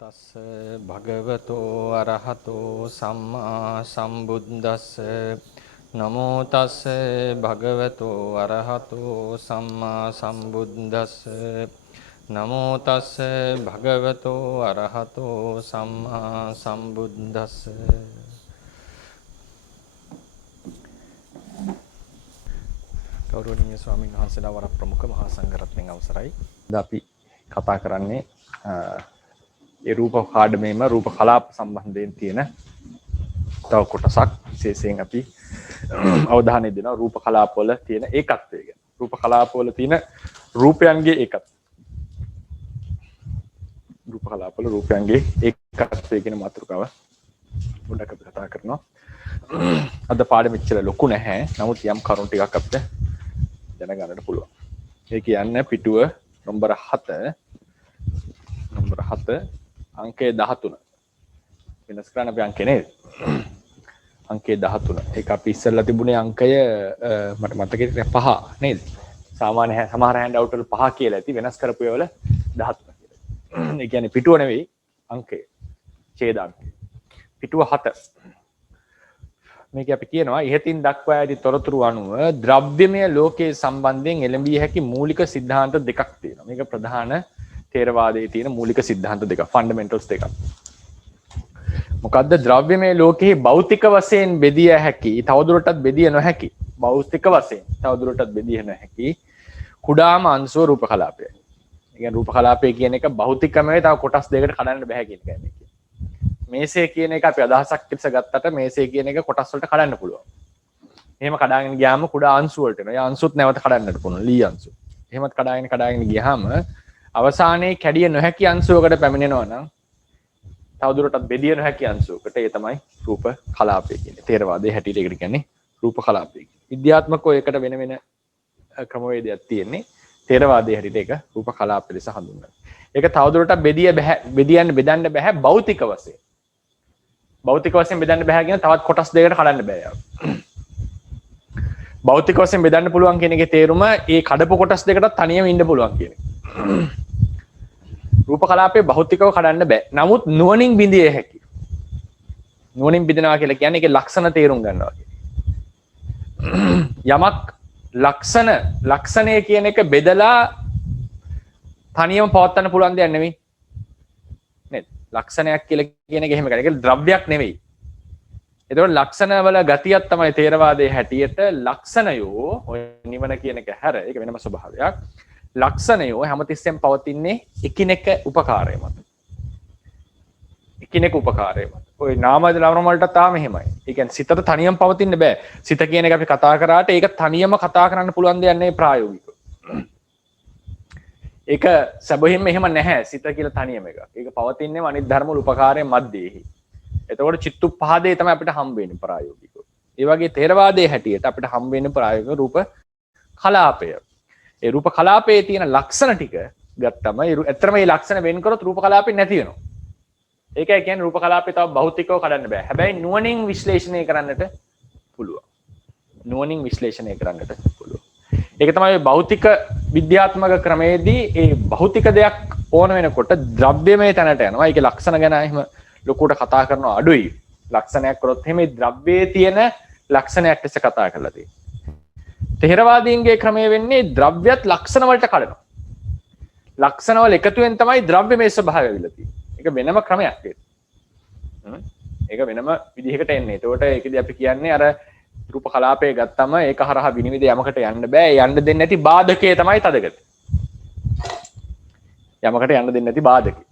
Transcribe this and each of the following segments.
තස්ස භගවතෝ අරහතෝ සම්මා සම්බුද්දස්ස නමෝ තස්ස භගවතෝ අරහතෝ සම්මා සම්බුද්දස්ස නමෝ තස්ස භගවතෝ අරහතෝ සම්මා සම්බුද්දස්ස. ගෞරවනීය ස්වාමීන් වහන්සේලා වර ප්‍රමුඛ මහා සංඝරත්නයන් අවසරයි. අද අපි කතා කරන්නේ ඒ රූප කාඩමේම රූප කලාප සම්බන්ධයෙන් තියෙන තව කොටසක්. විශේෂයෙන් අපි අවධානය දෙනවා රූප කලාප වල තියෙන ඒකත්වය ගැන. රූප කලාප වල තියෙන රූපයන්ගේ ඒකත්වය. රූප කලාප වල රූපයන්ගේ ඒකත්වය කියන මාතෘකාව පොඩ්ඩක් අපි කතා කරනවා. අද පාඩම මෙච්චර ලොකු නැහැ. නමුත් යම් කරුණු ටිකක් අපිට දැනගන්නට පුළුවන්. ඒ කියන්නේ පිටුව නම්බර 7 අංකය 13 වෙනස් කරන්න අපි අංකේ නේද? අංකය 13. ඒක අපි ඉස්සෙල්ලා තිබුණේ අංකය මට මතකෙට 5 නේද? සාමාන්‍ය සමහර හෑන්ඩ් අවුට් වල 5 කියලා ඇති, වෙනස් කරපු ඒවල 13 කියලා. ඒ කියන්නේ පිටුව නෙවෙයි අංකය. ඡේදාංකය. පිටුව 7. මේක අපි කියනවා ඉහතින් දක්වා ඇති තොරතුරු අනුව ද්‍රව්‍යමය ලෝකයේ සම්බන්ධයෙන් එළඹිය හැකි මූලික સિદ્ધාන්ත දෙකක් තියෙනවා. මේක ප්‍රධාන තේරවාදයේ තියෙන මූලික સિદ્ધාන්ත දෙක, ෆන්ඩමෙන්ටල්ස් දෙකක්. මොකද්ද? ද්‍රව්‍යමය ලෝකයේ භෞතික වශයෙන් බෙදිය හැකි, තවදුරටත් බෙදිය නොහැකි, භෞතික වශයෙන් තවදුරටත් බෙදිය නොහැකි කුඩාම අංශුව රූප කලාපයයි. ඒ කියන්නේ රූප කලාපය කියන එක භෞතිකමයි, තව කොටස් දෙකකට කඩන්න බෑ කියන එකයි මේක. මේසේ කියන එක අපි අදහසක් පිටස ගත්තට මේසේ කියන එක කොටස් වලට කඩන්න පුළුවන්. එහෙම කඩාගෙන ගියාම කුඩා අංශු වලට එනවා. ඒ අංශුත් නැවත කඩන්නට පුළුවන්. ලී අංශු. එහෙමත් කඩාගෙන ගියාම අවසානයේ කැඩිය නොහැකි අංශුවකට පැමිණෙනවා නම් තවදුරටත් බෙදිය නොහැකි අංශුවකට ඒ තමයි රූප කලාපය කියන්නේ. තේරවාදයේ හැටියට ඒකට කියන්නේ රූප කලාපය. විද්‍යාත්මකව ඒකට වෙන වෙන ක්‍රමවේදයක් තියෙන්නේ. තේරවාදයේ හැටියට ඒක රූප කලාප ලෙස හඳුන්වනවා. ඒක තවදුරටත් බෙදන්න බෑ භෞතික වශයෙන්. භෞතික වශයෙන් බෙදන්න බෑ කියන තවත් කොටස් දෙකකට කඩන්න බෑ යාව. භෞතික වශයෙන් බෙදන්න පුළුවන් කියන එකේ තේරුම ඒ කඩපු කොටස් දෙකකට තනියම ඉන්න පුළුවන් කියන එක. රූප කලාපේ භෞතිකව කඩන්න බෑ. නමුත් නුවණින් බිඳිය හැකි. නුවණින් බිඳිනවා කියලා කියන්නේ ඒකේ ලක්ෂණ තේරුම් ගන්නවා කියන්නේ. යමක් ලක්ෂණය කියන එක බෙදලා තනියම පවත්වන්න පුළුවන් දෙයක් නෙමෙයි. නේද? ලක්ෂණයක් කියලා කියන එක එහෙම කරන්නේ. ඒක ද්‍රව්‍යයක් නෙවෙයි. ඒතකොට ලක්ෂණ වල ගතියක් තමයි තේරවාදයේ හැටියට ලක්ෂණයෝ ඔය නිවන කියන එක හැර ඒක වෙනම ස්වභාවයක්. ලක්ෂණයෝ හැමතිස්සෙම පවතින්නේ එකිනෙක උපකාරය මත. එකිනෙක උපකාරය මත. ඔය නාම ධර්ම වලට තාම එහෙමයි. ඒ කියන්නේ සිතට තනියම පවතින්න බෑ. සිත කියන එක අපි කතා කරාට ඒක තනියම කතා කරන්න පුළුවන් දෙයක් නෙවෙයි ප්‍රායෝගිකව. ඒක සැබවින්ම එහෙම නැහැ. සිත කියලා තනියම එකක්. ඒක පවතින්නේ අනිත් ධර්ම වල උපකාරයෙන් මැද්දේහි. එතකොට චිත්තුප්පහදේ තමයි අපිට හම්බ වෙන්නේ ප්‍රායෝගිකව. ඒ වගේ තේරවාදයේ හැටියට අපිට හම්බ වෙන්නේ ප්‍රායෝගික රූප කලාපය. ඒ රූප කලාපයේ තියෙන ලක්ෂණ ටික ගත්තම ඇත්තටම මේ ලක්ෂණ වෙන් කරොත් රූප කලාපෙ නැති වෙනවා. ඒකයි කියන්නේ රූප කලාපේ තව භෞතිකව කඩන්න බෑ. හැබැයි නුවණින් විශ්ලේෂණය කරන්නට පුළුවන්. නුවණින් විශ්ලේෂණය කරන්නට පුළුවන්. ඒක තමයි භෞතික විද්‍යාත්මක ක්‍රමයේදී ඒ භෞතික දෙයක් ඕන වෙනකොට ද්‍රව්‍යමය තැනට යනවා. ඒකේ ලක්ෂණ ගැන එහෙම ලොකුට කතා කරනවා අඩුයි. ලක්ෂණයක් කරොත් එහෙම ද්‍රව්‍යයේ තියෙන ලක්ෂණයක් ලෙස කතා කරලා තියෙනවා. තේරවාදීන්ගේ ක්‍රමය වෙන්නේ ද්‍රව්‍යත් ලක්ෂණ වලට කඩනවා. ලක්ෂණ වල එකතුවෙන් තමයි ද්‍රව්‍යමය ස්වභාවය වෙලා තියෙන්නේ. ඒක වෙනම ක්‍රමයක් ඒක. ඒක වෙනම විදිහකට එන්නේ. ඒකට ඒකදී අපි කියන්නේ අර රූප කලාපය ගත්තම ඒක හරහා විනිවිද යමකට යන්න බෑ. යන්න දෙන්නේ නැති බාධකය තමයි තදගති. යමකට යන්න දෙන්නේ නැති බාධකය.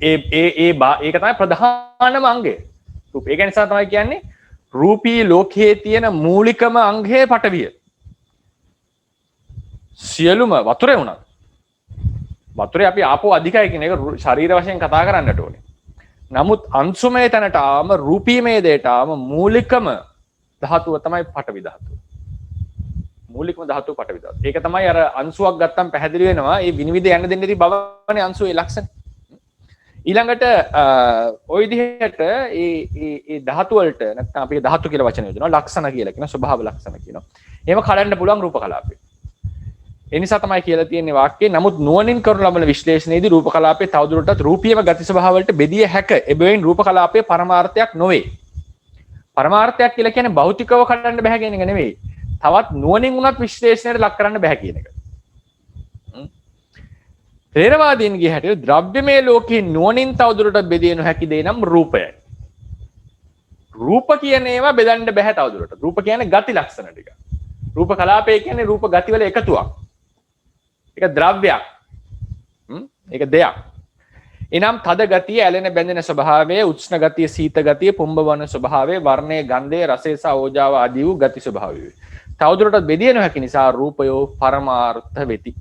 ඒක තමයි ප්‍රධානම අංගය. ඒක නිසා තමයි කියන්නේ රූපී ලෝකයේ තියෙන මූලිකම අංගය පටවිය. සියලුම වතුරේ වුණත් වතුරේ අපි ආපෝ අධිකයි කියන එක ශරීර වශයෙන් කතා කරන්නට ඕනේ. නමුත් අංශුමය තැනට ආවම රූපීමය දෙයට ආවම මූලිකම ධාතුව තමයි පටවි ධාතුව. මූලිකම ධාතුව පටවි ධාතුව. ඒක තමයි අර අංශුවක් ගත්තම පැහැදිලි වෙනවා. ඒ විනිවිද යන්න දෙන්නේ නැති බවනේ අංශුවේ ලක්ෂණ. ඊළඟට ওই විදිහට ඒ ධාතු වලට නැත්නම් අපි ධාතු කියලා වචන යොදනවා. ලක්ෂණ කියලා කියන ස්වභාව ලක්ෂණ කියනවා. එහෙම කඩන්න පුළුවන් රූප කලාපය. ඒ නිසා තමයි කියලා තියෙන්නේ වාක්‍යයේ නමුත් නුවණින් කරන ලබන විශ්ලේෂණයේදී රූප කලාපයේ තවදුරටත් රූපීයම ගති ස්වභාව වලට බෙදිය හැක. එබැවින් රූප කලාපයේ පරමාර්ථයක් නොවේ. පරමාර්ථයක් කියලා කියන්නේ භෞතිකව කඩන්න බෑ කියන එක නෙවෙයි. තවත් නුවණින් උනත් විශ්ලේෂණයට ලක් කරන්න බෑ කියන එක. ථේරවාදීන්ගේ හැටියට ද්‍රව්‍යමය ලෝකයේ නුවණින් තවදුරටත් බෙදිය නොහැකි දේ නම් රූපයයි. රූප කියන ඒවා බෙදන්න බෑ තවදුරටත්. රූප කියන්නේ ගති ලක්ෂණ ටික. රූප කලාපය කියන්නේ රූප ගති වල එකතුවක්. ඒක ද්‍රව්‍යයක්. ඒක දෙයක්. එනම් තද ගතිය, ඇලෙන බැඳෙන ස්වභාවය, උෂ්ණ ගතිය, සීත ගතිය, පුම්බවන ස්වභාවය, වර්ණය, ගන්ධය, රසය සහ ඕජාව ආදී වූ ගති ස්වභාවය. තවදුරටත් බෙදිය නොහැකි නිසා රූපයෝ පරමාර්ථ වෙති.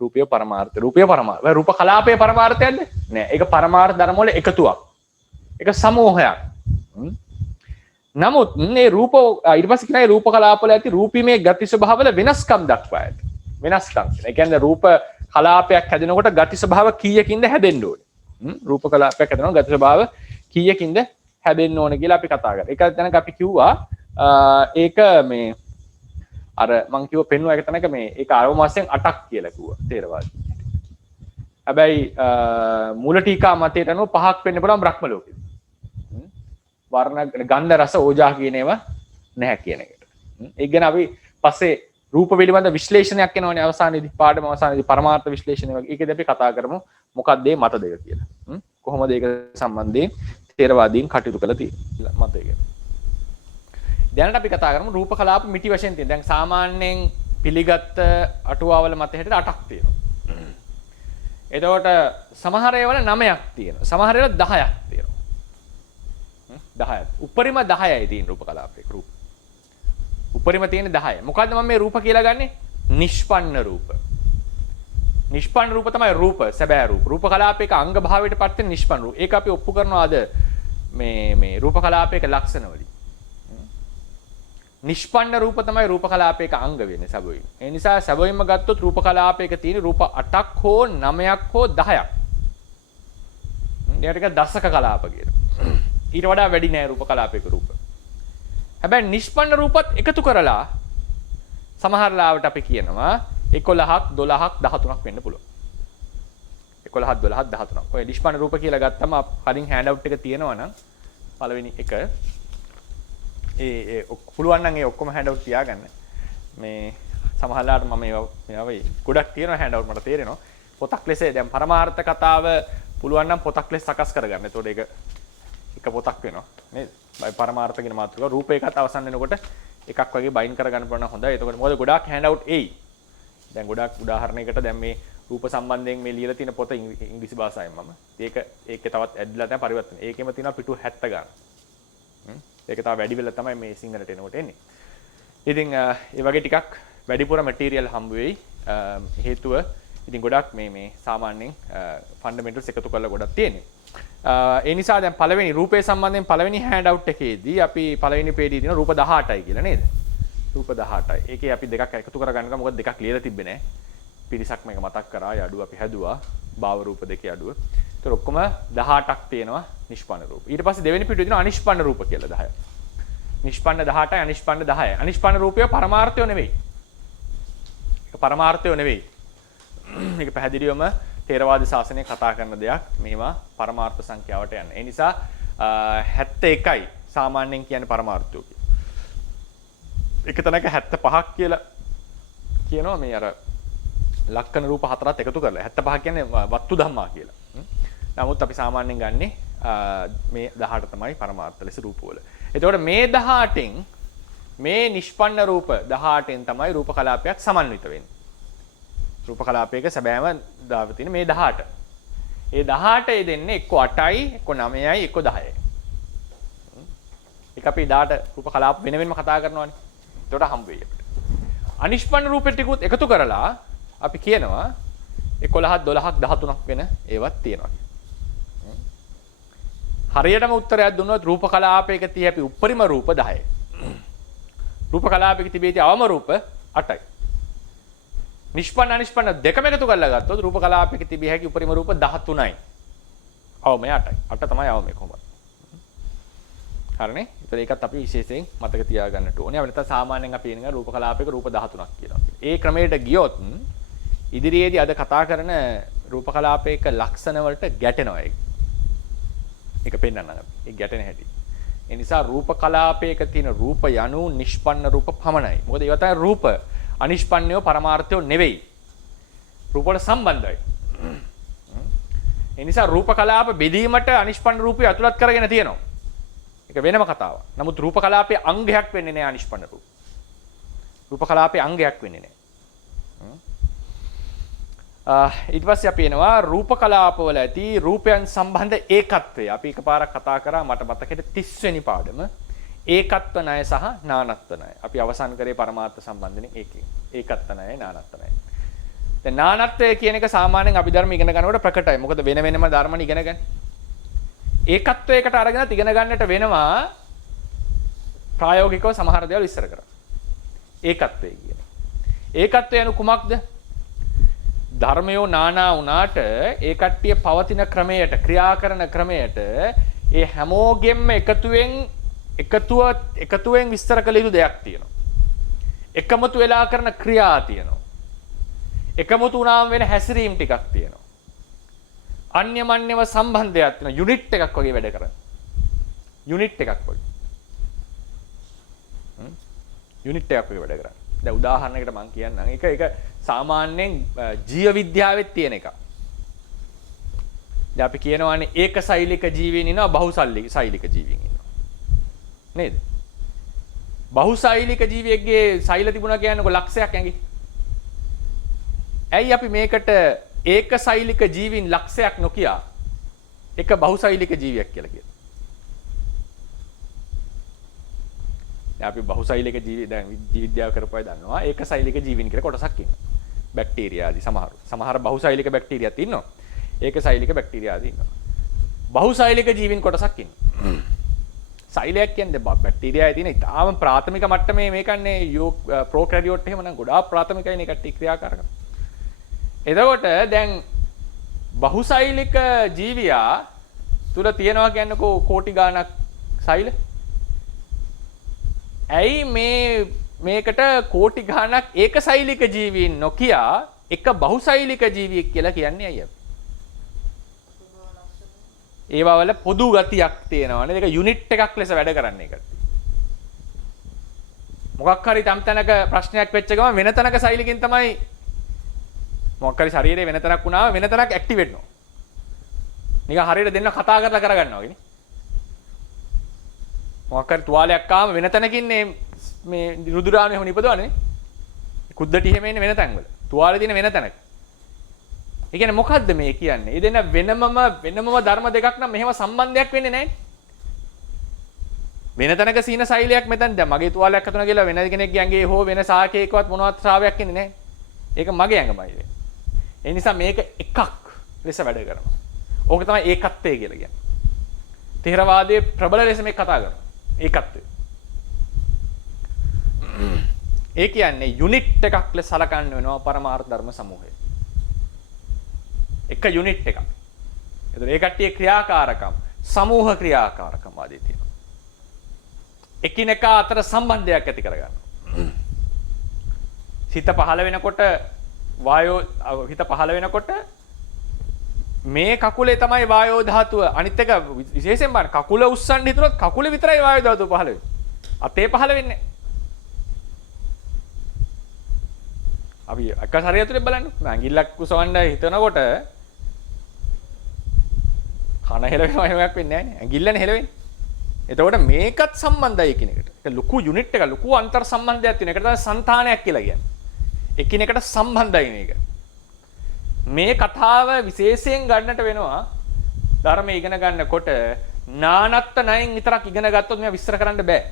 රූපය පරමාර්ථ. රූපය පරමාර්ථ. රූප කලාපයේ පරමාර්ථයක්ද? නෑ. ඒක පරමාර්ථ ධර්ම වල එකතුවක්. ඒක සමූහයක්. නමුත් මේ රූප ඊට පස්සේ කියනවා රූප කලාප වල ඇති රූපීමේ ගති ස්වභාව වල වෙනස්කම් දක්වා ඇත. වෙනස්කම්. ඒ කියන්නේ රූප කලාපයක් හැදෙනකොට ගති ස්වභාව කීයකින්ද හැදෙන්න ඕනේ. රූප කලාපයක් හැදෙනකොට ගති ස්වභාව කීයකින්ද හැදෙන්න ඕනේ කියලා අපි කතා කරා. ඒක දැනක අපි කිව්වා ඒක මේ අර මං කිව්ව පෙන්නුවා එක තැනක මේ ඒක අරව මාසෙන් 8ක් කියලා කිව්වා තේරවාදී. හැබැයි මූල ටීකා මතයට අනුව 5ක් වෙන්න පුළුවන් බ්‍රහ්ම ලෝකෙදී. වර්ණ ගන්ධ රස ඕජා කියන ඒවා නැහැ කියන එකට. ඒක ගැන අපි පස්සේ රූප පිළිබඳ විශ්ලේෂණයක් කරනවානේ අවසානයේදී පාඩම අවසානයේදී පරමාර්ථ විශ්ලේෂණය වගේ. ඒකදී අපි කතා කරමු මොකක්ද මේ මත දෙක කියලා. කොහොමද ඒක සම්බන්ධයෙන් තේරවාදීන් කටයුතු කළ තියෙන්නේ මතය ගැන. දැනට අපි කතා කරමු රූප කලාප මිටි වශයෙන් තියෙන. දැන් සාමාන්‍යයෙන් පිළිගත් අටුවාවල මත හැටියට 8ක් තියෙනවා. එතකොට සමහර ඒවාවල 9ක් තියෙනවා. සමහර ඒවාවල 10ක් තියෙනවා. 10ක්. උපරිම 10යි තියෙන රූප කලාපයක රූප. උපරිම තියෙන 10යි. මොකද්ද මම මේ රූප කියලා ගන්නෙ? නිෂ්පන්න රූප. නිෂ්පන්න රූප තමයි රූප, සැබෑ රූප. රූප කලාපයක අංග භාවයට පත් වෙන නිෂ්පන්න රූප. ඒක අපි ඔප්පු කරනවා අද මේ රූප කලාපයක ලක්ෂණ වලින්. නිෂ්පන්න රූප තමයි රූප කලාපයක අංග වෙන්නේ සැබවින්ම. ඒ නිසා සැබවින්ම ගත්තොත් රූප කලාපයක තියෙන රූප 8ක් හෝ 9ක් හෝ 10ක්. ඒකට එක දශක කලාප කියනවා. ඊට වඩා වැඩි නෑ රූප කලාපයක රූප. හැබැයි නිෂ්පන්න රූපත් එකතු කරලා සමහර ලාවට අපි කියනවා 11ක් 12ක් 13ක් වෙන්න පුළුවන්. 11ක් 12ක් 13ක්. ඔය නිෂ්පන්න රූප කියලා ගත්තම කලින් හෑන්ඩ් අවුට් එක තියෙනවා නම් පළවෙනි එක ඒ පුළුවන් නම් ඒ ඔක්කොම හෑන්ඩ් අවුට් තියාගන්න. මේ සමහරලාට මම මේවා ගොඩක් තියෙනවා හෑන්ඩ් අවුට් මට තේරෙනවා. පොතක් ලෙස දැන් පරමාර්ථ කතාව පුළුවන් නම් පොතක් ලෙස සකස් කරගන්න. එතකොට ඒක එක පොතක් වෙනවා නේද? පරමාර්ථ කියන මාතෘකාව රූප එකත් අවසන් වෙනකොට එකක් වගේ බයින් කරගන්න පුළුවන් නම් හොඳයි. එතකොට මොකද ගොඩාක් හෑන්ඩ් අවුට් එයි. දැන් ගොඩාක් උදාහරණයකට දැන් මේ රූප සම්බන්ධයෙන් මේ ලියලා තියෙන පොත ඉංග්‍රීසි භාෂාවෙන් මම. ඒකේ තවත් ඇඩ්ලා නැහැ පරිවර්තන. ඒකෙම තියෙනවා පිටු 70 ගන්න. ඒක තව වැඩි වෙලා තමයි මේ සිංහලට එනකොට එන්නේ. ඉතින් ඒ වගේ ටිකක් වැඩිපුර මැටීරියල් හම්බ වෙයි. හේතුව ඉතින් ගොඩක් මේ සාමාන්‍යයෙන් ෆන්ඩමෙන්ටල්ස් එකතු කරලා ගොඩක් තියෙන්නේ. ඒ නිසා දැන් පළවෙනි රූපේ සම්බන්ධයෙන් පළවෙනි හෑන්ඩ් අවුට් එකේදී අපි පළවෙනි පේජයේ තියෙන රූප 18යි කියලා නේද? රූප 18යි. ඒකේ අපි දෙකක් එකතු කරගන්නවා. මොකද දෙකක් ලියලා තිබ්බේ නැහැ. පිරිසක් මේක මතක් කරා. යඩුව අපි හැදුවා. භාව රූප දෙකේ යඩුව. ඒතර ඔක්කොම 18ක් තියෙනවා නිෂ්පන්න රූප. ඊට පස්සේ දෙවෙනි පිටුවේ තියෙනවා අනිෂ්පන්න රූප කියලා 10ක්. නිෂ්පන්න 18යි අනිෂ්පන්න 10යි. අනිෂ්පන්න රූපය පරමාර්ථය නෙවෙයි. ඒක පරමාර්ථය නෙවෙයි. මේක පැහැදිලිවම ථේරවාද ශාසනය කතා කරන දෙයක්. මේවා පරමාර්ථ සංඛ්‍යාවට යන්නේ. ඒ නිසා 71යි සාමාන්‍යයෙන් කියන්නේ පරමාර්ථය කියලා. එක තැනක 75ක් කියලා කියනවා මේ අර ලක්කන රූප හතරත් එකතු කරලා 75 කියන්නේ වත්තු ධම්මා කියලා. නමුත් අපි සාමාන්‍යයෙන් ගන්නෙ මේ 18 තමයි පරමාර්ථ ලෙස රූපවල. එතකොට මේ 18න් මේ නිෂ්පන්න රූප 18න් තමයි රූප කලාපයක් සමන්විත වෙන්නේ. රූප කලාපයක සැබෑම දාව තියෙන මේ 18. ඒ 18 දෙන්නේ එක්ක 8යි, එක්ක 9යි, එක්ක 10යි. ඒක අපි 18 රූප කලාප වෙන වෙනම කතා කරනවානේ. එතකොට හම්බ වෙයි අපිට. අනිෂ්පන්න රූපෙ ටිකුත් එකතු කරලා අපි කියනවා 11ක් 12ක් 13ක් වෙන ඒවත් තියෙනවා. හරියටම උත්තරයක් දුන්නොත් රූප කලාපයක තිය අපි උපරිම රූප 10යි. රූප කලාපයක තිබෙති අවම රූප 8යි. නිෂ්පන්න අනිෂ්පන්න දෙකම එකතු කරලා ගත්තොත් රූප කලාපයක තිබිය හැකි උපරිම රූප 13යි. අවම 8යි. 8 තමයි අවම කොහොමද? හරිනේ. ඒතර ඒකත් අපි විශේෂයෙන් මතක තියාගන්නට ඕනේ. අපිට සාමාන්‍යයෙන් අපි එනගා රූප කලාපයක රූප 13ක් කියනවා. ඒ ක්‍රමයට ගියොත් ඉදිරියේදී අද කතා කරන රූප කලාපයක ලක්ෂණ වලට ගැටෙනවා ඒක. ඒක පෙන්වන්නම් අපි. ඒ ගැටෙන හැටි. ඒ නිසා රූප කලාපයක තියෙන රූප යනු නිෂ්පන්න රූප පමණයි. මොකද ඒවා තමයි රූප. අනිෂ්පන්නයෝ පරමාර්ථයෝ නෙවෙයි. රූප වල සම්බන්ධයි. ඒ නිසා රූප කලාප බෙදීමට අනිෂ්පන්න රූපය අතුලත් කරගෙන තියෙනවා. ඒක වෙනම කතාවක්. නමුත් රූප කලාපයේ අංගයක් වෙන්නේ නැහැ අනිෂ්පන්න රූප. රූප කලාපයේ අංගයක් වෙන්නේ නැහැ. ඊට පස්සේ අපි එනවා රූප කලාපවල ඇති රූපයන් සම්බන්ධ ඒකත්වය. අපි එකපාරක් කතා කරා මට මතකෙට 30 වෙනි පාඩම ඒකත්ව ණය සහ නානත්ව ණය. අපි අවසන් කරේ පරමාර්ථ සම්බන්ධනේ ඒකේ. ඒකත්ව ණය නානත්ව ණය. දැන් නානත්වය කියන එක සාමාන්‍යයෙන් අභිධර්ම ඉගෙන ගන්නකොට ප්‍රකටයි. මොකද වෙන වෙනම ධර්මණ ඉගෙන ගන්න. ඒකත්වයකට අරගෙන ඉගෙන ගන්නට වෙනවා ප්‍රායෝගිකව සමහර දේවල් විස්තර කරා. ඒකත්වය කියන්නේ. ඒකත්වය යනු කුමක්ද? ධර්මයෝ නානා වුණාට ඒ කට්ටිය පවතින ක්‍රමයට ක්‍රියා කරන ක්‍රමයට ඒ හැමෝගෙම එකතුවෙන් විස්තර කළ යුතු දෙයක් තියෙනවා. එකමුතු වෙලා කරන ක්‍රියා තියෙනවා. එකමුතු වුණාම වෙන හැසිරීම් ටිකක් තියෙනවා. අන්‍යමන්‍යව සම්බන්ධයක් තියෙනවා. යුනිට් එකක් වගේ වැඩ කරන. යුනිට් එකක් වගේ. යුනිට් එකක් වගේ වැඩ කරන්නේ. දැන් උදාහරණයකට මම කියන්නම්. ඒක සාමාන්‍යයෙන් ජීව විද්‍යාවෙත් තියෙන එකක්. දැන් අපි කියනවානේ ඒකසෛලික ජීවීන් ඉන්නවා බහුසෛලික ජීවීන් ඉන්නවා. නේද? බහුසෛලික ජීවියෙක්ගේ සෛල තිබුණා කියන්නකො ලක්ෂයක් ඇඟි. ඇයි අපි මේකට ඒකසෛලික ජීවීන් ලක්ෂයක් නොකිය එක බහුසෛලික ජීවියක් කියලා කියනවා? අපි බහුසෛලික ජීවි දැන් ජීව විද්‍යාව කරපුවා දන්නවා ඒකසෛලික ජීවීන් කියලා කොටසක් ඉන්නවා. බැක්ටීරියා ආදී සමහර බහුසෛලික බැක්ටීරියාත් ඉන්නවා. ඒකසෛලික බැක්ටීරියා ආදී ඉන්නවා. බහුසෛලික ජීවීන් කොටසක් ඉන්නවා. සෛලයක් කියන්නේ බැක්ටීරියායේ තියෙන ඉතාම ප්‍රාථමික මට්ටමේ මේකන්නේ ප්‍රෝකැරියෝට් එහෙම නම් ගොඩාක් ප්‍රාථමිකයි නේ කට්ටිය ක්‍රියාකාරකම්. එතකොට දැන් බහුසෛලික ජීවියා තුල තියනවා කියන්නකෝ කෝටි ගාණක් සෛල. ඇයි මේකට කෝටි ගාණක් ඒකසෛලික ජීවීන් නොකිය එක බහුසෛලික ජීවියෙක් කියලා කියන්නේ අයියා? ඒවා වල පොදු ගතියක් තියෙනවානේ. ඒක යුනිට් එකක් ලෙස වැඩ කරන්නේ ඒකට. මොකක් හරි තැනක ප්‍රශ්නයක් වෙච්ච ගමන් වෙන තැනක සෛලිකින් තමයි මොකක් හරි ශරීරයේ වෙන තැනක් වුණාම වෙන තැනක් ඇක්ටිවේට් වෙනවා. නිකන් හරියට දෙන්න කතා කරලා කරගන්නවා වගේ නේ. මොකක් හරි තුවාලයක් ආවම වෙන තැනකින් මේ රුධිරාණු එහෙම නිපදවන්නේ නේ. කුද්දටි එහෙම ඉන්නේ වෙන තැන්වල. තුවාලේ තියෙන වෙන තැනක. ඒ කියන්නේ මොකද්ද මේ කියන්නේ? ඒ දෙන්න වෙනමම ධර්ම දෙකක් නම් මෙහෙම සම්බන්ධයක් වෙන්නේ නැහැ. වෙන තැනක සීන සෛලයක් මෙතන දැන් මගේ තුවාලයක් හතුනා කියලා වෙන කෙනෙක්ගේ ඇඟේ හෝ වෙන සාකේකවත් මොනවත් ශ්‍රාවයක් ඉන්නේ නැහැ. ඒක මගේ ඇඟමයි වෙන්නේ. ඒ නිසා මේක එකක් ලෙස වැඩ කරනවා. ඕක තමයි ඒකත්වය කියලා කියන්නේ. ථේරවාදයේ ප්‍රබල ලෙස මේක කතා කරනවා. ඒකත්වය. ඒ කියන්නේ යුනිට් එකක් ලෙස සලකන්න වෙනවා පරමාර්ථ ධර්ම සමූහය. එක යුනිට් එකක්. ඒතර ඒ කට්ටියේ ක්‍රියාකාරකම්, සමූහ ක්‍රියාකාරකම් ආදී තියෙනවා. එකිනෙකා අතර සම්බන්ධයක් ඇති කරගන්නවා. හිත පහළ වෙනකොට හිත පහළ වෙනකොට මේ කකුලේ තමයි වායෝ ධාතුව. අනිත් එක විශේෂයෙන් බලන්න කකුල උස්සන්න හිතුනොත් කකුලේ විතරයි වායෝ ධාතුව පහළ වෙන්නේ. අතේ පහළ වෙන්නේ නැහැ. අපි එක ශරීරය තුලේ බලන්න ඇඟිල්ලක් උසවන්න හිතනකොට කන හෙලවෙනවා එහෙම එකක් වෙන්නේ නැහැ නේ. ඇඟිල්ලනේ හෙලවෙන්නේ. එතකොට මේකත් සම්බන්ධයි එකිනෙකට. ඒක ලොකු යුනිට් එකක්, ලොකු අන්තර් සම්බන්ධයක් තියෙන. ඒකට තමයි సంతානයක් කියලා කියන්නේ. එකිනෙකට සම්බන්ධයි මේක. මේ කතාව විශේෂයෙන් ගන්නට වෙනවා ධර්මයේ ඉගෙන ගන්නකොට නානත්ත නයින් විතරක් ඉගෙන ගත්තොත් මේවා විස්තර කරන්න බෑ.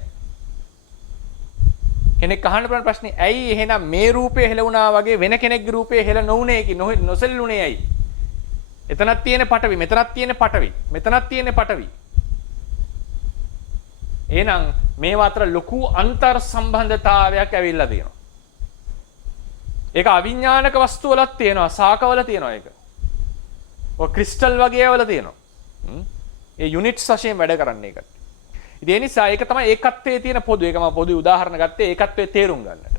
කෙනෙක් අහන්න පුළුවන් ප්‍රශ්නේ ඇයි එහෙනම් මේ රූපය හෙළුණා වගේ වෙන කෙනෙක්ගේ රූපය හෙළ නොවුනේ නොසෙල්ලුනේ ඇයි? එතනක් තියෙන පටවි, මෙතනක් තියෙන පටවි, මෙතනක් තියෙන පටවි. එහෙනම් මේවා අතර ලොකු අන්තර් සම්බන්ධතාවයක් ඇවිල්ලා තියෙනවා. ඒක අවිඥානික වස්තු වලත් තියෙනවා, සාකවල තියෙනවා ඒක. ඔය ක්‍රිස්ටල් වගේ ඒවල තියෙනවා. ඒ යුනිට්ස් වශයෙන් වැඩ කරන්නේ ඒකට. ඉතින් ඒ නිසා ඒක තමයි ඒකත්වයේ තියෙන පොදු. ඒක මම පොදු උදාහරණ ගත්තේ ඒකත්වයේ තේරුම් ගන්නට.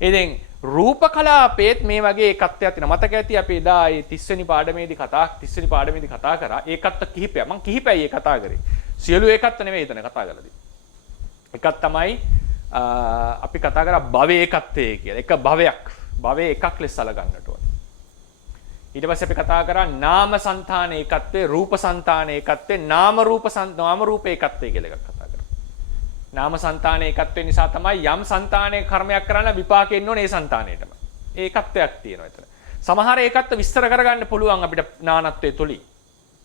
ඉතින් රූප කලාපයේත් මේ වගේ ඒකත්වයක් තියෙනවා. මතක ඇති අපි එදා ඒ 30 වෙනි පාඩමේදී කතා කරා ඒකත්ව කිහිපයක්. මම කිහිපයි ඒ කතා කරේ. සියලු ඒකත්ව නෙවෙයි එතන කතා කරලා තියෙන්නේ. එකක් තමයි අපි කතා කරා භවයේ ඒකත්වයේ කියලා. එක භවයේ එකක් ලෙස සැලකන්නට ඕනේ. ඊට පස්සේ අපි කතා කරා නාම సంతාන ඒකත්වයේ, රූප సంతාන ඒකත්වයේ, නාම රූප ඒකත්වයේ කියලා එකක් කතා කරා. නාම సంతාන ඒකත්වයේ නිසා තමයි යම් సంతානයක කර්මයක් කරන්න විපාකෙ එන්න ඕනේ ඒ సంతානෙටම. ඒකත්වයක් තියෙනවා එතන. සමහර ඒකත්ව විස්තර කරගන්න පුළුවන් අපිට නානත්වයේ තුලින්.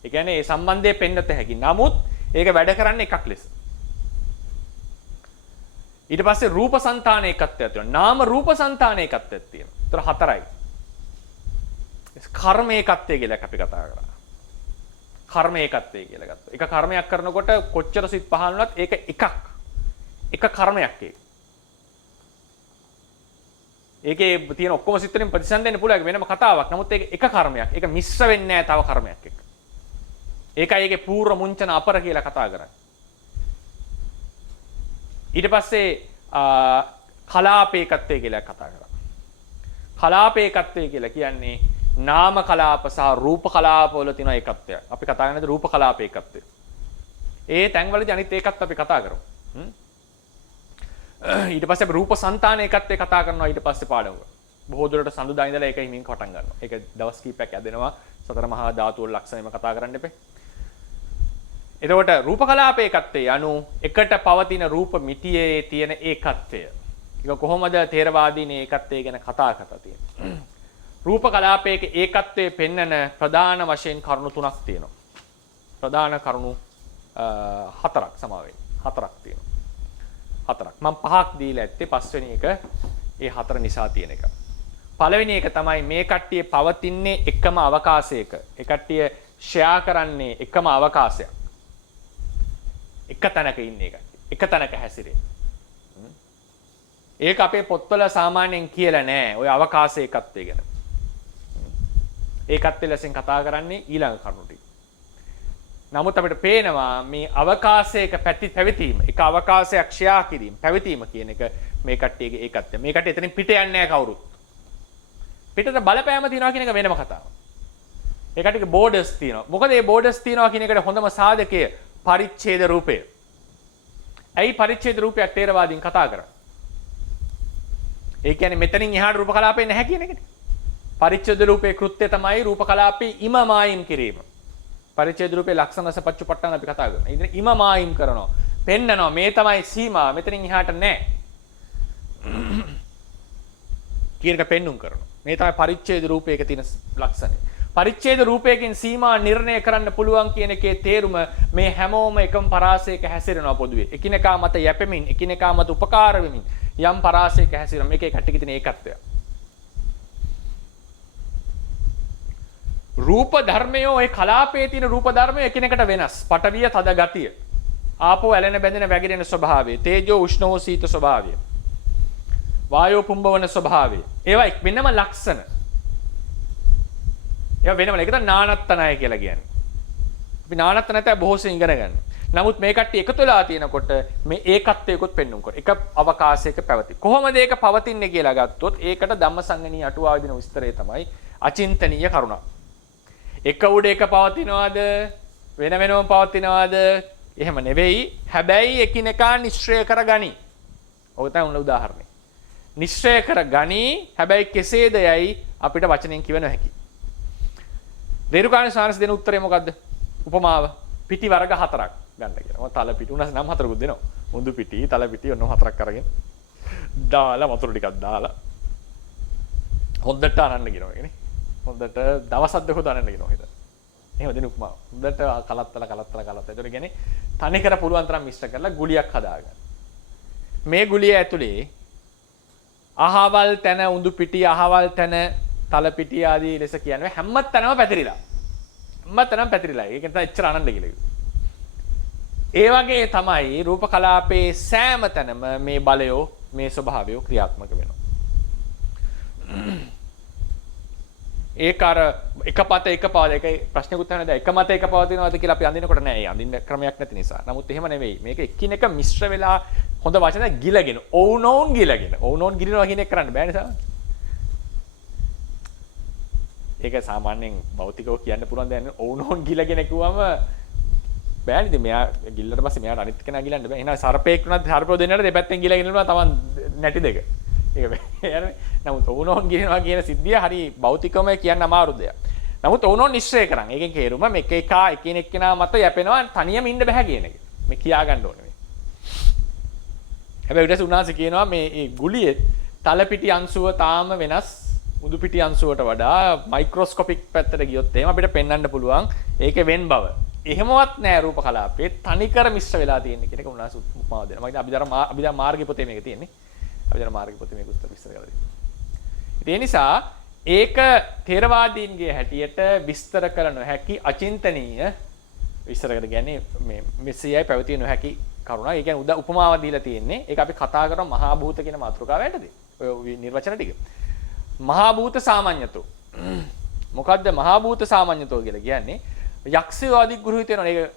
ඒ කියන්නේ ඒ සම්බන්ධය පෙන්නත හැකි. නමුත් ඒක වැඩ කරන්නේ එකක් ලෙස. ඊට පස්සේ රූප సంతාන ඒකත්වයක් තියෙනවා. නාම රූප సంతාන ඒකත්වයක් තියෙනවා. ඒතර හතරයි. කර්ම ඒකත්වය කියලා අපි කතා කරා. කර්ම ඒකත්වය කියලා ගත්තා. එක කර්මයක් කරනකොට කොච්චර සිත් පහළ වුණත් ඒක එකක්. එක කර්මයක් ඒක. ඒකේ තියෙන ඔක්කොම සිත් වලින් ප්‍රතිසන්ද දෙන්න පුළුවන් වෙනම කතාවක්. නමුත් ඒක එක කර්මයක්. ඒක මිශ්‍ර වෙන්නේ නැහැ තව කර්මයක් එක්ක. ඒකයි ඒකේ පූර්ව මුංචන අපර කියලා කතා කරන්නේ. ඊට පස්සේ කලාපේකත්වය කියලා කතා කරා. කලාපේකත්වය කියලා කියන්නේ නාම කලාප සහ රූප කලාප වල තියෙන ඒකත්වය. අපි කතා කරන්නේ රූප කලාපේකත්වය. ඒ තැන්වලදී අනිත් ඒකත් අපි කතා කරමු. ඊට පස්සේ අපි රූප సంతාන ඒකත්වය කතා කරනවා ඊට පස්සේ පාඩම. බොහෝ දුරට සඳුදා ඉඳලා ඒක හිමින් පටන් ගන්නවා. ඒක දවස් කීපයක් ඇදෙනවා. සතර මහා ධාතු වල ලක්ෂණයම කතා කරන්න එපේ. එතකොට රූප කලාපේකත්වයේ අනු එකට පවතින රූප මිතියේ තියෙන ඒකත්වය. ඒක කොහොමද තේරවාදීන් ඒකත්වය ගැන කතා කරලා තියෙන්නේ. රූප කලාපයක ඒකත්වයේ පෙන්නන ප්‍රධාන වශයෙන් කරුණු තුනක් තියෙනවා. ප්‍රධාන කරුණු හතරක් සමාවෙන්න. හතරක් තියෙනවා. හතරක්. මම පහක් දීලා ඇත්තේ පස්වෙනි එක ඒ හතර නිසා තියෙන එක. පළවෙනි එක තමයි මේ කට්ටිය පවතින්නේ එකම අවකාශයක. ඒ කට්ටිය ෂෙයා කරන්නේ එකම අවකාශයක්. එක තැනක ඉන්නේ එක. එක තැනක හැසිරෙන්නේ. ඒක අපේ පොත්වල සාමාන්‍යයෙන් කියලා නෑ. ඔය අවකාශ ඒකත්වය ගැන. ඒකත්වය ලෙසින් කතා කරන්නේ ඊළඟ කරුණු ටික. නමුත් අපිට පේනවා මේ අවකාශයක පැවතීම, එක අවකාශයක් ෂෙයා කිරීම, පැවතීම කියන එක මේ කට්ටියගේ ඒකත්වය. මේ කට්ටිය එතනින් පිට යන්නේ නෑ කවුරුත්. පිටට බලපෑම තියනවා කියන එක වෙනම කතාවක්. ඒ කට්ටියගේ බෝඩර්ස් තියෙනවා. මොකද මේ බෝඩර්ස් තියෙනවා කියන එකට හොඳම සාධකය පරිච්ඡේද රූපය. ඇයි පරිච්ඡේද රූපයක් තේරවාදීන් කතා කරන්නේ? ඒ කියන්නේ මෙතනින් එහාට රූප කලාපේ නැහැ කියන එකනේ. පරිච්ඡේද රූපේ කෘත්‍ය තමයි රූප කලාපේ ඉමමායිම් කිරීම. පරිච්ඡේද රූපේ ලක්ෂණ සපච්චපට්ටන අපි කතා කරනවා. ඉතින් ඉමමායිම් කරනවා. පෙන්නනවා මේ තමයි සීමාව. මෙතනින් එහාට නැහැ. කියන එක පෙන්눔 කරනවා. මේ තමයි පරිච්ඡේද රූපයක තියෙන ලක්ෂණය. පරිච්ඡේද රූපයකින් සීමා නිර්ණය කරන්න පුළුවන් කියන එකේ තේරුම මේ හැමෝම එකම පරාසයක හැසිරෙනවා පොදුවේ. එකිනෙකා මත යැපෙමින්, එකිනෙකා මත උපකාර වෙමින් යම් පරාසයක හැසිරෙනවා. මේකේ කට්ටියක තියෙන ඒකත්වය. රූප ධර්මයෝ ඒ කලාපයේ තියෙන රූප ධර්මයෝ එකිනෙකට වෙනස්. පඨවිය තද ගතිය. ආපෝ ඇලෙන බැඳෙන වැగిරෙන ස්වභාවය. තේජෝ උෂ්ණෝ සීත ස්වභාවය. වායෝ පුම්බවන ස්වභාවය. ඒවා වෙනම ලක්ෂණ. ඒවා වෙනම එක තමයි නානත්තනය කියලා කියන්නේ. අපි නානත්තනය බොහෝ සෙයින් ඉගෙන ගන්න. නමුත් මේ කට්ටිය එකතු වෙලා තියෙනකොට මේ ඒකත්වයකොත් පෙන්වුම් කර. එක අවකාශයක පැවති. කොහොමද ඒක පවතින්නේ කියලා ගත්තොත් ඒකට ධම්මසංගණී අටුවාවේ දෙන විස්තරය තමයි අචින්තනීය කරුණා. එක උඩ එක පවතිනවාද වෙන වෙනම පවතිනවාද එහෙම නෙවෙයි. හැබැයි එකිනෙකා නිශ්චය කරගනි. ඔය තමයි උදාහරණය. නිශ්චය කරගනි. හැබැයි කෙසේද යයි අපිට වචනෙන් කිව නොහැකි. දේරුකාණේ සානස් දෙන උත්තරේ මොකද්ද? උපමාව පිටි වර්ග හතරක් ගන්න කියලා. මම තල පිටි උනස් නම් හතරකුත් දෙනවා. මුඳු පිටි, තල පිටි ඔන්න හතරක් අරගෙන දාලා වතුර ටිකක් දාලා හොද්දට අරන්න කියනවා කියන්නේ. හොද්දට දවසක් දෙකක් අරන්න කියනවා හිත. එහෙම දෙන උපමාව. හොද්දට කලත්තලා. ඒතර කියන්නේ තනි කර පුළුවන් තරම් මිශ්‍ර කරලා ගුලියක් හදාගන්න. මේ ගුලිය ඇතුලේ අහවල් තැන උඳු පිටි, අහවල් තැන තල පිටි ආදී ලෙස කියන්නේ හැම තැනම පැතිරිලා. හැම තැනම පැතිරිලා. ඒක තමයි එච්චර ආනන්ද කියලා කිව්වේ. ඒ වගේ තමයි රූප කලාපේ සෑම තැනම මේ බලයෝ, මේ ස්වභාවයෝ ක්‍රියාත්මක වෙනවා. ඒක අර එක පත එක පවද එකයි ප්‍රශ්නකුත් අහන්නේ දැන් එක මත එක පවතිනවාද කියලා අපි අඳිනකොට නෑ. ඒ අඳින්න ක්‍රමයක් නැති නිසා. නමුත් එහෙම නෙවෙයි. මේක එකිනෙක මිශ්‍ර වෙලා හොඳ වචන ගිලගෙන ඔවුනෝන් ගිලගෙන ඔවුනෝන් ගිලිනවා කියන එක කරන්න බෑනේ සාම. ඒක සාමාන්‍යයෙන් භෞතිකව කියන්න පුළුවන් දෙයක් නෙවෙයි. ඔවුනෝන් ගිලගෙන කිව්වම බෑනේ. ඉතින් මෙයා ගිල්ලට පස්සේ මෙයාට අනිත් කෙනා ගිලන්න බෑ. එහෙනම් සර්පෙක් වුණත් සර්පෝ දෙන්නට දෙපැත්තෙන් ගිලගෙන ඉන්නවා තමන් නැටි දෙක. ඒක බෑ. නමුත් ඔවුනෝන් ගිලිනවා කියන සිද්ධිය හරි භෞතිකවම කියන්න අමාරු දෙයක්. නමුත් ඔවුනෝන් නිශ්චය කරන්. ඒකෙන් කේරුම මේක එකිනෙකා මත යැපෙනවා තනියම ඉන්න බෑ කියන එක. මේ කියා ගන්න ඕනේ මේ. හැබැයි ඊට පස්සේ උන්වහන්සේ කියනවා මේ ගුලියේ තලපිටි අංශුව තාම වෙනස් මුදු පිටි අංශුවට වඩා මයික්‍රොස්කොපික් පැත්තට ගියොත් එහෙම අපිට පෙන්වන්න පුළුවන් ඒකේ වෙන් බව. එහෙමවත් නෑ රූප කලාපේ තනිකර මිශ්‍ර වෙලා තියෙන කියන එක උන්වහන්සේ උපමාව දෙනවා. මම හිතන්නේ අභිධර්ම මාර්ගයේ පොතේ මේක තියෙන්නේ. අභිධර්ම මාර්ගයේ පොතේ මේක උත්තර විස්තර කරලා තියෙනවා. ඒ නිසා ඒක ථේරවාදීන්ගේ හැටියට විස්තර කළ නොහැකි අචින්තනීය විස්තර කර කියන්නේ මේ මෙසියයි පැවතිය නොහැකි කරුණා. ඒ කියන්නේ උපමාව දීලා තියෙන්නේ. ඒක අපි කතා කරන මහා භූත කියන මාතෘකාව යටතේ. ඔය නිර්වචන ටික. මහා භූත සාමාන්‍යතෝ. මොකද්ද මහා භූත සාමාන්‍යතෝ කියලා කියන්නේ? යක්ෂයෝ අධිග්‍රහිත වෙනවා. ඒක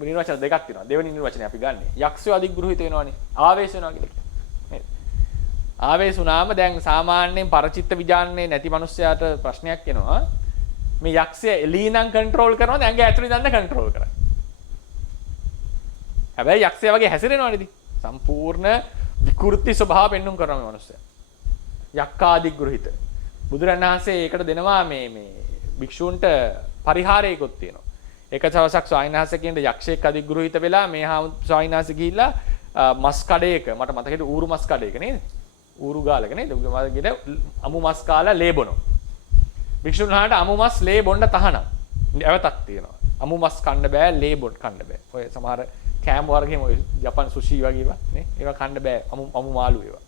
නිර්වචන දෙකක් තියෙනවා. දෙවෙනි නිර්වචනේ අපි ගන්නෙ. යක්ෂයෝ අධිග්‍රහිත වෙනවානේ. ආවේශ වෙනවා කියලා කියන්නේ. ආවේශ වුණාම දැන් සාමාන්‍යයෙන් පරචිත්ත විඥානේ නැති මිනිස්සයාට ප්‍රශ්නයක් එනවා. මේ යක්ෂය එළිනම් කන්ට්‍රෝල් කරනවද ඇඟ ඇතුළේ දන්න කන්ට්‍රෝල් කරන්නේ. හැබැයි යක්ෂයා වගේ හැසිරෙනවනේ ඉතින්. සම්පූර්ණ විකෘති ස්වභාව පෙන්눔 කරනවා මේ මිනිස්සයා. යක්කාදිග්‍රහිත. බුදුරණන් වහන්සේ ඒකට දෙනවා මේ භික්ෂූන්ට පරිහාරයකුත් තියෙනවා. එක දවසක් ස්වාමීන් වහන්සේ කියන යක්ෂයෙක් අධිග්‍රහිත වෙලා මේ ස්වාමීන් වහන්සේ ගිහිල්ලා මස් කඩේක මට මතකයි ඌරු මස් කඩේක නේද? ඌරු ගාලක නේද? මම අමු මස් කාලා ලේ බොනවා. භික්ෂුන් වහන්සේට අමු මස් ලේ බොන්න තහනම්. ඇවතක් තියෙනවා. අමු මස් කන්න බෑ ලේ බොන්න කන්න බෑ. ඔය සමහර කෑම වර්ගෙම ඔය ජපන් සුෂි වගේ ඒවා නේ. ඒවා කන්න බෑ. අමු මාළු ඒවා.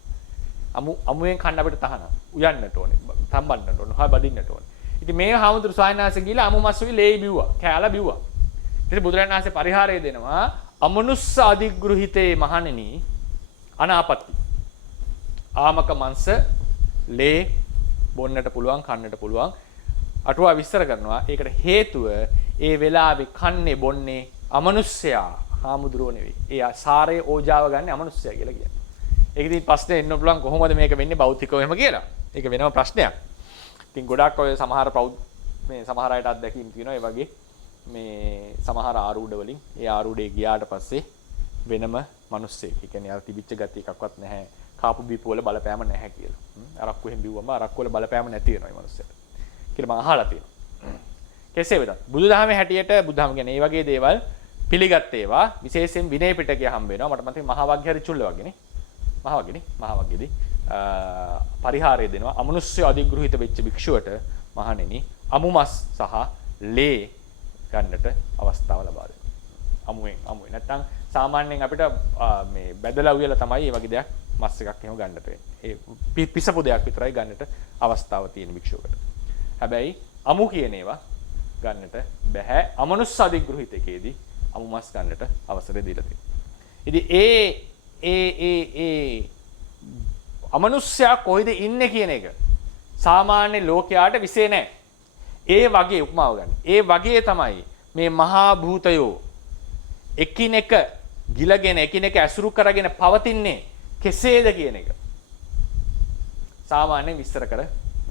අමුයෙන් කන්න අපිට තහනම්. උයන්නට ඕනේ. තම්බන්නට ඕනේ. හා බදින්නට ඕනේ. ඉතින් මේ හාමුදුරු ස්වාමීන් වහන්සේ ගිහලා අමු මස් උයි ලේ බිව්වා. කෑලා බිව්වා. ඊට බුදුරජාණන් වහන්සේ පරිහාරය දෙනවා අමනුස්ස අධිග්‍රහිතේ මහණෙනි අනාපත්‍ති. ආමක මංශ ලේ බොන්නට පුළුවන් කන්නට පුළුවන්. අටුවා විස්තර කරනවා. ඒකට හේතුව ඒ වෙලාවේ කන්නේ බොන්නේ අමනුස්සයා හාමුදුරුවෝ නෙවෙයි. ඒ සාරයේ ඕජාව ගන්න අමනුස්සයා කියලා කියන්නේ. ඒක ඉතින් ප්‍රශ්නේ එන්න පුළුවන් කොහොමද මේක වෙන්නේ භෞතිකව එහෙම කියලා. ඒක වෙනම ප්‍රශ්නයක්. ඉතින් ගොඩක් ඔය සමහර මේ සමහර අයට අත්දැකීම් තියෙනවා ඒ වගේ මේ සමහර ආරූඪ වලින් ඒ ආරූඪේ ගියාට පස්සේ වෙනම මිනිස්සෙක්. ඒ කියන්නේ අර තිබිච්ච ගති එකක්වත් නැහැ. කාපු බීපු වල බලපෑම නැහැ කියලා. අරක්කු එහෙම බිව්වම අරක්කු වල බලපෑම නැති වෙනවා මේ මිනිස්සුන්ට. කියලා මම අහලා තියෙනවා. කෙසේ වෙතත් බුදුදහමේ හැටියට බුදුදහම කියන්නේ මේ වගේ දේවල් පිළිගත් ඒවා විශේෂයෙන් විනය පිටකය හම්බ වෙනවා. මට මතකයි මහා වග්ගහරි චුල්ල වගේනේ. මහා වග්ගෙදී පරිහාරය දෙනවා. අමනුෂ්‍ය අධිග්‍රහිත වෙච්ච භික්ෂුවට මහණෙනි අමුමස් සහ ලේ ගන්නට අවස්ථාව ලබා දෙනවා. අමුවේ නැත්තම් සාමාන්‍යයෙන් අපිට මේ බැදලා උයලා තමයි මේ වගේ දෙයක් මස් එකක් එහෙම ගන්නට වෙන්නේ. ඒ පිසපු දෙයක් විතරයි ගන්නට අවස්ථාව තියෙන භික්ෂුවකට. හැබැයි අමු කියන ඒවා ගන්නට බෑ. අමනුෂ්‍ය අධිග්‍රහිත එකේදී අමු මස් ගන්නට අවසරය දීලා තියෙනවා. ඉතින් ඒ අමනුෂ්‍යයා කොයිද ඉන්නේ කියන එක සාමාන්‍ය ලෝකයාට විශ්ේ නැහැ. ඒ වගේ උපමාව ගන්න. ඒ වගේ තමයි මේ මහා භූතයෝ එකිනෙක ගිලගෙන එකිනෙක ඇසුරු කරගෙන පවතින්නේ කෙසේද කියන එක සාමාන්‍යයෙන් විස්තර කර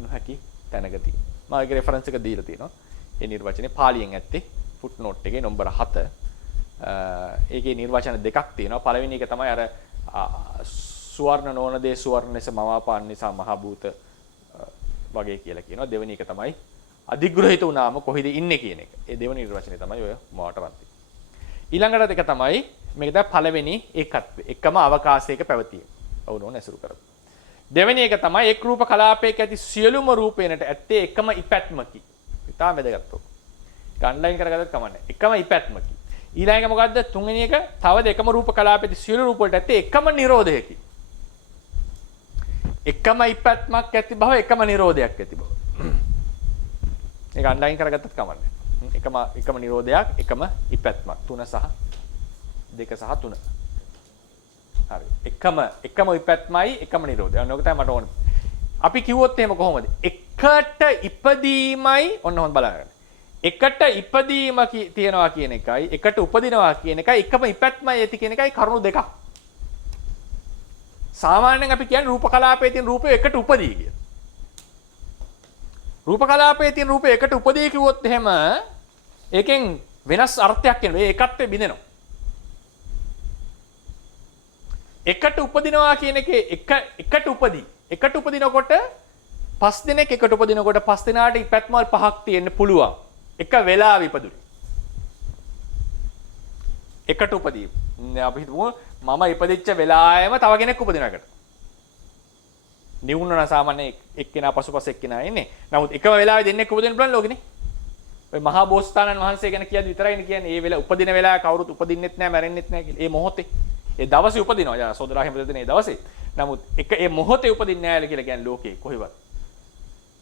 නොහැකි තැනක තියෙනවා. මම ඒක රෙෆරන්ස් එක දීලා තියෙනවා. ඒ නිර්වචනේ පාලියෙන් ඇත්තේ ෆුට්නෝට් එකේ නම්බර 7. ඒකේ නිර්වචන දෙකක් තියෙනවා. පළවෙනි එක තමයි අර සුවර්ණ නොවන දේ සුවර්ණ ලෙස මවාපාන නිසා මහ භූත වගේ කියලා කියනවා. දෙවෙනි එක තමයි අධිග්‍රහිත වුණාම කොහෙද ඉන්නේ කියන එක. ඒ දෙවෙනි නිර්වචනේ තමයි ඔය මොවට වන්ති. ඊළඟට එක තමයි මේක තමයි පළවෙනි ඒකත්වය. එකම අවකාශයක පැවතීම. වුණෝන ඇසුරු කරපු. දෙවෙනි එක තමයි එක් රූප කලාපයක ඇති සියලුම රූපේනට ඇත්තේ එකම ඉපැත්මකි. ඉතාම වැදගත්. ගන්ලයින් කරගත්තත් කමන්නේ. එකම ඉපැත්මකි. ඊළඟ එක මොකද්ද? තුන්වෙනි එක තවද එකම රූප කලාපයේ සියලු රූප වලට ඇත්තේ එකම නිරෝධයකි. එකම ඉපැත්මක් ඇති බව එකම නිරෝධයක් ඇති බව. ඒක අන්ලයින් කරගත්තත් කමන්නේ. එකම නිරෝධයක් එකම ඉපැත්මක් 3 සහ 2 සහ 3. හරි. එකම ඉපැත්මයි එකම නිරෝධය. අනෝක තමයි මට ඕනේ. අපි කිව්වොත් එහෙම කොහොමද? එක එකට ඉපදීමයි ඔන්න හොඳ බලන්න. එකට ඉපදීම තියනවා කියන එකයි එකට උපදිනවා කියන එකයි එකම ඉපැත්මයි ඇති කියන එකයි කරුණු දෙකක්. සාමාන්‍යයෙන් අපි කියන්නේ රූප කලාපයේ තියෙන රූපය එකට උපදී කියලා. රූප කලාපයේ තියෙන රූපය එකට උපදී කිව්වොත් එහෙම ඒකෙන් වෙනස් අර්ථයක් එනවා. ඒ එකත්වෙ බිඳෙනවා. එකට උපදිනවා කියන එකේ එකට උපදී. එකට උපදිනකොට පස් දිනක් එකට උපදිනකොට පස් දිනාට ඉපැත්මල් පහක් තියෙන්න පුළුවන්. එක වෙලාවෙ ඉපදුනේ. එකට උපදී. අපි හිතමු මම ඉපදිච්ච වෙලාවෙම තව කෙනෙක් උපදින එකට. නිවුණන සාමාන්‍ය එක්කෙනා පසුපස එක්කෙනා ඉන්නේ. නමුත් එකම වෙලාවෙ දෙන්නෙක් උපදින්න පුළුවන් ලෝකෙනේ. ඔය මහා බෝසතාණන් වහන්සේ ගැන කියද්දි විතරයිනේ කියන්නේ. මේ වෙලාව උපදින වෙලාව කවුරුත් උපදින්නෙත් නැහැ, මැරෙන්නෙත් නැහැ කියලා. ඒ මොහොතේ. ඒ දවසේ උපදිනවා. යා සෝදරා හිම දෙදෙනේ දවසේ. නමුත් ඒ මොහොතේ උපදින්නේ නැහැ කියලා කියන්නේ ලෝකේ කොහෙවත්.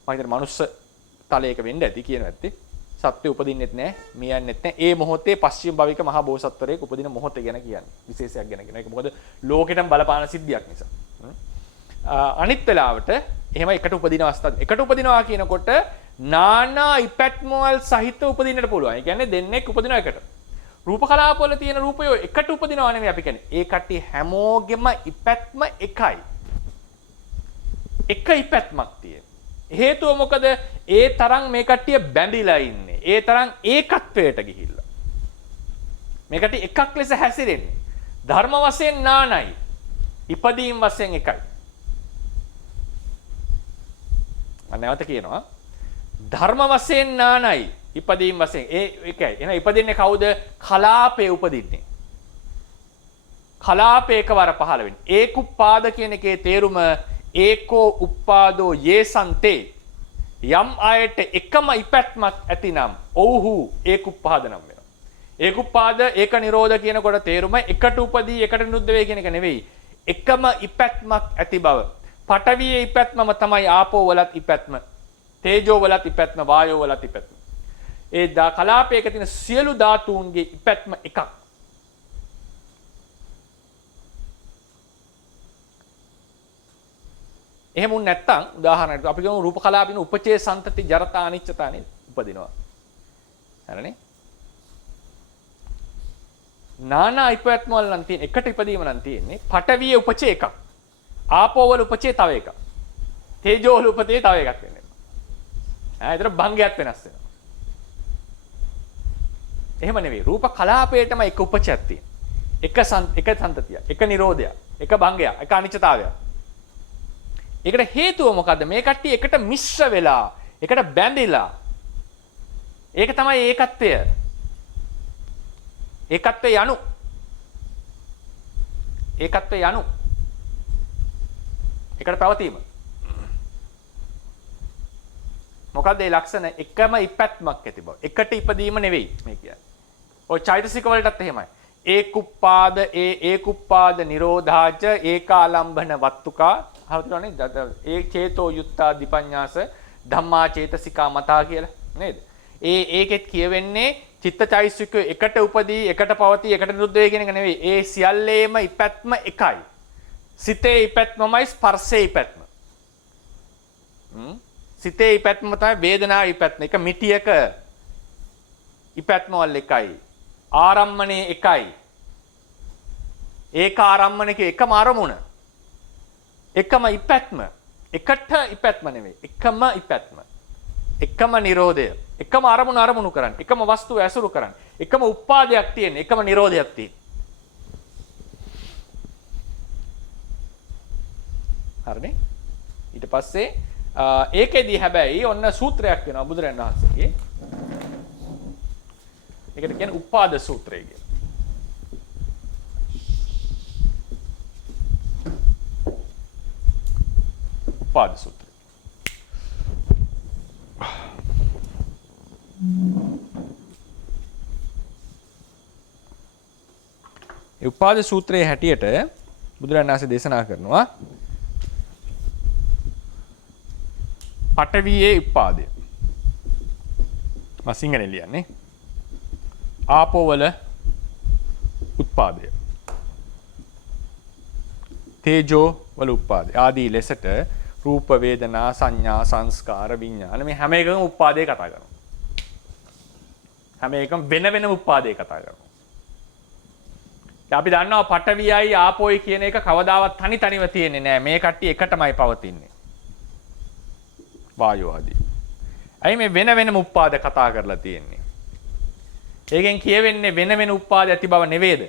මම හිතන්නේ මනුස්ස තලයක වෙන්න ඇති කියන ඇත්තේ. සත්‍ය උපදින්නෙත් නැහැ, මියන්නෙත් නැහැ. ඒ මොහොතේ පස්චිම භවික මහා බෝසත්වරයෙක් උපදින මොහොත ගැන කියන්නේ. විශේෂයක් ගැන කියන එක. මොකද ලෝකෙටම බලපාන සිද්ධියක් නිසා. අනිත් වෙලාවට එහෙම එකට උපදින අවස්ථාවක්. එකට උපදිනවා කියනකොට නානා ඉපැත්මවල් සහිත උපදින්නට පුළුවන්. ඒ කියන්නේ දෙන්නෙක් උපදින එකට. රූප කලාපවල තියෙන රූපය එකට උපදිනවා නෙමෙයි අපි කියන්නේ. ඒ කට්ටිය හැමෝගෙම ඉපැත්ම එකයි. එක ඉපැත්මක් තියෙන. හේතුව මොකද? ඒ තරම් මේ කට්ටිය බැඳිලා ඉන්නේ. ඒ තරම් ඒකත්වයට ගිහිල්ලා. මේ කට්ටිය එකක් ලෙස හැසිරෙන්නේ. ධර්ම වශයෙන් නානයි. ඉපදීම් වශයෙන් එකයි. මම නැවත කියනවා. ධර්ම වශයෙන් නානයි. ඉපදීම් වශයෙන් ඒකයි. එහෙනම් ඉපදින්නේ කවුද? කලාපේ උපදින්නේ. කලාපේ එකවර පහළ වෙන්නේ. ඒකුප්පාද කියන එකේ තේරුම ඒකෝ උප්පාදෝ යේසන්තේ. යම් අයට එකම ඉපැත්මක් ඇතිනම් ඔව්හු ඒකුප්පාද නම් වෙනවා. ඒකුප්පාද ඒක නිරෝධ කියනකොට තේරුම එකට උපදී එකට නිරුද්ධ වේ කියන එක නෙවෙයි. එකම ඉපැත්මක් ඇති බව. පඨවියේ ඉපැත්මම තමයි ආපෝ වලත් ඉපැත්ම. තේජෝ වලත් ඉපැත්ම, වායෝ වලත් ඉපැත්ම. ඒ කලාපයක තියෙන සියලු ධාතුන්ගේ ඉපැත්ම එකක්. එහෙම උන් නැත්තම් උදාහරණයක් අපි කියමු රූප කලාපින උපචේ සන්තති ජරතා අනිච්චතා නේද? උපදිනවා. හරිනේ? නානා ඉපැත්ම වල නම් තියෙන එකට ඉපදීම නම් තියෙන්නේ පඨවියේ උපචේ එකක්. ආපෝ වල උපචේ තව එකක්. තේජෝ වල උපතේ තව එකක් වෙනවා. ඒතර භංගයක් වෙනස් වෙනවා. එහෙම නෙවෙයි. රූප කලාපයටම එක උපචයක් තියෙන. එක සන්තතිය, එක නිරෝධය, එක භංගය, එක අනිච්චතාවය. ඒකට හේතුව මොකද්ද? මේ කට්ටිය එකට මිශ්‍ර වෙලා, එකට බැඳිලා. ඒක තමයි ඒකත්වය. ඒකත්වය යනු. ඒකත්වය යනු. එකට පැවතීම. මොකද්ද ඒ ලක්ෂණ? එකම ඉපැත්මක් ඇති බව. එකට ඉපදීම නෙවෙයි මේ කියන්නේ. ඔය චෛතසික වලටත් එහෙමයි. ඒකුප්පාද ඒකුප්පාද නිරෝධාච ඒකාලම්බන වත්තුකා හවුතුනේ ඒ චේතෝ යුත්තා දීපඤ්ඤාස ධම්මා චේතසිකා මතා කියලා නේද? ඒකෙත් කියවෙන්නේ චිත්තචෛතසික එකට උපදී එකට පවතී එකට නිරුද්ධ වේ කියන එක නෙවෙයි. ඒ සියල්ලේම ඉපැත්ම එකයි. සිතේ ඉපැත්මමයි ස්පර්ශේ ඉපැත්ම. සිතේ ඉපැත්ම තමයි වේදනාවේ ඉපැත්ම. එක මිටියක ඉපැත්ම වල එකයි. ආරම්මණය එකයි. ඒක ආරම්මණයක එකම අරමුණ. එකම ඉපැත්ම. එකට ඉපැත්ම නෙවෙයි. එකම ඉපැත්ම. එකම නිරෝධය. එකම අරමුණු කරන්න. එකම වස්තුව ඇසුරු කරන්න. එකම උපාදයක් තියෙන. එකම නිරෝධයක් තියෙන. හරිනේ? ඊට පස්සේ ඒකෙදී හැබැයි ඔන්න සූත්‍රයක් වෙනවා බුදුරජාණන් වහන්සේගේ. ඒකට කියන්නේ උපාද සූත්‍රය කියලා. උපාද සූත්‍රය. ඒ උපාද සූත්‍රයේ හැටියට බුදුරජාණන් වහන්සේ දේශනා කරනවා පඨවියේ උපාදය. මම සිංහලෙන් ලියන්නේ. ආපෝ වල උත්පාදය. තේජෝ වල උත්පාදය. ආදී ලෙසට රූප වේදනා සංඥා සංස්කාර විඥාන මේ හැම එකම උපාදේ කතා කරනවා. හැම එකම වෙන වෙන උපාදේ කතා කරනවා. අපි දන්නවා පඨවියයි ආපෝයි කියන එක කවදාවත් තනි තනිව තියෙන්නේ නැහැ. මේ කට්ටිය එකටමයි පවතින්නේ. වායෝ ආදී. අයි මේ වෙන වෙනම උපාද කතා කරලා තියෙන්නේ. ඒකෙන් කියවෙන්නේ වෙන වෙන උපාද ඇති බව නෙවෙයිද?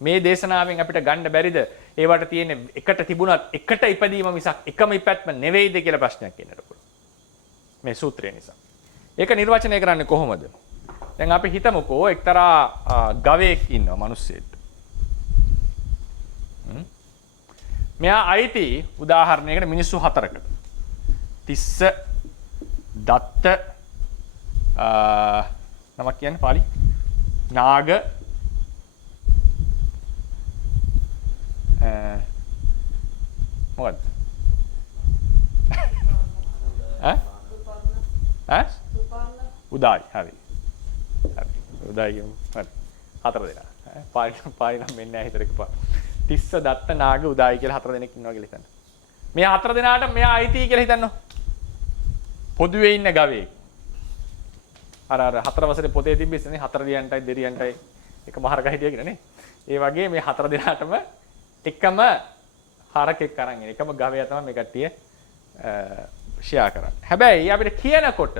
මේ දේශනාවෙන් අපිට ගන්න බැරිද? ඒවට තියෙන්නේ එකට තිබුණත් එකට ඉපදීම මිසක් එකම ඉපැත්ම නෙවෙයිද කියලා ප්‍රශ්නයක් එන්නට පුළුවන්. මේ සූත්‍රය නිසා. ඒක නිර්වචනය කරන්නේ කොහොමද? දැන් අපි හිතමුකෝ එක්තරා ගවයෙක් ඉන්නවා මිනිස්සෙක්. මෙයා අයිති උදාහරණයකට මිනිස්සු 4කට. තිස්ස දත්ත නමක් කියන්නේ පාලි නාග මොකද්ද උදායි හරි උදායි කියමු හරි 4 දෙනා පාලි නම් මෙන්න හිතර එකපා තිස්ස දත්ත නාග උදායි කියලා 4 දෙනෙක් ඉන්නවා කියලා හිතන්න මේ 4 දෙනාට මෙයා අයිති කියලා හිතන්නෝ පොදුවේ ඉන්න ගවයෙක් අර 4 වසරේ පොතේ තිබ්බෙන්නේ 4 දියන්ටයි දෙරියන්ටයි එක මහරක හිටියා කියලා නේ ඒ වගේ මේ 4 දෙනාටම එකම හරකෙක් අරන් එන එකම ගවයා තමයි මේ කට්ටිය ෂෙයා කරන්නේ. හැබැයි අපිට කියනකොට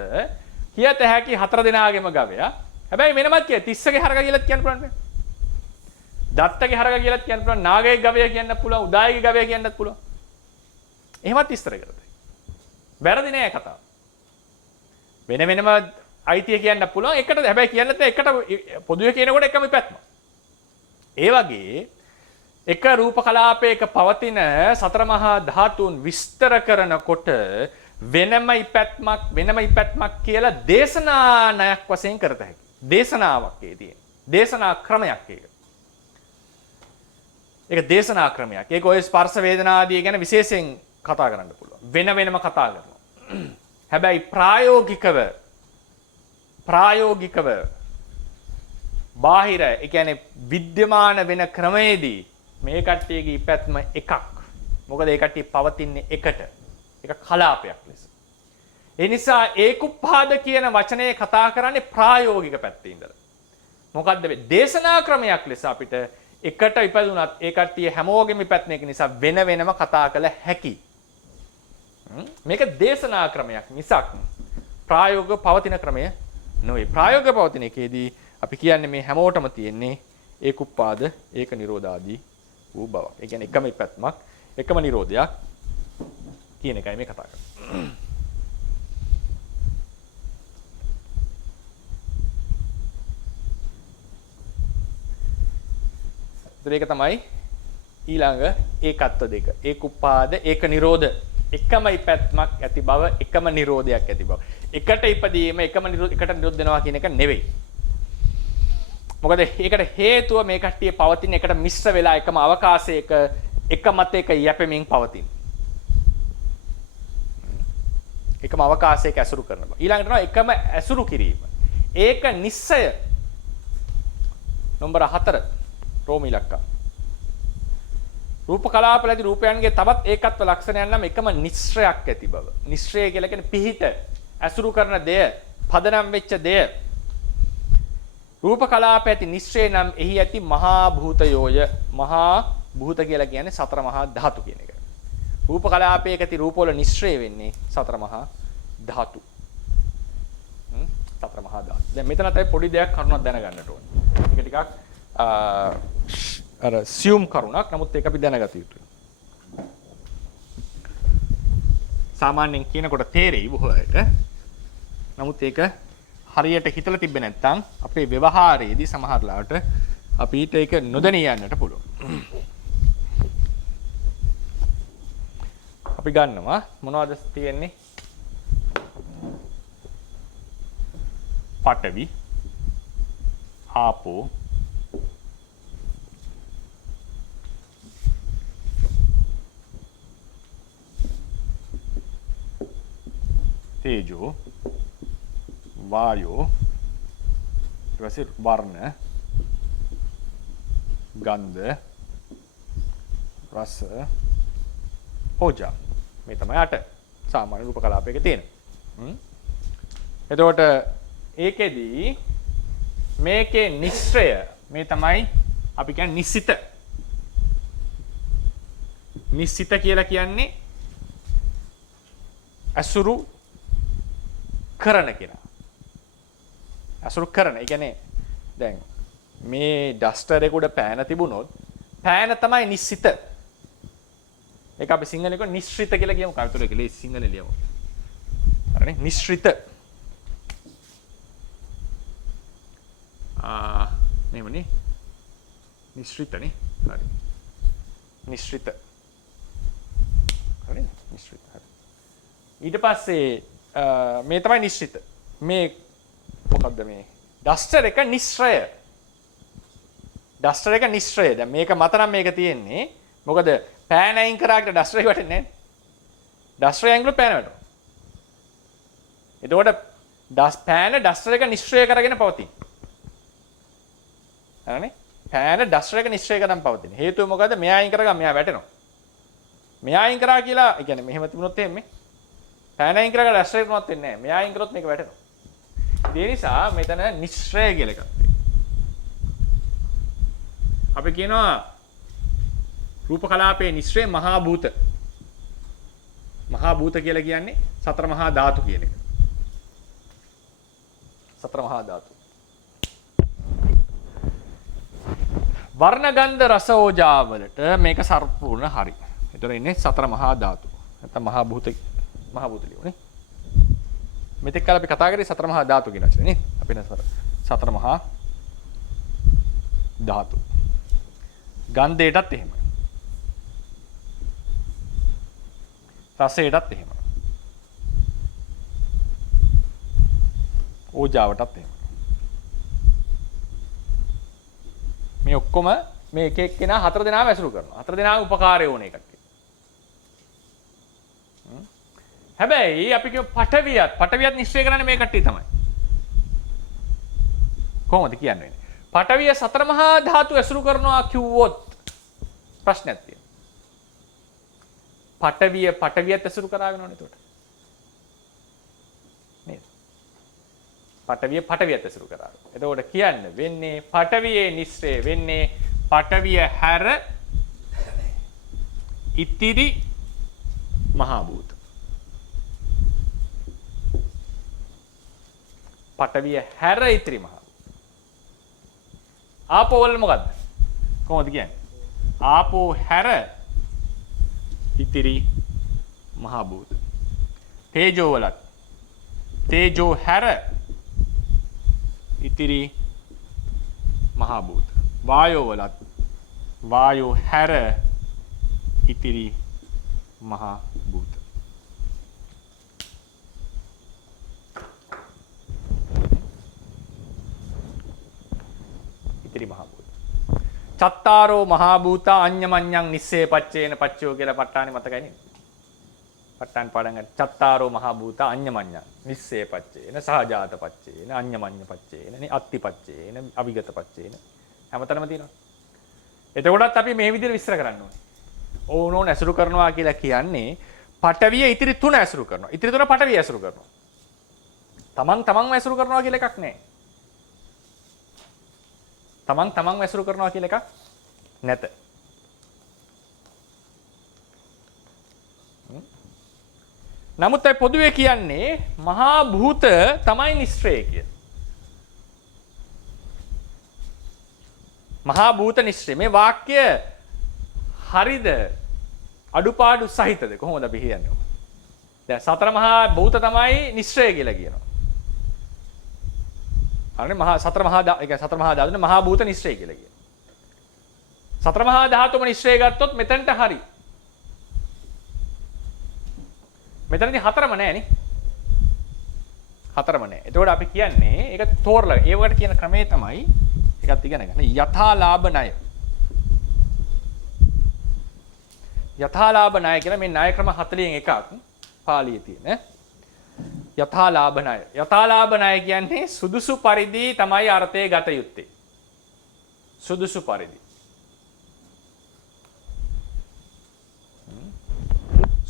කියත හැකි 4 දෙනාගේම ගවයා. හැබැයි වෙනමත් කිය 30ගේ හරක කියලා කියන්න පුළුවන් නේ. දත්තගේ හරක කියලා කියන්න පුළුවන්, නාගයේ ගවයා කියන්න පුළුවන්, උදායිගේ ගවයා කියන්නත් පුළුවන්. එහෙමත් විස්තර කරලා. වැරදි නෑ කතාව. වෙන වෙනම අයිතිය කියන්න පුළුවන්. එකට හැබැයි කියන්නත් එකට පොදුවේ කියනකොට එකම පැත්ම. ඒ වගේ එක රූප කලාපයක පවතින සතර මහා ධාතුන් විස්තර කරනකොට වෙනම ඉපැත්මක් කියලා දේශනා ණයක් වශයෙන් කරත හැකියි. දේශනාවක් ඒ තියෙන. දේශනා ක්‍රමයක් ඒක. ඒක දේශනා ක්‍රමයක්. ඒක ඔය ස්පර්ශ වේදනා ආදී ගැන විශේෂයෙන් කතා කරන්න පුළුවන්. වෙන වෙනම කතා කරනවා. හැබැයි ප්‍රායෝගිකව බාහිර ඒ කියන්නේ විද්‍යමාන වෙන ක්‍රමයේදී මේ කට්ටියගේ ඉපැත්ම එකක්. මොකද ඒ කට්ටිය පවතින්නේ එකට. ඒක කලාපයක් ලෙස. ඒ නිසා ඒකුප්පාද කියන වචනේ කතා කරන්නේ ප්‍රායෝගික පැත්තේ ඉඳලා. මොකද්ද මේ දේශනා ක්‍රමයක් ලෙස අපිට එකට ඉපදුනත් ඒ කට්ටිය හැමෝගෙම ඉපැත්ම එක නිසා වෙන වෙනම කතා කළ හැකි. මේක දේශනා ක්‍රමයක් මිසක් ප්‍රායෝගික පවතින ක්‍රමය නෙවෙයි. ප්‍රායෝගික පවතින එකේදී අපි කියන්නේ මේ හැමෝටම තියෙන්නේ ඒකුප්පාද ඒක නිරෝධාදී වූ බව. ඒ කියන්නේ එකම ඉපැත්මක් එකම නිරෝධයක් කියන එකයි මේ කතා කරන්නේ. ඒක තමයි ඊළඟ ඒකත්ව දෙක. ඒකුප්පාද ඒක නිරෝධ එකම ඉපැත්මක් ඇති බව එකම නිරෝධයක් ඇති බව. එකට ඉපදීම එකට නිරෝධ වෙනවා කියන එක නෙවෙයි. මොකද ඒකට හේතුව මේ කට්ටිය පවතින එකට මිශ්‍ර වෙලා එකම අවකාශයක එක මතයක යැපෙමින් පවතින. එකම අවකාශයක ඇසුරු කරන බව. ඊළඟට යනවා එකම ඇසුරු කිරීම. ඒක නිස්සය. නම්බර 4 රෝම ඉලක්කම්. රූප කලාපවලදී රූපයන්ගේ තවත් ඒකත්ව ලක්ෂණයන් නම් එකම නිශ්‍රයක් ඇති බව. නිශ්‍රය කියලා කියන්නේ පිහිට ඇසුරු කරන දෙය, පදනම් වෙච්ච දෙය. රූප කලාප ඇති නිශ්චය නම් එහි ඇති මහා භූතයෝය. මහා භූත කියලා කියන්නේ සතර මහා ධාතු කියන එක. රූප කලාපයක ඇති රූප වල නිශ්චය වෙන්නේ සතර මහා ධාතු. සතර මහා ධාතු. දැන් මෙතන තමයි පොඩි දෙයක් කරුණක් දැනගන්නට ඕනේ. ඒක ටිකක් අර සියුම් කරුණක්. නමුත් ඒක අපි දැනගත යුතුයි. සාමාන්‍යයෙන් කියනකොට තේරෙයි බොහෝ අයට. නමුත් ඒක හරියට හිතලා තිබ්බේ නැත්නම් අපේ ව්‍යවහාරයේදී සමහර ලාට අපිට ඒක නොදැනී යන්නට පුළුවන්. අපි ගන්නවා මොනවද තියෙන්නේ? පඨවි, ආපෝ, තේජෝ, වායෝ, ඊට පස්සේ වර්ණ, ගන්ධ, රස, ඕජා. මේ තමයි 8 සාමාන්‍ය රූප කලාපයක තියෙන. එතකොට ඒකෙදී මේකේ නිශ්චය මේ තමයි අපි කියන්නේ නිශ්චිත. නිශ්චිත කියලා කියන්නේ අසුරු කරන කෙනා. අසුරු කරන. ඒ කියන්නේ දැන් මේ ඩස්ටර් එක උඩ පෑන තිබුණොත් පෑන තමයි නිශ්චිත. ඒක අපි සිංහලෙන් කියනවා නිශ්චිත කියලා කියමු. කවුරුද කියලා සිංහලෙන් ලියමු. හරිනේ නිශ්චිත. නෙමෙයි නිශ්චිතනේ. හරි. නිශ්චිත. හරි නිශ්චිත. හරි. ඊට පස්සේ මේ තමයි නිශ්චිත. මේ මොකද්ද මේ? ඩස්ටර් එක නිශ්චය. ඩස්ටර් එක නිශ්චය. දැන් මේක මත නම් මේක තියෙන්නේ. මොකද පෑන අයින් කරාට ඩස්ටර් එක වැටෙන්නේ නැහැ. ඩස්ටර් ඇඟිලි පෑන වැටෙනවා. එතකොට පෑන ඩස්ටර් එක නිශ්චය කරගෙන පවතින. හරිනේ? පෑන ඩස්ටර් එක නිශ්චය කරන් පවතින. හේතුව මොකද? මෙයා අයින් කරගම මෙයා වැටෙනවා. මෙයා අයින් කරා කියලා, ඒ කියන්නේ මෙහෙම තිබුණොත් එන්නේ පෑන අයින් කරලා ඩස්ටර් එක මොනවත් වෙන්නේ නැහැ. මෙයා අයින් කරොත් මේක වැටෙනවා. ඒ නිසා මෙතන නිශ්චය කියලා එකක් තියෙනවා. අපි කියනවා රූප කලාපයේ නිශ්චය මහා භූත. මහා භූත කියලා කියන්නේ සතර මහා ධාතු කියන එක. සතර මහා ධාතු. වර්ණ ගන්ධ රස ඕජා වලට මේක සම්පූර්ණ හරි. ඒතර ඉන්නේ සතර මහා ධාතු. නැත්නම් මහා භූත ලියුනේ. මෙතෙක් කල අපි කතා කරේ සතර මහා ධාතු කියන වචනේ නේ. අපි සතර මහා ධාතු. ගන්ධයටත් එහෙමයි. රසයටත් එහෙමයි. ඕජාවටත් එහෙමයි. මේ ඔක්කොම මේ එක එක්කෙනා හතර දෙනාම ඇසුරු කරනවා. හතර දෙනාම උපකාරය ඕන එකක්. හැබැයි අපි කියමු පටවියත් නිශ්චය කරන්නේ මේ කට්ටිය තමයි. කොහොමද කියන්නේ? පටවිය සතර මහා ධාතු ඇසුරු කරනවා කිව්වොත් ප්‍රශ්නයක් තියෙනවා. පටවියත් ඇසුරු කරාගෙන ඕනේ එතකොට. නේද? පටවියත් ඇසුරු කරාගෙන. එතකොට කියන්න වෙන්නේ පටවියේ නිශ්චය වෙන්නේ පටවිය හැර ඉතිරි මහා භූත. පටවිය හැර ඉතිරි මහා. ආපෝ වල මොකද්ද? කොහොමද කියන්නේ? ආපෝ හැර ඉතිරි මහා භූත. තේජෝ වලත් තේජෝ හැර ඉතිරි මහා භූත. වායෝ වලත් වායෝ හැර ඉතිරි මහා භූත. ඉතිරි මහා භූත. චත්තාරෝ මහා භූතා අඤ්ඤමඤ්ඤං නිස්සේ පච්චේන පච්චයෝ කියලා ප ဋ ාණි මතකයි නේද? ප ဋ ාණ පාඩම් ගන්න. චත්තාරෝ මහා භූතා අඤ්ඤමඤ්ඤං නිස්සේ පච්චේන සහජාත පච්චේන අඤ්ඤමඤ්ඤ පච්චේන අත්ති පච්චේන අවිගත පච්චේන හැමතැනම තියෙනවා. එතකොටත් අපි මේ විදිහට විස්තර කරන්න ඕනේ. ඕනෝන් ඇසුරු කරනවා කියලා කියන්නේ පටවිය ඉතිරි තුන ඇසුරු කරනවා. ඉතිරි තුන පටවිය ඇසුරු කරනවා. තමන්ම ඇසුරු කරනවා කියලා එකක් නැහැ. තමන්ම ඇසුරු කරනවා කියලා එකක් නැත. නමුත් ඒ පොදුවේ කියන්නේ මහා භූත තමයි නිශ්චය කියන්නේ. මහා භූත නිශ්චය. මේ වාක්‍ය හරිද අඩුපාඩු සහිතද කොහොමද අපි කියන්නේ? දැන් සතර මහා භූත තමයි නිශ්චය කියලා කියනවා. හරිනේ මහා සතර මහා ධාතුනේ මහා භූත නිශ්චය කියලා කියනවා. සතර මහා ධාතුම නිශ්චය ගත්තොත් මෙතනට හරි. මෙතනදී හතරම නැහැ නේ. හතරම නැහැ. එතකොට අපි කියන්නේ ඒක තෝරලා ඒවට කියන ක්‍රමය තමයි එකත් ඉගෙන ගන්න. යථාලාභ ණය. යථාලාභ ණය කියලා මේ ණය ක්‍රම 40න් එකක් පාළියේ තියෙන. යථාලාභ ණය. යථාලාභ ණය කියන්නේ සුදුසු පරිදි තමයි අර්ථය ගත යුත්තේ. සුදුසු පරිදි.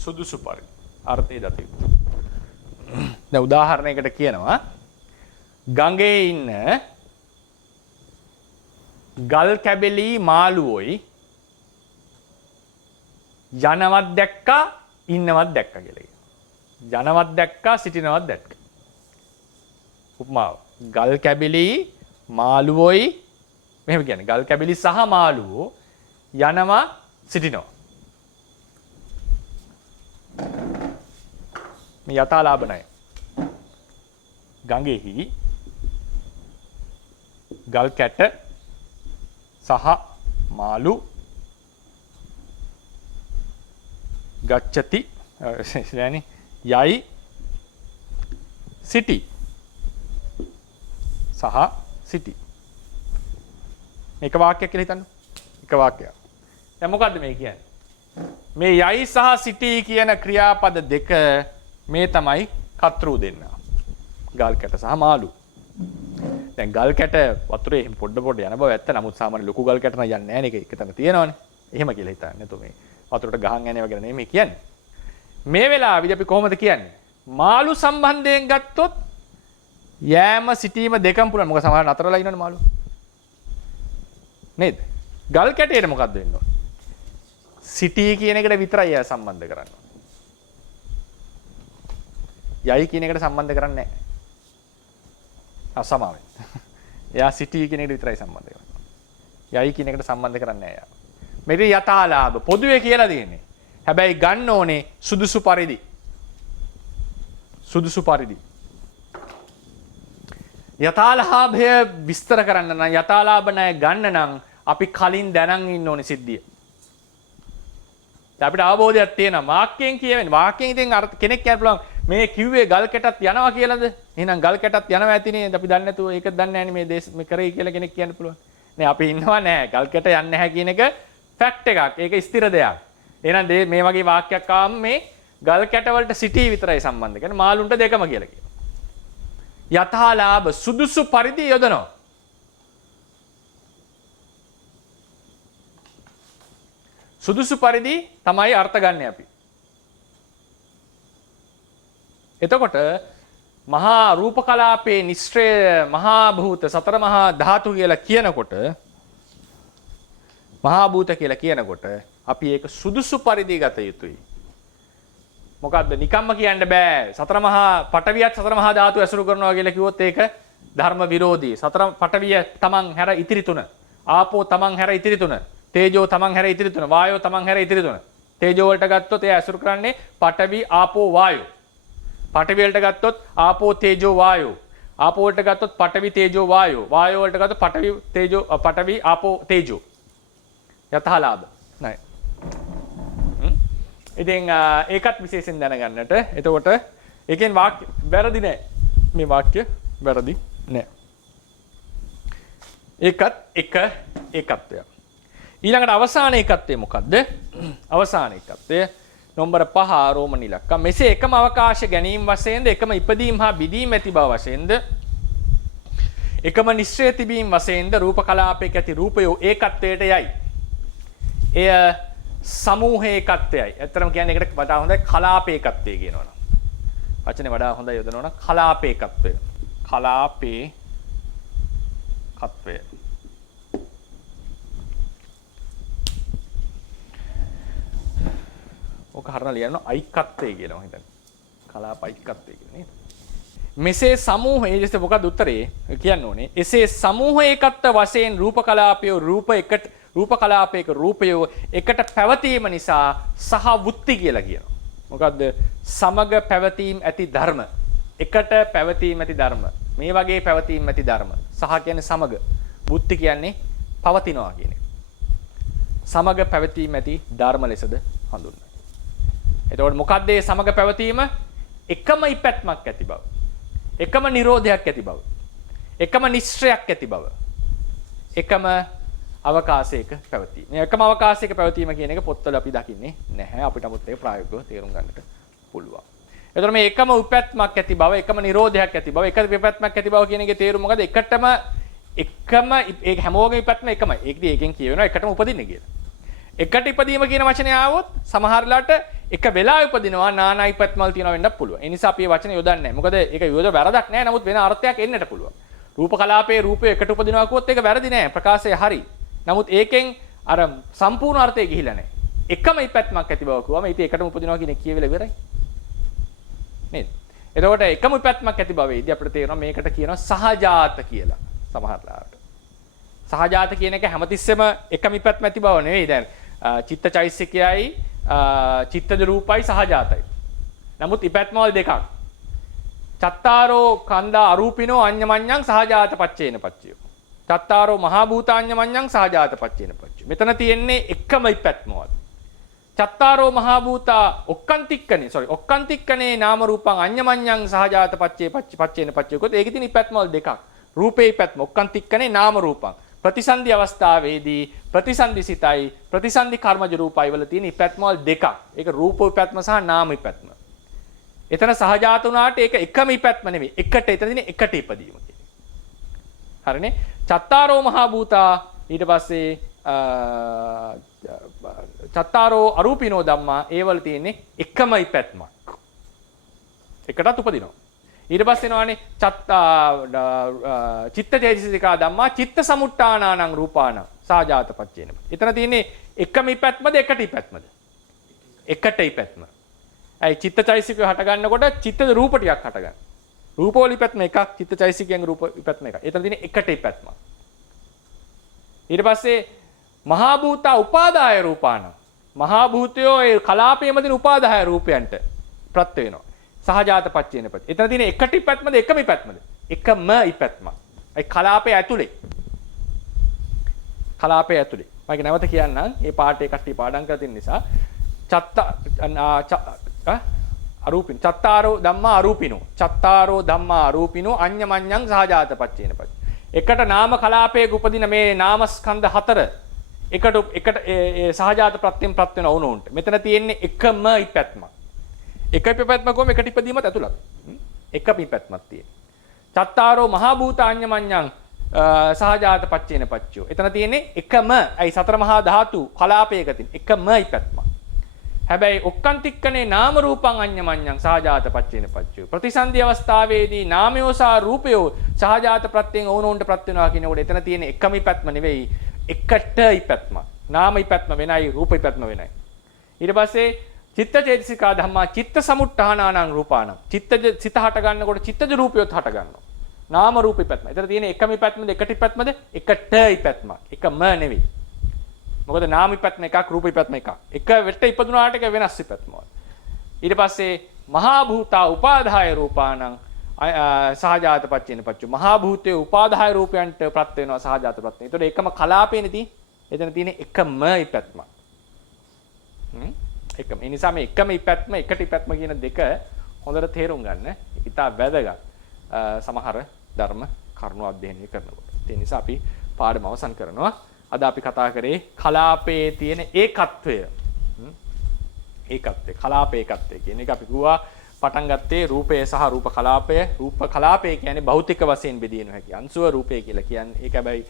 සුදුසු පරිදි අර්ථය දත යුතුයි. දැන් උදාහරණයකට කියනවා ගඟේ ඉන්න ගල් කැබලි මාළුවෝයි යනවත් දැක්කා ඉන්නවත් දැක්කා කියලා කියනවා. යනවත් දැක්කා සිටිනවත් දැක්කා. උපමාව ගල් කැබලි මාළුවෝයි මෙහෙම කියන්නේ ගල් කැබලි සහ මාළුවෝ යනවා සිටිනවා. මේ යථාලාභණය ගඟෙහි ගල් කැට සහ මාළු ගච්ඡති යයි සිටි සහ සිටි මේක වාක්‍යයක් කියලා හිතන්න. එක වාක්‍යයක්. දැන් මොකද්ද මේ කියන්නේ? මේ යයි සහ සිටි කියන ක්‍රියාපද දෙක මේ තමයි කතෘ දෙන්න. ගල් කැට සහ මාළු. දැන් ගල් කැට වතුරේ පොඩ යන බව ඇත්ත. නමුත් සාමාන්‍ය ලොකු ගල් කැට නම් යන්නේ නැහැ නේ. ඒක තන තියෙනවනේ. එහෙම කියලා හිතන්නේ නැතු මේ වතුරට ගහන් යන්නේ වගේ නෙමෙයි කියන්නේ. මේ වෙලාවේදී අපි කොහොමද කියන්නේ? මාළු සම්බන්ධයෙන් ගත්තොත් යෑම සිටීම දෙකම පුළුවන්. මොකද සමහර නතරලා ඉන්නවනේ මාළු. නේද? ගල් කැටේට මොකද්ද වෙන්න ඕන? සිටි කියන එකට විතරයි එයා සම්බන්ධ කරන්නේ. යයි කියන එකට සම්බන්ධ කරන්නේ නැහැ. අසමාවෙන්. එයා සිටි කියන එකට විතරයි සම්බන්ධ කරන්නේ. යයි කියන එකට සම්බන්ධ කරන්නේ නැහැ එයා. මේක යථාලාභ පොදුවේ කියලා දෙන්නේ. හැබැයි ගන්න ඕනේ සුදුසු පරිදි. සුදුසු පරිදි. යථාලාභය විස්තර කරන්න නම් යථාලාභ ණය ගන්න නම් අපි කලින් දැනන් ඉන්න ඕනේ සිද්ධිය. අපිට අවබෝධයක් තියෙනවා වාක්‍යයෙන් කියවෙන්නේ. වාක්‍යයෙන් ඉතින් කෙනෙක් කියන්න පුළුවන් මේ කිව්වේ ගල් කැටත් යනවා කියලාද? එහෙනම් ගල් කැටත් යනවා ඇතිනේ. අපි දන්නේ නැතුව ඒක දන්නේ නැහැ මේ දේශ මේ කරේ කියලා කෙනෙක් කියන්න පුළුවන්. නේ අපි ඉන්නවා නෑ. ගල් කැට යන්නේ නැහැ කියන එක ෆැක්ට් එකක්. ඒක ස්ථිර දෙයක්. එහෙනම් මේ වගේ වාක්‍යයක් ආවම මේ ගල් කැට වලට සිටි විතරයි සම්බන්ධ කරන්නේ. මාළුන්ට දෙකම කියලා කියනවා. යථාලාභ සුදුසු පරිදි යොදනවා. සුදුසු පරිදි තමයි අර්ථ ගන්න අපි. එතකොට මහා රූප කලාපේ නිශ්චය මහා භූත සතර මහා ධාතු කියලා කියනකොට මහා භූත කියලා කියනකොට අපි ඒක සුදුසු පරිදි ගත යුතුයි. මොකද්ද නිකම්ම කියන්න බෑ. සතර මහා පඨවියත් සතර මහා ධාතු ඇසුරු කරනවා කියලා කිව්වොත් ඒක ධර්ම විරෝධී. සතර පඨවිය තමන් හැර ඉතිරි තුන. ආපෝ තමන් හැර ඉතිරි තුන. තේජෝ තමන් හැර ඉතිරි තුන. වායෝ තමන් හැර ඉතිරි තුන. තේජෝ වලට ගත්තොත් ඒ ඇසුරු කරන්නේ පඨවි ආපෝ වායෝ. පඨවි වලට ගත්තොත් ආපෝ තේජෝ වායෝ. ආපෝ වලට ගත්තොත් පඨවි තේජෝ වායෝ. වායෝ වලට ගත්තොත් පඨවි තේජෝ පඨවි ආපෝ තේජෝ. යථාලාභ. නයි. ඉතින් ඒකත් විශේෂයෙන් දැනගන්නට. එතකොට ඒකෙන් වාක්‍ය වැරදි නෑ. මේ වාක්‍ය වැරදි නෑ. ඒකත් එක ඒකත්වයක්. ඊළඟට අවසාන ඒකත්වය මොකද්ද? අවසාන ඒකත්වය නම්බර 5 රෝමන ඉලක්ක. මෙසේ එකම අවකාශ ගැනීම වශයෙන්ද එකම ඉපදීම් හා බිදීම ඇති බව වශයෙන්ද එකම නිශ්චය තිබීම වශයෙන්ද රූප කලාපයක ඇති රූපයෝ ඒකත්වයට යයි. එය සමූහ ඒකත්වයයි. ඇත්තටම කියන්නේ ඒකට වඩා හොඳයි කලාපේකත්වය කියනවනම්. වචනේ වඩා හොඳයි යොදනවනම් කලාපේකත්වය. කලාපේකත්වය. ඔක හරන ලියනවා අයික්කත්වය කියලා මම හිතන්නේ. කලාප අයික්කත්වය කියලා නේද? මෙසේ සමූහ ඊට මොකක්ද උත්තරේ කියන්න ඕනේ. එසේ සමූහ ඒකත්ව වශයෙන් රූප කලාපය රූප කලාපයක රූපය එකට පැවතීම නිසා සහ වුත්ති කියලා කියනවා. මොකද්ද? සමග පැවතීම් ඇති ධර්ම. එකට පැවතීම් ඇති ධර්ම. මේ වගේ පැවතීම් ඇති ධර්ම. සහ කියන්නේ සමග. වුත්ති කියන්නේ පවතිනවා කියන එක. සමග පැවතීම් ඇති ධර්ම ලෙසද හඳුන්වනවා. එතකොට මොකද්ද මේ සමග පැවතීම? එකම ඉපැත්මක් ඇති බව. එකම නිරෝධයක් ඇති බව. එකම නිශ්චයක් ඇති බව. එකම අවකාශයක පැවතීම. මේ එකම අවකාශයක පැවතීම කියන එක පොත්වල අපි දකින්නේ නැහැ. අපිට නමුත් ඒක ප්‍රායෝගිකව තේරුම් ගන්නට පුළුවන්. එතකොට මේ එකම උපැත්මක් ඇති බව, එකම නිරෝධයක් ඇති බව, එක විපැත්මක් ඇති බව කියන එකේ තේරුම මොකද? එකම ඒ හැමෝගෙම ඉපැත්ම එකමයි. ඒකදී එකෙන් කියවෙනවා එකටම උපදින්න කියලා. එකට ඉපදීම කියන වචනේ ආවොත් සමහරලාට එක වෙලාවෙ උපදිනවා නානා ඉපැත්මල් තියෙනවා වෙන්නත් පුළුවන්. ඒ නිසා අපි මේ වචනේ යොදන්නේ නැහැ. මොකද ඒක යොද වැරදක් නැහැ. නමුත් වෙන අර්ථයක් එන්නට පුළුවන්. රූප කලාපයේ රූපය එකට උපදිනවා කිව්වොත් ඒක වැරදි නෑ. ප්‍රකාශය හරි. නමුත් ඒකෙන් අර සම්පූර්ණ අර්ථය ගිහිලා නැහැ. එකම ඉපැත්මක් ඇති බව කිව්වම ඊට එකටම උපදිනවා කියන එක කියවිලා ඉවරයි. නේද? එතකොට එකම ඉපැත්මක් ඇති බවෙදී අපිට තේරෙනවා මේකට කියනවා සහජාත කියලා. සමහරట్లాට. සහජාත කියන එක හැමතිස්සෙම එකම ඉපැත්ම ඇති බව නෙවෙයි. දැන් චිත්තචෛසිකයයි චිත්තජ රූපයි සහජාතයි. නමුත් ඉපැත්මවල දෙකක්. චත්තාරෝ කන්දා අරූපිනෝ අඤ්ඤමඤ්ඤං සහජාත පච්චේන පච්චයෝ. චත්තාරෝ මහා භූතාඤ්ඤමඤ්ඤං සහජාත පච්චේන පච්චයෝ. මෙතන තියෙන්නේ එකම ඉපැත්මවල. චත්තාරෝ මහා භූතා ඔක්කාන්තික්කනේ නාම රූපං අඤ්ඤමඤ්ඤං සහජාත පච්චේ පච්චේන පච්චයෝ. ඒකේ තියෙන ඉපැත්මවල දෙකක්. රූපේ ඉපැත්ම ඔක්කාන්තික්කනේ නාම රූපං. ප්‍රතිසන්දි අවස්ථාවේදී ප්‍රතිසන්දි සිතයි ප්‍රතිසන්දි කර්මජ රූපයි වල තියෙන ඉපැත්මවල දෙකක්. ඒක රූප ඉපැත්ම සහ නාම ඉපැත්ම. එතන සහජාත වුණාට ඒක එකම ඉපැත්ම නෙවෙයි. එකට එතන තියෙන එකට ඉපදීම කියන්නේ. හරිනේ? චත්තාරෝ මහා භූතා ඊට පස්සේ චත්තාරෝ අරූපිනෝ ධම්මා ඒ වල තියෙන්නේ එකම ඉපැත්මක්. එකටත් උපදිනවා. ඊට පස්සේ එනවානේ චිත්තචෛතසිකා ධම්මා චිත්ත සමුට්ඨානානං රූපාණං සහජාත පච්චේන. එතන තියෙන්නේ එකම ඉපැත්මද එකට ඉපැත්මද? එකට ඉපැත්ම. අයි චිත්තචෛතසිකය හට ගන්නකොට චිත්තද රූප ටිකක් හට ගන්න. රූපවල ඉපැත්ම එකක් චිත්තචෛතසිකයෙන් රූප ඉපැත්ම එකක්. එතන තියෙන්නේ එකට ඉපැත්ම. ඊට පස්සේ මහා භූතා උපාදාය රූපාණං. මහා භූතයෝ ඒ කලාපයේම තියෙන උපාදාය රූපයන්ට ප්‍රත්‍ය වෙනවා. සහජාත පච්චේන පච්ච. එතන තියෙන එකට ඉපැත්මද එකම ඉපැත්මද? එකම ඉපැත්ම. ඒ කලාපයේ ඇතුලේ. කලාපයේ ඇතුලේ. මම නැවත කියන්නම්. මේ පාඩේ කට්ටිය පාඩම් කරලා තියෙන නිසා අරූපින චත්තාරෝ ධම්මා අරූපිනෝ චත්තාරෝ ධම්මා අරූපිනෝ අඤ්ඤමඤ්ඤං සහජාත පච්චේන පච්ච. එකට නාම කලාපයේ උපදින මේ නාමස්කන්ධ හතර එකට සහජාත ප්‍රත්‍යයෙන් ප්‍රත් වෙන වුණොන්ට. මෙතන තියෙන්නේ එකම ඉපැත්මක්. එක ඉපැත්මක් කොහොම එකට ඉපදීමත් ඇතුළත්. එකම ඉපැත්මක් තියෙන. චත්තාරෝ මහා භූතාඤ්ඤමඤ්ඤං සහජාත පච්චේන පච්චයෝ. එතන තියෙන්නේ එකම අයි සතර මහා ධාතු කලාපයක තියෙන එකම ඉපැත්මක්. හැබැයි ඔක්කාන්තික්කනේ නාම රූපං අඤ්ඤමඤ්ඤං සහජාත පච්චේන පච්චයෝ. ප්‍රතිසන්දි අවස්ථාවේදී නාමයෝ සහ රූපයෝ සහජාත ප්‍රත්‍යයෙන් ඕනෝන්ට ප්‍රත් වෙනවා කියනකොට එතන තියෙන එකම ඉපැත්ම නෙවෙයි එකට ඉපැත්මක්. නාම ඉපැත්ම වෙනයි රූප ඉපැත්ම වෙනයි. ඊට පස්සේ චිත්තචෛතසිකා ධම්මා චිත්ත සමුට්ඨානානං රූපාණං. චිත්තජ සිත හට ගන්නකොට චිත්තජ රූපයොත් හට ගන්නවා. නාම රූප ඉපැත්ම. එතන තියෙන එකම ඉපැත්මද එකට ඉපැත්මද? එකට ඉපැත්මක්. එකම නෙවෙයි. මොකද නාම ඉපැත්ම එකක් රූප ඉපැත්ම එකක්. එක වෙට ඉපදුනාට එක වෙනස් ඉපැත්මවල. ඊට පස්සේ මහා භූතා උපාදාය රූපාණං සහජාත පච්චේන පච්චු. මහා භූතයේ උපාදාය රූපයන්ට ප්‍රත් වෙනවා සහජාත ප්‍රත්. ඒතකොට එකම කලාපේනේ තියෙන්නේ. එතන තියෙන එකම ඉපැත්මක්. එකම. ඒ නිසා මේ එකම ඉපැත්ම එකට ඉපැත්ම කියන දෙක හොඳට තේරුම් ගන්න. ඉතා වැදගත්. සමහර ධර්ම කරුණු අධ්‍යයනය කරනකොට. ඒ නිසා අපි පාඩම අවසන් කරනවා. අද අපි කතා කරේ කලාපයේ තියෙන ඒකත්වය. ඒකත්වය කලාප ඒකත්වය කියන එක අපි කිව්වා පටන් ගත්තේ රූපය සහ රූප කලාපය. රූප කලාපය කියන්නේ භෞතික වශයෙන් බෙදිය නොහැකි අංශුව රූපය කියලා කියන්නේ. ඒක හැබැයි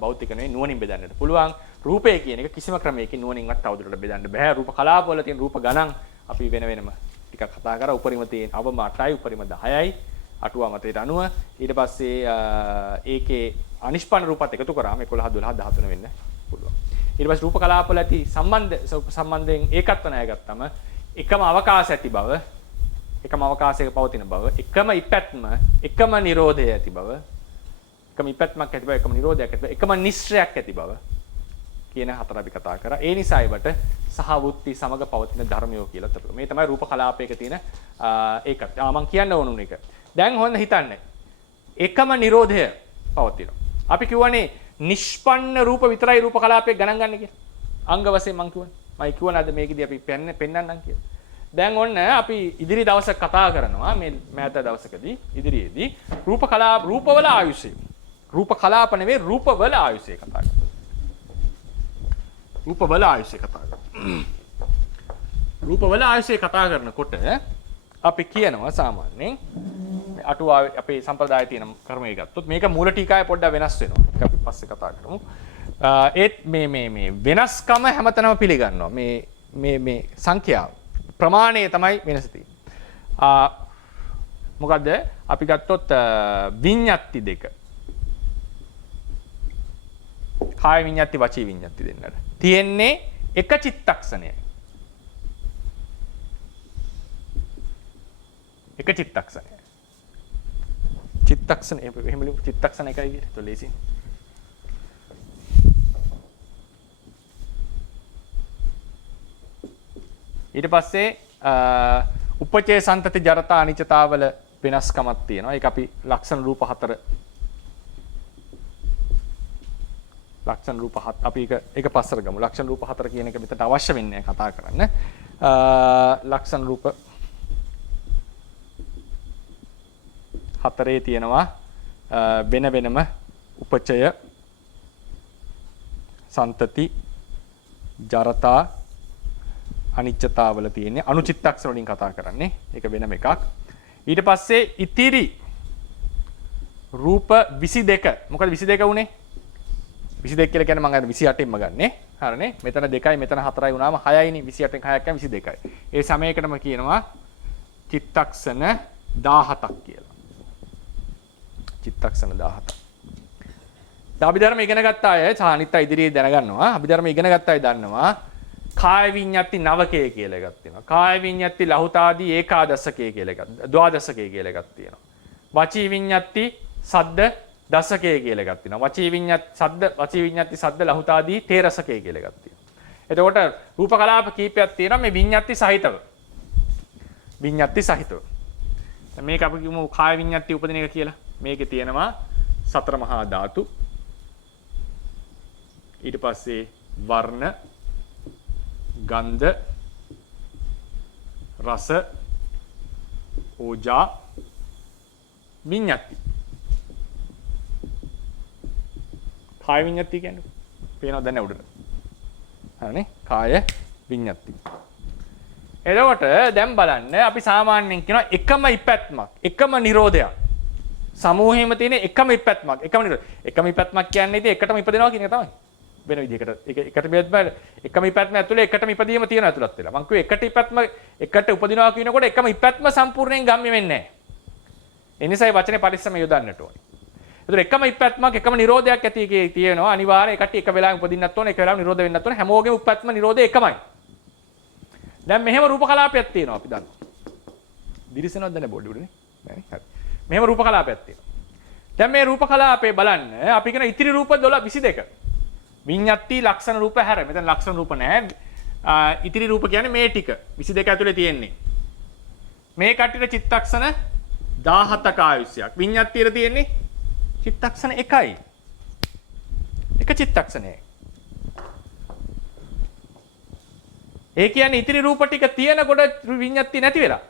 භෞතික නෙවෙයි නුවණින් බෙදන්නට පුළුවන්. රූපය කියන එක කිසිම ක්‍රමයකින් නුවණින්වත් තවදුරටත් බෙදන්න බෑ. රූප කලාප වල තියෙන රූප ගණන් අපි වෙන වෙනම ටිකක් කතා කරා. උපරිම තියෙන අවම 8යි උපරිම 10යි. අටුවා මතයට අනුව ඊට පස්සේ ඒකේ අනිෂ්පන්න රූපات එකතු කරාම 11 12 13 වෙන්න පුළුවන්. ඊට පස්සේ රූප කලාපවල ඇති සම්බන්ධයෙන් ඒකත්ව ණය ගත්තම එකම අවකාශ ඇති බව, එකම අවකාශයක පවතින බව, එකම ඉපැත්ම, එකම නිරෝධය ඇති බව, එකම ඉපැත්මක් ඇති බව, එකම නිරෝධයක් ඇති බව, එකම නිශ්චයක් ඇති බව කියන හතර අපි කතා කරා. ඒ නිසා ඒවට සහවුත්ති සමග පවතින ධර්මයෝ කියලා තේරුම්. මේ තමයි රූප කලාපයක තියෙන ඒකත්. මම කියන්න ඕනුන එක. දැන් හොන්න හිතන්න. එකම නිරෝධය පවතිනවා. අපි කියවනේ නිෂ්පන්න රූප විතරයි රූප කලාපයේ ගණන් ගන්න කියලා. අංග වශයෙන් මම කියවනේ. මම කියවන අද මේකදී අපි පෙන්නන්නම් කියලා. දැන් ඔන්න අපි ඉදිරි දවසක කතා කරනවා මේ මෑත දවසකදී ඉදිරියේදී රූපවල ආයුෂය. රූප කලාප නෙවෙයි රූපවල ආයුෂය කතා කරනවා. රූපවල ආයුෂය කතා කරනවා. රූපවල ආයුෂය කතා කරනකොට අපි කියනවා සාමාන්‍යයෙන් අටුවා අපේ සම්ප්‍රදායේ තියෙන කර්මය ගත්තොත් මේක මූල ටීකාවේ පොඩ්ඩක් වෙනස් වෙනවා. ඒක අපි පස්සේ කතා කරමු. ඒත් මේ වෙනස්කම හැමතැනම පිළිගන්නවා. මේ සංඛ්‍යාව ප්‍රමාණය තමයි වෙනස තියෙන්නේ. මොකද්ද? අපි ගත්තොත් විඤ්ඤාති දෙක. කාය විඤ්ඤාති වචී විඤ්ඤාති දෙන්නට. තියෙන්නේ එක චිත්තක්ෂණයයි. එක චිත්තක්ෂණයයි. චිත්තක්ෂණ එහෙම ලියමු චිත්තක්ෂණ එකයි විදිහට. તો ලේසියි. ඊට පස්සේ උපචේ සන්තති ජරතා අනිච්චතාවල වෙනස්කමක් තියෙනවා. ඒක අපි ලක්ෂණ රූප 4 ලක්ෂණ රූප 7 අපි ඒක පස්සට ගමු. ලක්ෂණ රූප 4 කියන එක මෙතන අවශ්‍ය වෙන්නේ කතා කරන්න. ලක්ෂණ රූප 4 තියෙනවා වෙන වෙනම උපචය සන්තති ජරතා අනිච්චතාවල තියෙන්නේ අනුචිත්තක්ෂණ වලින් කතා කරන්නේ. ඒක වෙනම එකක්. ඊට පස්සේ ඉතිරි රූප 22. මොකද 22 උනේ? 22 කියලා කියන්නේ මම අර 28න්ම ගන්නෙ. හරිනේ. මෙතන 2යි මෙතන 4යි වුණාම 6යිනේ. 28න් 6ක් ගන්න 22යි. ඒ සමයකටම කියනවා චිත්තක්ෂණ 17ක් කියලා. චිත්තක්ෂණ 17ක්. අභිධර්ම ඉගෙන ගත්ත අය සානිත්‍ය ඉදිරියේ දැනගන්නවා. අභිධර්ම ඉගෙන ගත්ත අය දන්නවා කාය විඤ්ඤාති නවකය කියලා එකක් තියෙනවා. කාය විඤ්ඤාති ලහුතාදී ඒකාදශකය කියලා එකක්. ද්වාදශකය කියලා එකක් තියෙනවා. වචී විඤ්ඤාති සද්ද දශකය කියලා එකක් තියෙනවා. වචී විඤ්ඤාති සද්ද ලහුතාදී තේරසකය කියලා එකක් තියෙනවා. එතකොට රූප කලාප කීපයක් තියෙනවා මේ විඤ්ඤාති සහිතව. විඤ්ඤාති සහිතව. මේක අපි කියමු කාය විඤ්ඤාති උපදින එක කියලා. මේකේ තියෙනවා සතර මහා ධාතු. ඊට පස්සේ වර්ණ ගන්ධ රස ඕජා විඤ්ඤාති. කාය විඤ්ඤාති කියන්නේ පේනවද දැන් උඩට? හරිනේ කාය විඤ්ඤාති. එතකොට දැන් බලන්න අපි සාමාන්‍යයෙන් කියනවා එකම ඉපැත්මක් එකම නිරෝධයක්. සමූහෙම තියෙන එකම ඉපැත්මක් එකම නිරෝධ. එකම ඉපැත්මක් කියන්නේ ඉතින් එකටම ඉපදෙනවා කියන එක තමයි. වෙන විදිහකට එකට බෙදලා එකම ඉපැත්ම ඇතුලේ එකටම ඉපදීම තියෙන ඇතුළත් වෙලා. මම කිව්වේ එකට ඉපැත්ම එකට උපදිනවා කියනකොට එකම ඉපැත්ම සම්පූර්ණයෙන් ගම්ම්‍ය වෙන්නේ නැහැ. ඒ නිසායි වචනේ පරිස්සම යොදන්නට ඕනේ. ඒතර එකම ඉපැත්මක් එකම නිරෝධයක් ඇති එකේ තියෙනවා. අනිවාර්යයෙන් එකට එක වෙලාවෙම උපදින්නත් ඕනේ, එක වෙලාවෙම නිරෝධ වෙන්නත් ඕනේ. හැමෝගෙම ඉපැත්ම නිරෝධය එකමයි. දැන් මෙහෙම රූප කලාපයක් තියෙනවා අපි දන්නවා. දිරිසනවද දැන් බෝඩි උඩනේ? නෑ හරි. මෙහෙම රූප කලාපයක් තියෙනවා. දැන් මේ රූප කලාපේ බලන්න අපි කියන ඉතිරි රූප 22. විඤ්ඤාති ලක්ෂණ රූප හැර. මෙතන ලක්ෂණ රූප නැහැ. ඉතිරි රූප කියන්නේ මේ ටික 22 ඇතුලේ තියෙන්නේ. මේ කට්ටියට චිත්තක්ෂණ 17ක ආයුෂයක්. විඤ්ඤාතියට තියෙන්නේ චිත්තක්ෂණ 1යි. එක චිත්තක්ෂණයයි. ඒ කියන්නේ ඉතිරි රූප ටික තියෙනකොට විඤ්ඤාති නැති වෙලා.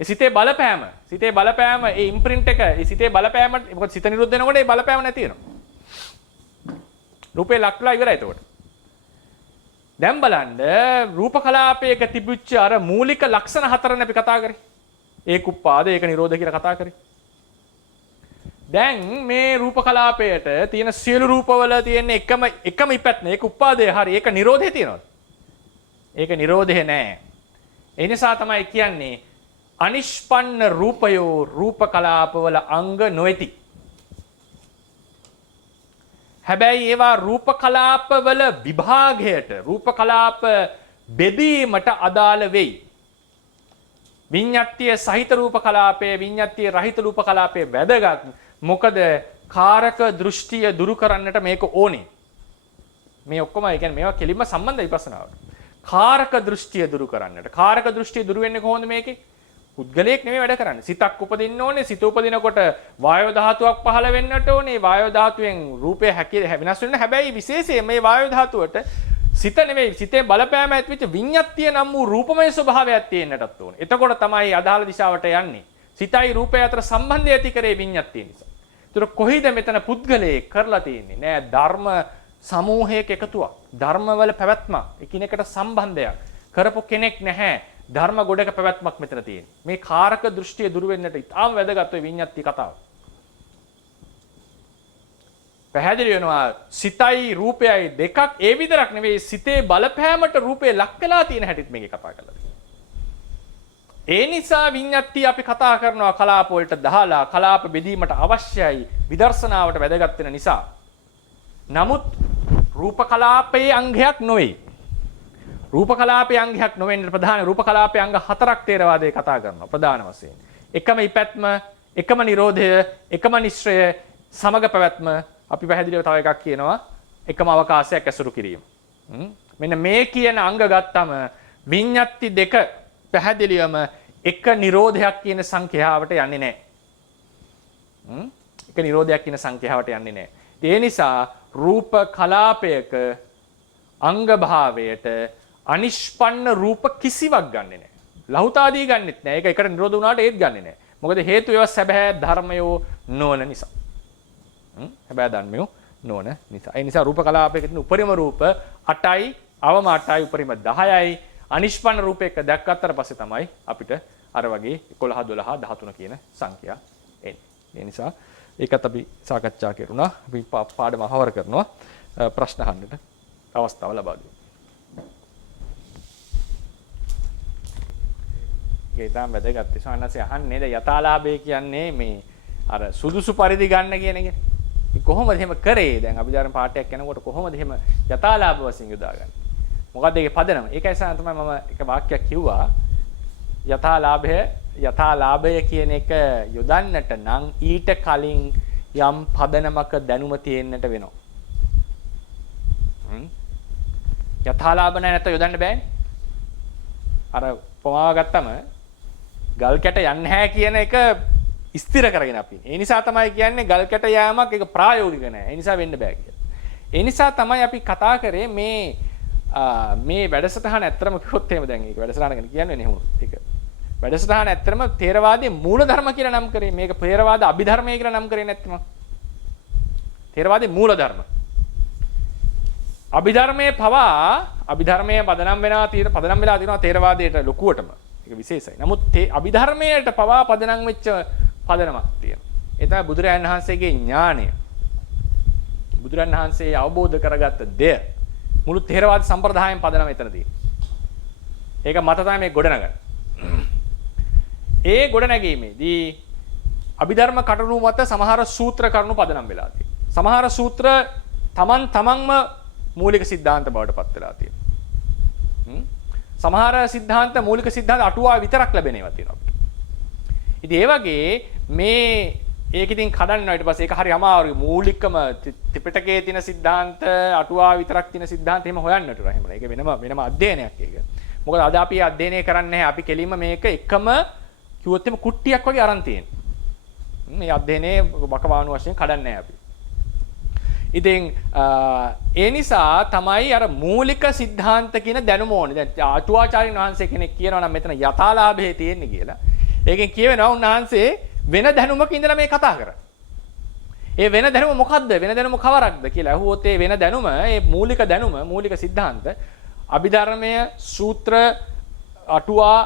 ඒ සිතේ බලපෑම ඒ ඉම්ප්‍රින්ට් එක ඒ සිතේ බලපෑම මොකද සිත නිරුද්ධ වෙනකොට ඒ බලපෑම නැති වෙනවා. රූපේ ලක්ලා ඉවරයි එතකොට. දැන් බලන්න රූප කලාපයක තිබුච්ච අර මූලික ලක්ෂණ හතරනේ අපි කතා කරේ. ඒක උපාද ඒක නිරෝධ කියලා කතා කරේ. දැන් මේ රූප කලාපයට තියෙන සියලු රූපවල තියෙන එකම ඉපැත්ම ඒක උපාදේ හරි ඒක නිරෝධේ තියෙනවද? ඒක නිරෝධේ නෑ. ඒ නිසා තමයි කියන්නේ අනිෂ්පන්න රූපයෝ රූප කලාපවල අංග නොවේති. හැබැයි ඒවා රූප කලාපවල විභාගයට රූප කලාප බෙදීමට අදාළ වෙයි. විඤ්ඤාතිය සහිත රූප කලාපයේ විඤ්ඤාතිය රහිත රූප කලාපයේ වැදගත්. මොකද කාරක දෘෂ්ටිය දුරු කරන්නට මේක ඕනේ. මේ ඔක්කොම ඒ කියන්නේ මේවා කෙලින්ම සම්බන්ධයි විපස්සනාවට. කාරක දෘෂ්ටිය දුරු කරන්නට. කාරක දෘෂ්ටිය දුරු වෙන්නේ කොහොමද මේකේ? පුද්ගලයෙක් නෙමෙයි වැඩ කරන්නේ. සිතක් උපදින්න ඕනේ. සිත උපදිනකොට වායෝ ධාතුවක් පහළ වෙන්නට ඕනේ. වායෝ ධාතුවෙන් රූපය වෙනස් වෙන්න. හැබැයි විශේෂයෙන් මේ වායෝ ධාතුවට සිත නෙමෙයි සිතේ බලපෑම ඇතිවෙච්ච විඤ්ඤාතිය නම් වූ රූපමය ස්වභාවයක් තියෙන්නටත් ඕනේ. එතකොට තමයි අදාළ දිශාවට යන්නේ. සිතයි රූපය අතර සම්බන්ධය ඇති කරේ විඤ්ඤාතිය නිසා. ඒතර කොහේද මෙතන පුද්ගලයේ කරලා තියෙන්නේ? නෑ ධර්ම සමූහයක එකතුවක්. ධර්මවල පැවැත්මක්. එකිනෙකට සම්බන්ධයක් කරපු කෙනෙක් නැහැ. ධර්ම ගොඩක පැවැත්මක් මෙතන තියෙන්නේ. මේ කාරක දෘෂ්ටිය දුරු වෙන්නට ඉතාම වැදගත් ඔය විඤ්ඤාති කතාව. පැහැදිලි වෙනවා සිතයි රූපයයි දෙකක්. ඒ විතරක් නෙවෙයි සිතේ බලපෑමට රූපේ ලක් වෙලා තියෙන හැටිත් මේකේ කතා කරලා තියෙනවා. ඒ නිසා විඤ්ඤාති අපි කතා කරනවා කලාප වලට දහලා කලාප බෙදීමට අවශ්‍යයි විදර්ශනාවට වැදගත් වෙන නිසා. නමුත් රූප කලාපයේ අංගයක් නොවේ. රූප කලාපයේ අංගයක් නොවෙන්න ප්‍රධාන රූප කලාපයේ අංග 4ක් තේරවාදයේ කතා කරනවා ප්‍රධාන වශයෙන්. එකම ඉපැත්ම, එකම නිරෝධය, එකම නිශ්චය, සමග පැවැත්ම. අපි පැහැදිලිව තව එකක් කියනවා එකම අවකාශයක් ඇසුරු කිරීම. මෙන්න මේ කියන අංග ගත්තම විඤ්ඤාති දෙක පැහැදිලිවම එක නිරෝධයක් කියන සංඛ්‍යාවට යන්නේ නැහැ. එක නිරෝධයක් කියන සංඛ්‍යාවට යන්නේ නැහැ. ඒ නිසා රූප කලාපයක අංග භාවයට අනිෂ්පන්න රූප කිසිවක් ගන්නෙ නැහැ. ලහුතාදී ගන්නෙත් නැහැ. ඒක එකට නිරෝධ වුණාට ඒත් ගන්නෙ නැහැ. මොකද හේතු ඒවා සැබෑ ධර්මයෝ නොවන නිසා. හැබැයි ධර්මයෝ නොවන නිසා. ඒ නිසා රූප කලාපයක තියෙන උපරිම රූප 8යි, අවම 8යි, උපරිම 10යි. අනිෂ්පන්න රූපයක දැක්කට පස්සේ තමයි අපිට අර වගේ 11 12 13 කියන සංඛ්‍යා එන්නේ. ඒ නිසා ඒකත් අපි සාකච්ඡා කරුණා. අපි පාඩම අහවර කරනවා. ප්‍රශ්න අහන්නට අවස්ථාව ලබා දෙමු. ඒක තමයි වැදගත්. සාන්නසේ අහන්නේ ද යථාලාභය කියන්නේ මේ අර සුදුසු පරිදි ගන්න කියන එක. කොහොමද එහෙම කරේ? දැන් අභිධර්ම පාඩයක් යනකොට කොහොමද එහෙම යථාලාභ වශයෙන් යොදාගන්නේ? මොකද්ද ඒකේ පදනම? ඒකයි සාන තමයි මම එක වාක්‍යයක් කිව්වා. යථාලාභය කියන එක යොදන්නට නම් ඊට කලින් යම් පදනමක දැනුම තියෙන්නට වෙනවා. යථාලාභ නැත්නම් යොදන්න බෑනේ. අර උපමාව ගත්තම ගල් කැට යන්නේ නැහැ කියන එක ස්ථිර කරගෙන අපි. ඒ නිසා තමයි කියන්නේ ගල් කැට යෑමක් ඒක ප්‍රායෝගික නැහැ. ඒ නිසා වෙන්න බෑ කියලා. ඒ නිසා තමයි අපි කතා කරේ මේ වැඩසටහන ඇත්තම කිව්වොත් එහෙම දැන් ඒක වැඩසටහන ගැන කියන්නේ නෙමෙයි. ඒක වැඩසටහන ඇත්තම තේරවාදයේ මූලධර්ම කියලා නම් කරේ. මේක තේරවාද අභිධර්මය කියලා නම් කරේ නැත්නම්. තේරවාදයේ මූලධර්ම. අභිධර්මයේ පදනම් වෙලා තියෙනවා තේරවාදයට ලොකුවටම. ඒක විශේෂයි. නමුත් අභිධර්මයට පවා පදනම් වෙච්ච පදනමක් තියෙනවා. ඒ තමයි බුදුරජාණන් වහන්සේගේ ඥාණය. බුදුරජාණන් වහන්සේ අවබෝධ කරගත්ත දෙය මුළු තේරවාද සම්ප්‍රදායයෙන් පදනම එතන තියෙනවා. ඒක මත තමයි මේ ගොඩනගන්නේ. ඒ ගොඩනැගීමේදී අභිධර්ම කටයුතු මත සමහර සූත්‍ර කරුණු පදනම් වෙලා තියෙනවා. සමහර සූත්‍ර තමන්ම මූලික સિદ્ધාන්ත බවට පත් වෙලා තියෙනවා. සමහර સિદ્ધාන්ත මූලික સિદ્ધාන්ත අටුවා විතරක් ලැබෙන ඒවා තියෙනවා. ඉතින් ඒ වගේ මේ ඒක ඉතින් කඩන්නවා ඊට පස්සේ ඒක හරි අමාරුයි. මූලිකම ත්‍රිපිටකයේ තියෙන સિદ્ધාන්ත අටුවා විතරක් තියෙන સિદ્ધාන්ත එහෙම හොයන්නට උනා. එහෙම ඒක වෙනම අධ්‍යයනයක් ඒක. මොකද අද අපි අධ්‍යයනය කරන්නේ නැහැ. අපි කෙලින්ම මේක එකම කිව්වොත් එම කුට්ටියක් වගේ අරන් තියෙනවා. මේ අධ්‍යයනයේ වකවානු වශයෙන් කඩන්නේ නැහැ අපි. ඉතින් ඒ නිසා තමයි අර මූලික સિદ્ધාන්ත කියන දැනුම ඕනේ. දැන් ආචාර්යන් වහන්සේ කෙනෙක් කියනවා නම් මෙතන යථාලාභයේ තියෙන්නේ කියලා. ඒකෙන් කියවෙනවා උන්වහන්සේ වෙන දැනුමක ඉඳලා මේ කතා කරා. ඒ වෙන දැනුම මොකද්ද? වෙන දැනුම කවරක්ද කියලා අහුවොත් ඒ වෙන දැනුම, ඒ මූලික දැනුම, මූලික સિદ્ધාන්ත අභිධර්මය, සූත්‍ර, අටුවා,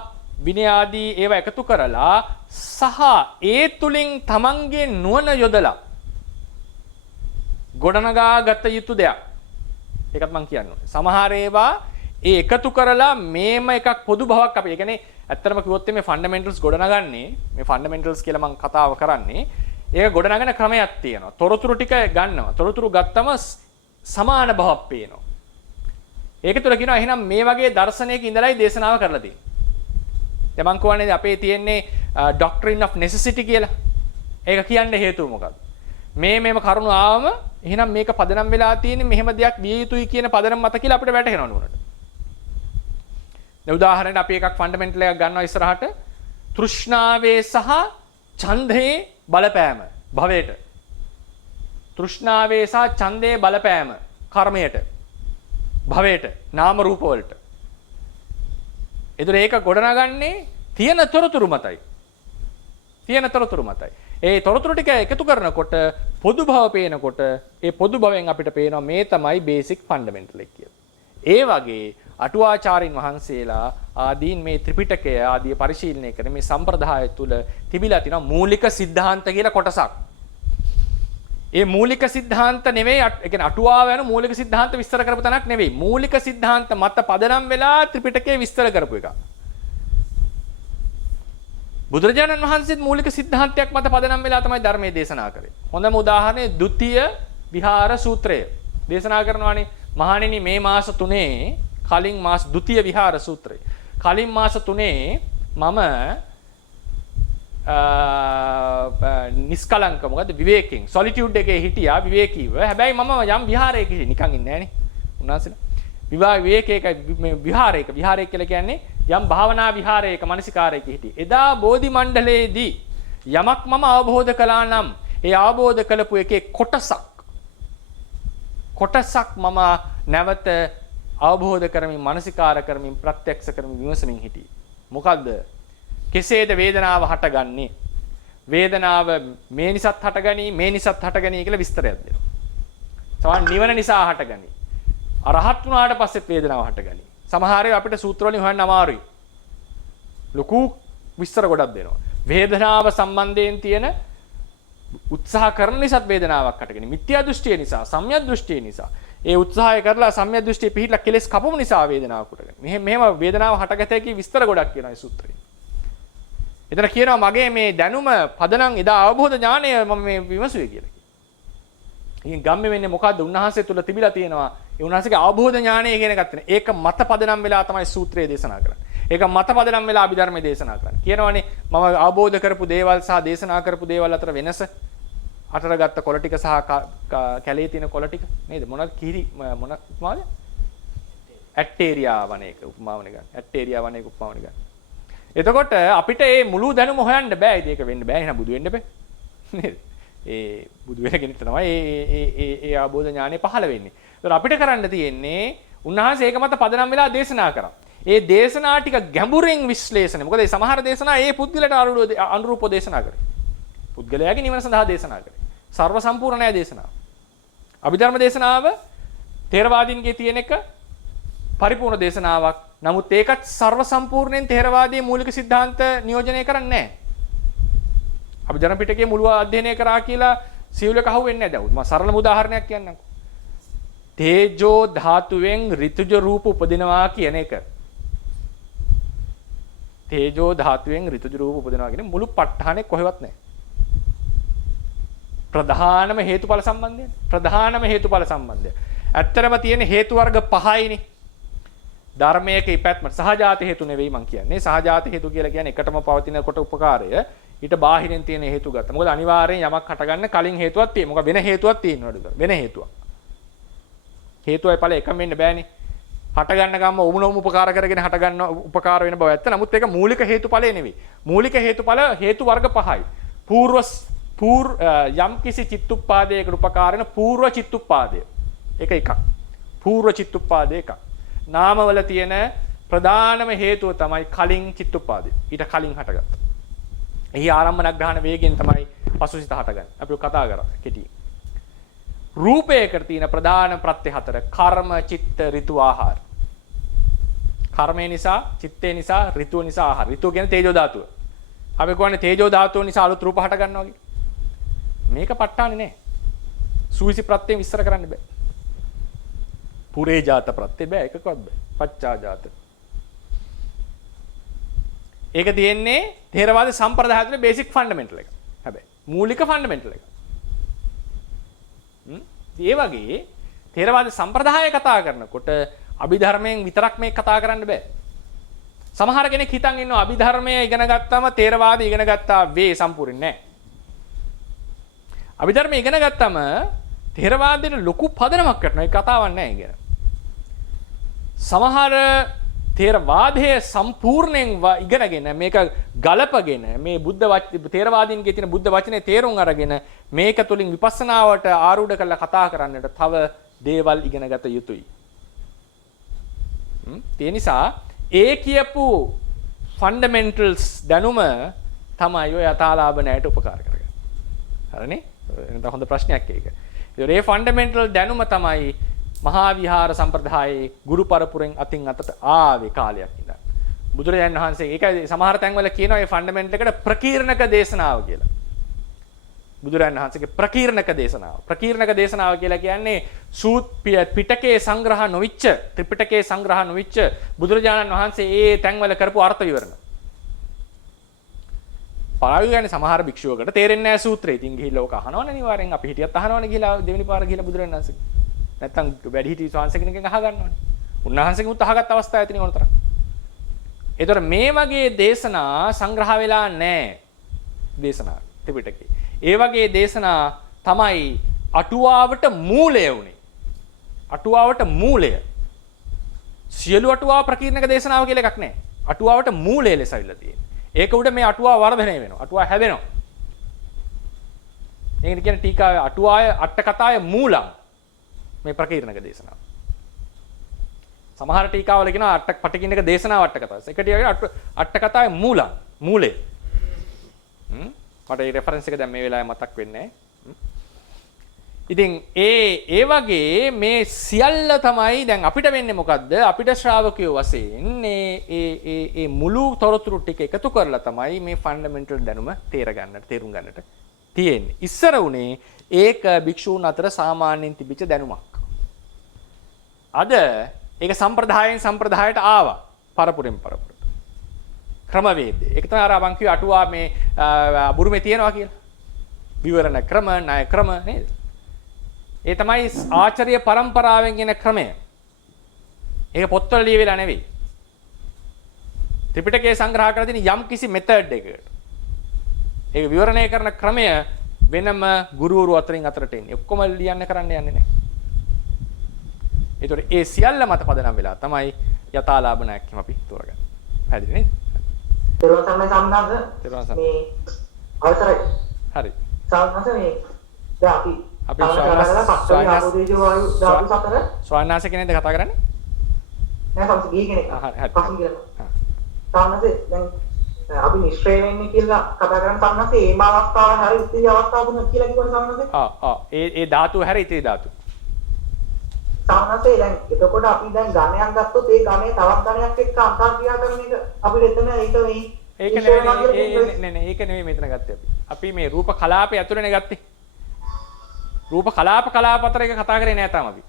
විනය ආදී ඒවා එකතු කරලා සහ ඒ තුලින් තමන්ගේ නුවණ යොදලා ගොඩනගා ගත යුතු දෙයක්. ඒකත් මම කියන්නේ. සමහර ඒවා ඒ එකතු කරලා මේම එකක් පොදු බවක් අපි. ඒ කියන්නේ ඇත්තටම කිව්වොත් මේ ෆන්ඩමෙන්ටල්ස් ගොඩනගන්නේ මේ ෆන්ඩමෙන්ටල්ස් කියලා මම කතාව කරන්නේ. ඒක ගොඩනගන ක්‍රමයක් තියෙනවා. තොරතුරු ටික ගන්නවා. තොරතුරු ගත්තම සමාන බවක් පේනවා. ඒක තුල කියනවා එහෙනම් මේ වගේ දර්ශනයක ඉඳලායි දේශනාව කරලා තියෙන්නේ. දැන් මම කියන්නේ අපේ තියෙන්නේ doctrine of necessity කියලා. ඒක කියන්නේ හේතුව මොකක්ද? මේම කරුණු ආවම එහෙනම් මේක පදනම් වෙලා තියෙන්නේ මෙහෙම දෙයක් විය යුතුයි කියන පදනම් මත කියලා අපිට වැටහෙනවා නුනට. දැන් උදාහරණයක් අපි එකක් ෆන්ඩමෙන්ටල් එකක් ගන්නවා ඉස්සරහට තෘෂ්ණාවේ සහ ඡන්දේ බලපෑම භවයට. තෘෂ්ණාවේ සහ ඡන්දේ බලපෑම කර්මයට භවයට නාම රූප වලට. ඒතර ඒක ගොඩනගන්නේ තියෙන තොරතුරු මතයි. ඒ තොරතුරු ටික එකතු කරනකොට පොදු භව පේනකොට ඒ පොදු භවෙන් අපිට පේනවා මේ තමයි බේසික් ෆන්ඩමෙන්ටල් එක කියලා. ඒ වගේ අටුවාචාරින් වහන්සේලා ආදීන් මේ ත්‍රිපිටකය ආදී පරිශීලනය කරන මේ සම්ප්‍රදාය තුල තිබිලා තියෙන මූලික સિદ્ધාන්ත කියලා කොටසක්. ඒ මූලික સિદ્ધාන්ත නෙවෙයි, ඒ කියන්නේ අටුවාව යන මූලික સિદ્ધාන්ත විස්තර කරපු තැනක් නෙවෙයි. මූලික સિદ્ધාන්ත මත පදනම් වෙලා ත්‍රිපිටකයේ විස්තර කරපු එක. බුදුරජාණන් වහන්සේත් මූලික સિદ્ધාන්තයක් මත පදනම් වෙලා තමයි ධර්මයේ දේශනා කරේ. හොඳම උදාහරණය ဒုတိ ය විහාර සූත්‍රය. දේශනා කරනවානේ මහණෙනි මේ මාස 3 කලින් මාස ဒုတိ ය විහාර සූත්‍රය. කලින් මාස 3 මම නිස්කලංක මොකද විවේකයෙන් සොලිටියුඩ් එකේ හිටියා විවේකීව. හැබැයි මම යම් විහාරයක හිටියේ නිකන් ඉන්නේ නෑනේ. උන්වහන්සේලා විවේකයක විහාරයක කියලා කියන්නේ යම් භාවනා විහාරයක මානසිකාරයක හිටියේ. එදා බෝධි මණ්ඩලයේදී යමක් මම අවබෝධ කළා නම් ඒ අවබෝධ කළපු එකේ කොටසක් මම නැවත අවබෝධ කරමින් මානසිකාර කරමින් ප්‍රත්‍යක්ෂ කරමින් විමසමින් හිටියේ. මොකද්ද? කෙසේද වේදනාව හටගන්නේ? වේදනාව මේ නිසාත් හටගනී, මේ නිසාත් හටගනී කියලා විස්තරයක් දෙනවා. සමහර නිවන නිසා හටගනී. අරහත් වුණාට පස්සෙත් වේදනාව හටගනී. සමහර ඒවා අපිට සූත්‍ර වලින් හොයන්න අමාරුයි. ලොකු විස්තර ගොඩක් දෙනවා. වේදනාව සම්බන්ධයෙන් තියෙන උත්සාහ කරන නිසාත් වේදනාවක් හටගනී. මිත්‍යා දෘෂ්ටිය නිසා, සම්‍යක් දෘෂ්ටිය නිසා. ඒ උත්සාහය කරලා සම්‍යක් දෘෂ්ටිය පිළිහිලා කෙලස් කපපු නිසා වේදනාවක් හටගනී. මෙහෙම වේදනාව හටගත හැකි විස්තර ගොඩක් කියනවා මේ සූත්‍රයේ. එතන කියනවා මගේ මේ දැනුම පදනම් එදා අවබෝධ ඥානය මම මේ විමසුවේ කියලා. ඉතින් ගම්මේ වෙන්නේ මොකද්ද? උන්වහන්සේ තුල තිබිලා තියෙනවා. ඒ උන්වහන්සේගේ අවබෝධ ඥානය කියන එකක් තියෙනවා. ඒක මත පදනම් වෙලා තමයි සූත්‍රය දේශනා කරන්නේ. ඒක මත පදනම් වෙලා අභිධර්මයේ දේශනා කරන්නේ. කියනවානේ මම අවබෝධ කරපු දේවල් සහ දේශනා කරපු දේවල් අතර වෙනස. අතරගත්ත කොළ ටික සහ කැලේ තියෙන කොළ ටික නේද? මොනවද කිරි මොන උපමාවද? ඇට්ටේරියා වන එක උපමාවනේ ගන්න. ඇට්ටේරියා වන එක උපමාවනේ ගන්න. එතකොට අපිට මේ මුළු දැනුම හොයන්න බෑ. ඒක වෙන්න බෑ. එහෙනම් බුදු වෙන්න බෑ. නේද? ඒ බුදු වෙන කෙනෙක්ට තමයි ඒ ආબોධ ඥානෙ පහළ වෙන්නේ. ඒතර අපිට කරන්න තියෙන්නේ උන්වහන්සේ ඒක මත පදනම් වෙලා දේශනා කරා. ඒ දේශනා ටික ගැඹුරින් විශ්ලේෂණය. මොකද මේ සමහර දේශනා ඒ පුද්ගලට අනුරූපව දේශනා කරේ. පුද්ගලයාගේ නිවන සඳහා දේශනා කරේ. සර්ව සම්පූර්ණ නැහැ දේශනාව. අභිධර්ම දේශනාව ථේරවාදීන්ගේ තියෙන එක පරිපූර්ණ දේශනාවක්. නමුත් ඒකත් සර්ව සම්පූර්ණයෙන් ථේරවාදයේ මූලික સિદ્ધාන්ත නියෝජනය කරන්නේ නැහැ. අභිධර්ම පිටකයේ මුළු අධ්‍යයනය කරා කියලා සිවුලක අහුවෙන්නේ නැහැ. දැන් මම සරලම උදාහරණයක් කියන්නම්කෝ. තේජෝ ධාතුවෙන් ඍතුජ රූප උපදිනවා කියන එක. තේජෝ ධාතුවෙන් ඍතුජ රූප උපදිනවා කියන්නේ මුළු ප ဋ ාණේ කොහෙවත් නැහැ. ප්‍රධානම හේතුඵල සම්බන්ධය. ප්‍රධානම හේතුඵල සම්බන්ධය. ඇත්තරම තියෙන හේතු වර්ග 5යිනේ. ධර්මයක ඉපැත්ම සහජාත හේතු නෙවෙයි මං කියන්නේ. සහජාත හේතු කියලා කියන්නේ එකටම පවතින කොට උපකාරය. ඊට බාහිරින් තියෙන හේතු ගත්තා. මොකද අනිවාර්යෙන් යමක් හටගන්න කලින් හේතුවක් තියෙනවා. මොකද වෙන හේතුවක් තියෙනවද? වෙන හේතුවක්. හේතුවයි ඵල එකම වෙන්න බෑනේ. හටගන්න ගම්ම උමුණුම උපකාර කරගෙන හටගන්න උපකාර වෙන බව ඇත්ත. නමුත් ඒක මූලික හේතුඵලය නෙවෙයි. මූලික හේතුඵල හේතු වර්ග 5යි. යම් කිසි චිත්තුප්පාදයකට උපකාර වෙන పూర్ව චිත්තුප්පාදය. ඒක එකක්. పూర్ව චිත්තුප්පාදය එකක්. නාමවල තියෙන ප්‍රධානම හේතුව තමයි කලින් චිත්තුප්පාදය. ඊට කලින් හටගත්තා. එහි ආරම්භන ග්‍රහණ වේගයෙන් තමයි පසුසිත හටගන්නේ. අපි කතා කරා කෙටියෙන්. රූපයකට තියෙන ප්‍රධාන ප්‍රත්‍ය හතර කර්ම, චිත්ත, ඍතු, ආහාර. කර්මය නිසා, චිත්තේ නිසා, ඍතුව නිසා ආහාර. ඍතුව කියන්නේ තේජෝ ධාතුව. අපි කියන්නේ තේජෝ ධාතුව නිසා අලුත් රූප හට ගන්නවා වගේ. මේක ප ဋ ාණේ නෑ. සූවිසි ප්‍රත්‍යයෙන් විස්තර කරන්න බෑ. පුරේ ජාත ප්‍රත්‍ය බෑ එකකවත් බෑ. පච්චා ජාත. ඒක තියෙන්නේ ථේරවාද සම්ප්‍රදාය ඇතුලේ බේසික් ෆන්ඩමෙන්ටල් එක. හැබැයි මූලික ෆන්ඩමෙන්ටල් එක. ඒ වගේ ථේරවාද සම්ප්‍රදාය කතා කරනකොට අභිධර්මයෙන් විතරක් මේක කතා කරන්න බෑ. සමහර කෙනෙක් හිතන් ඉන්නවා අභිධර්මය ඉගෙන ගත්තාම ථේරවාද ඉගෙන ගත්තා වේ සම්පූර්ණ නෑ. අභිධර්මය ඉගෙන ගත්තාම ථේරවාදයට ලොකු පදනමක් කරනවා. ඒක කතාවක් නෑ ඉගෙන. සමහර ථේරවාදයේ සම්පූර්ණයෙන් ඉගෙනගෙන මේක ගලපගෙන මේ බුද්ධ ථේරවාදීන්ගේ තියෙන බුද්ධ වචනේ තේරුම් අරගෙන මේක තුලින් විපස්සනාවට ආරූඪ කරලා කතා කරන්නට තව දේවල් ඉගෙන ගත යුතුයි. ඒ නිසා ඒ කියපු ෆන්ඩමෙන්ටල්ස් දැනුම තමයි ඔය යථාලාභ ණයට උපකාර කරගන්නේ. හරිනේ? එතන හොඳ ප්‍රශ්නයක් ඒක. ඒ ෆන්ඩමෙන්ටල් දැනුම තමයි මහා විහාර සම්ප්‍රදායේ ගුරු පරපුරෙන් අතින් අතට ආවේ කාලයක් ඉඳන්. බුදුරජාණන් වහන්සේ ඒකයි සමහර තැන්වල කියනවා මේ ෆන්ඩමෙන්ටල් එකට ප්‍රකීර්ණක දේශනාව කියලා. බුදුරජාණන් වහන්සේගේ ප්‍රකීර්ණක දේශනාව. ප්‍රකීර්ණක දේශනාව කියලා කියන්නේ පිටකේ සංග්‍රහ නොවිච්ච ත්‍රිපිටකේ සංග්‍රහ නොවිච්ච බුදුරජාණන් වහන්සේ ඒ තැන්වල කරපු අර්ථ විවරණ. පාරායුගයන් සමහර භික්ෂුවකට තේරෙන්නේ නැහැ සූත්‍රය. ඉතින් ගිහිල්ලා ඕක අහනවනේ අනිවාර්යෙන්. අපි හිටියත් අහනවනේ ගිහිල්ලා දෙවෙනි පාර ගිහිල්ලා බුදුරජාණන් වහන්සේ. නැත්තම් වැඩිහිටි ස්වාමීන් කෙනෙක්ගෙන් අහගන්නවනේ. උන්වහන්සේගෙමුත් අහගත් අවස්ථා ඇතිනේ ඕනතරම්. ඒතර මේ වගේ දේශනා සංග්‍රහ වෙලා නැහැ. දේශනා ත්‍රිපිටකේ. ඒ වගේ දේශනා තමයි අටුවාවට මූලය උනේ. අටුවාවට මූලය. සියලු අටුවා ප්‍රකීර්ණක දේශනාව කියලා එකක් නැහැ. අටුවාවට මූලය ලෙස අවිල්ලා තියෙන්නේ. ඒක උඩ මේ අටුවා වර්ධනය වෙනවා. අටුවා හැදෙනවා. ඒකට කියන්නේ ටීකාවේ අටුවාය අට කතාය මූලං මේ ප්‍රකීර්ණක දේශනාව. සමහර ටීකාවල කියනවා අට පටිකින්නක දේශනාව අට කතාව. ඒක ටිකක් අට කතාවේ මූලං මූලය. මට ඒ රෙෆරන්ස් එක දැන් මේ වෙලාවේ මතක් වෙන්නේ නැහැ. ඉතින් ඒ වගේ මේ සියල්ල තමයි දැන් අපිට වෙන්නේ මොකද්ද? අපිට ශ්‍රාවකයෝ වශයෙන් මේ මුළු තොරතුරු ටික එකතු කරලා තමයි මේ ෆන්ඩමෙන්ටල් දැනුම තේරුම් ගන්නට තියෙන්නේ. ඉස්සර උනේ ඒක භික්ෂූන් අතර සාමාන්‍යයෙන් තිබිච්ච දැනුමක්. අද ඒක සම්ප්‍රදායෙන් සම්ප්‍රදායට ආවා. පරපුරෙන් පරපුරට. ක්‍රමවේදය. ඒක තමයි අර මං කිව්ව අටුවා මේ බුරුමේ තියෙනවා කියලා. විවරණ ක්‍රම, ණය ක්‍රම නේද? ඒ තමයි ආචාර්ය පරම්පරාවෙන් එන ක්‍රමය. ඒක පොත්වල ලියවිලා නෙවෙයි. ත්‍රිපිටකයේ සංග්‍රහ කරලා තියෙන යම් කිසි මෙතඩ් එකකට. ඒක විවරණය කරන ක්‍රමය වෙනම ගුරුවරු අතරින් අතරට එන්නේ. ඔක්කොම ලියන්න කරන්න යන්නේ නැහැ. ඒතකොට ඒ සියල්ල මත පදනම් වෙලා තමයි යථාලාභ නායකයම අපි තෝරගන්නේ. පැහැදිලි නේද? තේරුම් ගන්න සම්බන්ධ මේ අවසරයි. හරි. සාමාන්‍යයෙන් මේ දැන් අපි ස්වාමීනාස කෙනෙක්ද කතා කරන්නේ? නෑ සමහර ගිහි කෙනෙක්. හරි. සාමාන්‍යයෙන් දැන් අපි නිශ්චය වෙන්නේ කියලා කතා කරන සම්මතයේ මේ අවස්ථාව හැරි ඉතිරි අවස්ථාව දුන්න කියලා කිව්වනේ සම්මතයේ. ඒ ධාතුව හැරි ඉතිරි ධාතුව. සාමාන්‍යයෙන් දැන් එතකොට අපි දැන් ගණයක් ගත්තොත් ඒ ගණේ තවත් ගණයක් එක්ක අන්තර්ක්‍රියා කරන එක අපිට එතන ඒක නෙවෙයි ඒක නෙවෙයි මෙතන ගත්තේ අපි. අපි මේ රූප කලාපය ඇතුළේනේ ගත්තේ. රූප කලාප අතර එක කතා කරේ නෑ තාම අපි.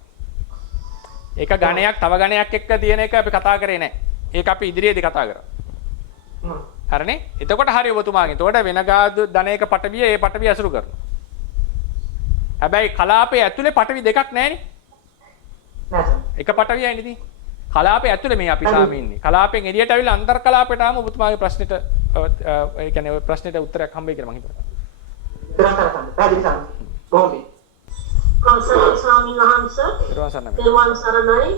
ඒක ගණයක් තව ගණයක් එක්ක තියෙන එක අපි කතා කරේ නෑ. ඒක අපි ඉදිරියේදී කතා කරා. හරිනේ? එතකොට හරි ඔබතුමාගෙන්. එතකොට වෙන ගාදු ධනයක පටවිය ඒ පටවිය අසුරු කරනවා. හැබැයි කලාපයේ ඇතුලේ පටවි දෙකක් නෑනේ. එක පටවියයි නේ තියෙන්නේ. කලාපයේ ඇතුලේ මේ අපි තාම ඉන්නේ. කලාපයෙන් එළියට අවිලා අන්තර් කලාපයට ආවම ඔබතුමාගේ ප්‍රශ්නෙට ඒ කියන්නේ ඔය ප්‍රශ්නෙට උත්තරයක් හම්බෙයි කියලා මම හිතනවා. අවසරයි ස්වාමීන් වහන්සේ. තෙරුවන් සරණයි.